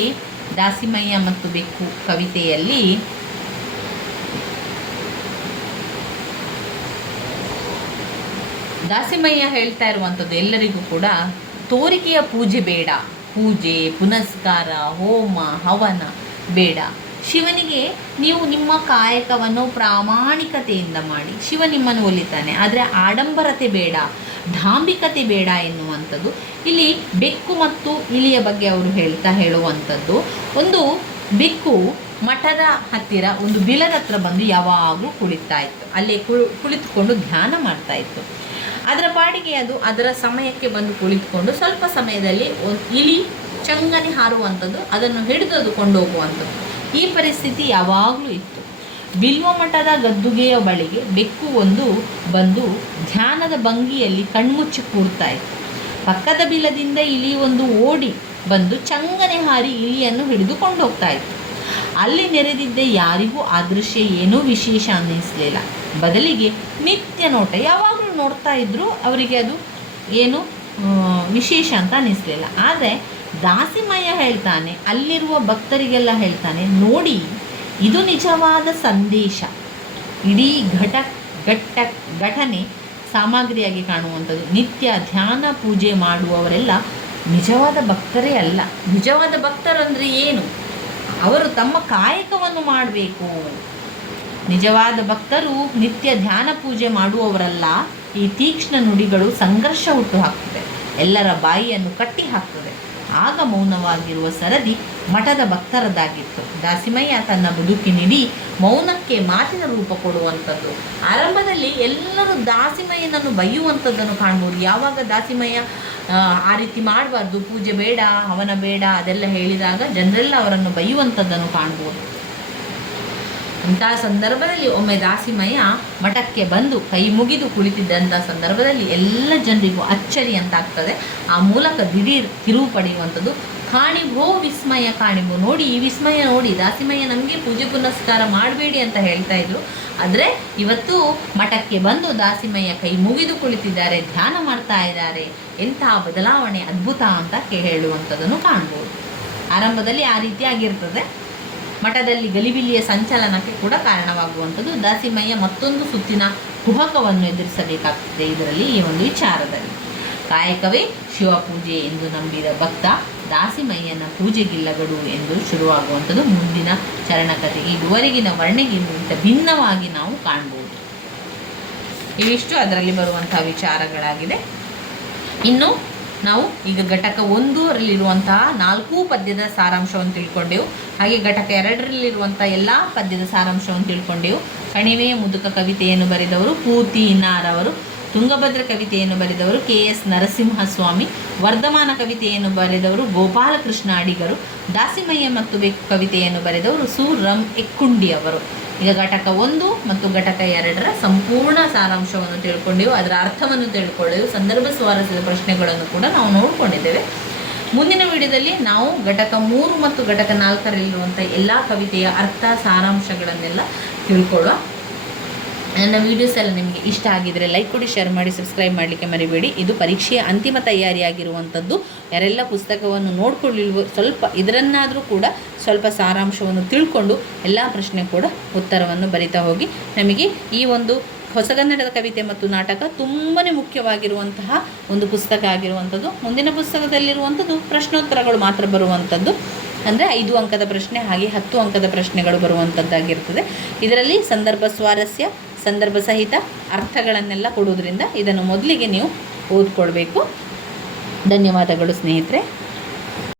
ದಾಸಿಮಯ್ಯ ಮತ್ತು ಬೆಕ್ಕು ಕವಿತೆಯಲ್ಲಿ ದಾಸಿಮಯ್ಯ ಹೇಳ್ತಾ ಇರುವಂಥದ್ದು ಎಲ್ಲರಿಗೂ ಕೂಡ ತೋರಿಕೆಯ ಪೂಜೆ ಬೇಡ, ಪೂಜೆ ಪುನಸ್ಕಾರ ಹೋಮ ಹವನ ಬೇಡ. ಶಿವನಿಗೆ ನೀವು ನಿಮ್ಮ ಕಾಯಕವನ್ನು ಪ್ರಾಮಾಣಿಕತೆಯಿಂದ ಮಾಡಿ, ಶಿವ ನಿಮ್ಮನ್ನು ಒಲಿತಾನೆ. ಆದರೆ ಆಡಂಬರತೆ ಬೇಡ, ಧಾಂಬಿಕತೆ ಬೇಡ ಎನ್ನುವಂಥದ್ದು. ಇಲ್ಲಿ ಬೆಕ್ಕು ಮತ್ತು ಇಲಿಯ ಬಗ್ಗೆ ಅವರು ಹೇಳುವಂಥದ್ದು, ಒಂದು ಬೆಕ್ಕು ಮಠದ ಹತ್ತಿರ ಒಂದು ಬಿಲದ ಹತ್ರ ಬಂದು ಯಾವಾಗಲೂ ಕುಳಿತಾ ಇತ್ತು. ಅಲ್ಲೇ ಕುಳಿತುಕೊಂಡು ಧ್ಯಾನ ಮಾಡ್ತಾ ಇತ್ತು. ಅದರ ಪಾಡಿಗೆ ಅದು ಅದರ ಸಮಯಕ್ಕೆ ಬಂದು ಕುಳಿತುಕೊಂಡು ಸ್ವಲ್ಪ ಸಮಯದಲ್ಲಿ ಇಲಿ ಚಂಗನೆ ಹಾರುವಂಥದ್ದು, ಅದನ್ನು ಹಿಡಿದು ಅದು ಕೊಂಡೋಗುವಂಥದ್ದು. ಈ ಪರಿಸ್ಥಿತಿ ಯಾವಾಗಲೂ ಇತ್ತು. ಬಿಲ್ವ ಮಠದ ಗದ್ದುಗೆಯ ಬಳಿಗೆ ಬೆಕ್ಕು ಬಂದು ಧ್ಯಾನದ ಭಂಗಿಯಲ್ಲಿ ಕಣ್ಮುಚ್ಚಿ ಕೂರ್ತಾ ಇತ್ತು. ಪಕ್ಕದ ಬಿಲದಿಂದ ಇಲಿ ಓಡಿ ಬಂದು ಚಂಗನೆ ಹಾರಿ ಇಲಿಯನ್ನು ಹಿಡಿದು ಕೊಂಡೋಗ್ತಾ ಇತ್ತು. ಅಲ್ಲಿ ನೆರೆದಿದ್ದ ಯಾರಿಗೂ ಆ ದೃಶ್ಯ ಏನೂ ವಿಶೇಷ ಅನ್ನಿಸಲಿಲ್ಲ. ಬದಲಿಗೆ ನಿತ್ಯ ನೋಟ, ಯಾವಾಗಲೂ ನೋಡ್ತಾ ಇದ್ದರೂ ಅವರಿಗೆ ಅದು ಏನು ವಿಶೇಷ ಅಂತ ಅನ್ನಿಸಲಿಲ್ಲ. ಆದರೆ ದಾಸಿಮಯ್ಯ ಹೇಳ್ತಾನೆ, ಅಲ್ಲಿರುವ ಭಕ್ತರಿಗೆಲ್ಲ ಹೇಳ್ತಾನೆ, ನೋಡಿ ಇದು ನಿಜವಾದ ಸಂದೇಶ. ಇಡೀ ಘಟನೆ ಸಾಮಗ್ರಿಯಾಗಿ ಕಾಣುವಂಥದ್ದು. ನಿತ್ಯ ಧ್ಯಾನ ಪೂಜೆ ಮಾಡುವವರೆಲ್ಲ ನಿಜವಾದ ಭಕ್ತರೇ ಅಲ್ಲ. ನಿಜವಾದ ಭಕ್ತರಂದರೆ ಏನು? ಅವರು ತಮ್ಮ ಕಾಯಕವನ್ನು ಮಾಡಬೇಕು. ನಿಜವಾದ ಭಕ್ತರು ನಿತ್ಯ ಧ್ಯಾನ ಪೂಜೆ ಮಾಡುವವರಲ್ಲ. ಈ ತೀಕ್ಷ್ಣ ನುಡಿಗಳು ಸಂಘರ್ಷ ಹುಟ್ಟು ಹಾಕ್ತದೆ, ಎಲ್ಲರ ಬಾಯಿಯನ್ನು ಕಟ್ಟಿ ಹಾಕ್ತದೆ. ಆಗ ಮೌನವಾಗಿರುವ ಸರದಿ ಮಠದ ಭಕ್ತರದಾಗಿತ್ತು. ದಾಸಿಮಯ್ಯ ತನ್ನ ಬದುಕಿನಿಡೀ ಮೌನಕ್ಕೆ ಮಾತಿನ ರೂಪ ಕೊಡುವಂಥದ್ದು. ಆರಂಭದಲ್ಲಿ ಎಲ್ಲರೂ ದಾಸಿಮಯ್ಯನನ್ನು ಬೈಯುವಂಥದ್ದನ್ನು ಕಾಣ್ಬೋದು. ಯಾವಾಗ ದಾಸಿಮಯ್ಯ ಆ ರೀತಿ ಮಾಡಬಾರ್ದು, ಪೂಜೆ ಬೇಡ, ಹವನ ಬೇಡ ಅದೆಲ್ಲ ಹೇಳಿದಾಗ ಜನರೆಲ್ಲ ಅವರನ್ನು ಬೈಯುವಂಥದ್ದನ್ನು ಕಾಣ್ಬೋದು. ಅಂತಹ ಸಂದರ್ಭದಲ್ಲಿ ಒಮ್ಮೆ ದಾಸಿಮಯ್ಯ ಮಠಕ್ಕೆ ಬಂದು ಕೈ ಮುಗಿದು ಕುಳಿತಿದ್ದಂಥ ಸಂದರ್ಭದಲ್ಲಿ ಎಲ್ಲ ಜನರಿಗೂ ಅಚ್ಚರಿ ಅಂತಾಗ್ತದೆ. ಆ ಮೂಲಕ ದಿಢೀರ್ ತಿರುವು ಪಡೆಯುವಂಥದ್ದು. ಕಾಣಿಭೋ ವಿಸ್ಮಯ, ಕಾಣಿಭೋ, ನೋಡಿ ಈ ವಿಸ್ಮಯ ನೋಡಿ, ದಾಸಿಮಯ್ಯ ನಮಗೆ ಪೂಜೆ ಪುನಸ್ಕಾರ ಮಾಡಬೇಡಿ ಅಂತ ಹೇಳ್ತಾ ಇದ್ರು. ಆದರೆ ಇವತ್ತು ಮಠಕ್ಕೆ ಬಂದು ದಾಸಿಮಯ್ಯ ಕೈ ಮುಗಿದು ಕುಳಿತಿದ್ದಾರೆ, ಧ್ಯಾನ ಮಾಡ್ತಾ ಇದ್ದಾರೆ. ಎಂತಹ ಬದಲಾವಣೆ, ಅದ್ಭುತ ಅಂತ ಹೇಳುವಂಥದ್ದನ್ನು ಕಾಣ್ಬೋದು. ಆರಂಭದಲ್ಲಿ ಆ ರೀತಿಯಾಗಿರ್ತದೆ. ಮಠದಲ್ಲಿ ಗಲಿಬಿಲಿಯ ಸಂಚಲನಕ್ಕೆ ಕೂಡ ಕಾರಣವಾಗುವಂಥದ್ದು. ದಾಸಿಮಯ್ಯ ಮತ್ತೊಂದು ಸುತ್ತಿನ ಕುಹಕವನ್ನು ಎದುರಿಸಬೇಕಾಗ್ತದೆ ಇದರಲ್ಲಿ, ಈ ಒಂದು ವಿಚಾರದಲ್ಲಿ. ಕಾಯಕವೇ ಶಿವಪೂಜೆ ಎಂದು ನಂಬಿದ ಭಕ್ತ ದಾಸಿಮಯ್ಯನ ಪೂಜೆಗಿಲ್ಲಗಡು ಎಂದು ಶುರುವಾಗುವಂಥದ್ದು ಮುಂದಿನ ಚರಣಕಥೆಗೆ. ಇದುವರೆಗಿನ ವರ್ಣೆಗಿಂತ ಭಿನ್ನವಾಗಿ ನಾವು ಕಾಣ್ಬೋದು. ಇವಿಷ್ಟು ಅದರಲ್ಲಿ ಬರುವಂತಹ ವಿಚಾರಗಳಾಗಿದೆ. ಇನ್ನು ನಾವು ಈಗ ಘಟಕ 1 ರಲ್ಲಿರುವಂತಹ 4 ಪದ್ಯದ ಸಾರಾಂಶವನ್ನು ತಿಳ್ಕೊಂಡೆವು. ಹಾಗೆ ಘಟಕ 2ರಲ್ಲಿರುವಂಥ ಎಲ್ಲ ಪದ್ಯದ ಸಾರಾಂಶವನ್ನು ತಿಳ್ಕೊಂಡೆವು. ಕಣಿವೆಯ ಮುದುಕ ಕವಿತೆಯನ್ನು ಬರೆದವರು ಪೂತಿ ಇನ್ನಾರವರು, ತುಂಗಭದ್ರ ಕವಿತೆಯನ್ನು ಬರೆದವರು KS ನರಸಿಂಹಸ್ವಾಮಿ, ವರ್ಧಮಾನ ಕವಿತೆಯನ್ನು ಬರೆದವರು ಗೋಪಾಲಕೃಷ್ಣ ಅಡಿಗರು, ದಾಸಿಮಯ್ಯ ಮತ್ತು ಬೆಕ್ಕು ಕವಿತೆಯನ್ನು ಬರೆದವರು ಸು ರಂ ಎಕ್ಕುಂಡಿ ಅವರು. ಈಗ ಘಟಕ 1 ಮತ್ತು ಘಟಕ 2ರ ಸಂಪೂರ್ಣ ಸಾರಾಂಶವನ್ನು ತಿಳ್ಕೊಂಡೆವು, ಅದರ ಅರ್ಥವನ್ನು ತಿಳ್ಕೊಳ್ಳೆವು, ಸಂದರ್ಭ ಸ್ವಾರಸ್ಯದ ಪ್ರಶ್ನೆಗಳನ್ನು ಕೂಡ ನಾವು ನೋಡಿಕೊಂಡಿದ್ದೇವೆ. ಮುಂದಿನ ವಿಡಿಯೋದಲ್ಲಿ ನಾವು ಘಟಕ 3 ಮತ್ತು ಘಟಕ 4ರಲ್ಲಿರುವಂಥ ಎಲ್ಲ ಕವಿತೆಯ ಅರ್ಥ ಸಾರಾಂಶಗಳನ್ನೆಲ್ಲ ತಿಳ್ಕೊಳ್ಳುವ. ನನ್ನ ವೀಡಿಯೋಸ್ ಎಲ್ಲ ನಿಮಗೆ ಇಷ್ಟ ಆಗಿದರೆ ಲೈಕ್ ಕೊಡಿ, ಶೇರ್ ಮಾಡಿ, ಸಬ್ಸ್ಕ್ರೈಬ್ ಮಾಡಲಿಕ್ಕೆ ಮರಿಬೇಡಿ. ಇದು ಪರೀಕ್ಷೆಯ ಅಂತಿಮ ತಯಾರಿಯಾಗಿರುವಂಥದ್ದು. ಯಾರೆಲ್ಲ ಪುಸ್ತಕವನ್ನು ನೋಡ್ಕೊಳ್ಳಿಲ್ವೋ ಸ್ವಲ್ಪ ಇದರನ್ನಾದರೂ ಕೂಡ ಸ್ವಲ್ಪ ಸಾರಾಂಶವನ್ನು ತಿಳ್ಕೊಂಡು ಎಲ್ಲ ಪ್ರಶ್ನೆ ಕೂಡ ಉತ್ತರವನ್ನು ಬರಿತಾ ಹೋಗಿ. ನಮಗೆ ಈ ಒಂದು ಹೊಸಗನ್ನಡದ ಕವಿತೆ ಮತ್ತು ನಾಟಕ ತುಂಬಾ ಮುಖ್ಯವಾಗಿರುವಂತಹ ಒಂದು ಪುಸ್ತಕ ಆಗಿರುವಂಥದ್ದು. ಮುಂದಿನ ಪುಸ್ತಕದಲ್ಲಿರುವಂಥದ್ದು ಪ್ರಶ್ನೋತ್ತರಗಳು ಮಾತ್ರ ಬರುವಂಥದ್ದು, ಅಂದರೆ 5 ಅಂಕದ ಪ್ರಶ್ನೆ ಹಾಗೆ 10 ಅಂಕದ ಪ್ರಶ್ನೆಗಳು ಬರುವಂಥದ್ದಾಗಿರ್ತದೆ. ಇದರಲ್ಲಿ ಸಂದರ್ಭ ಸ್ವಾರಸ್ಯ, ಸಂದರ್ಭ ಸಹಿತ ಅರ್ಥಗಳನ್ನೆಲ್ಲ ಕೊಡುವುದರಿಂದ ಇದನ್ನು ಮೊದಲಿಗೆ ನೀವು ಓದ್ಕೊಳ್ಬೇಕು. ಧನ್ಯವಾದಗಳು ಸ್ನೇಹಿತರೆ.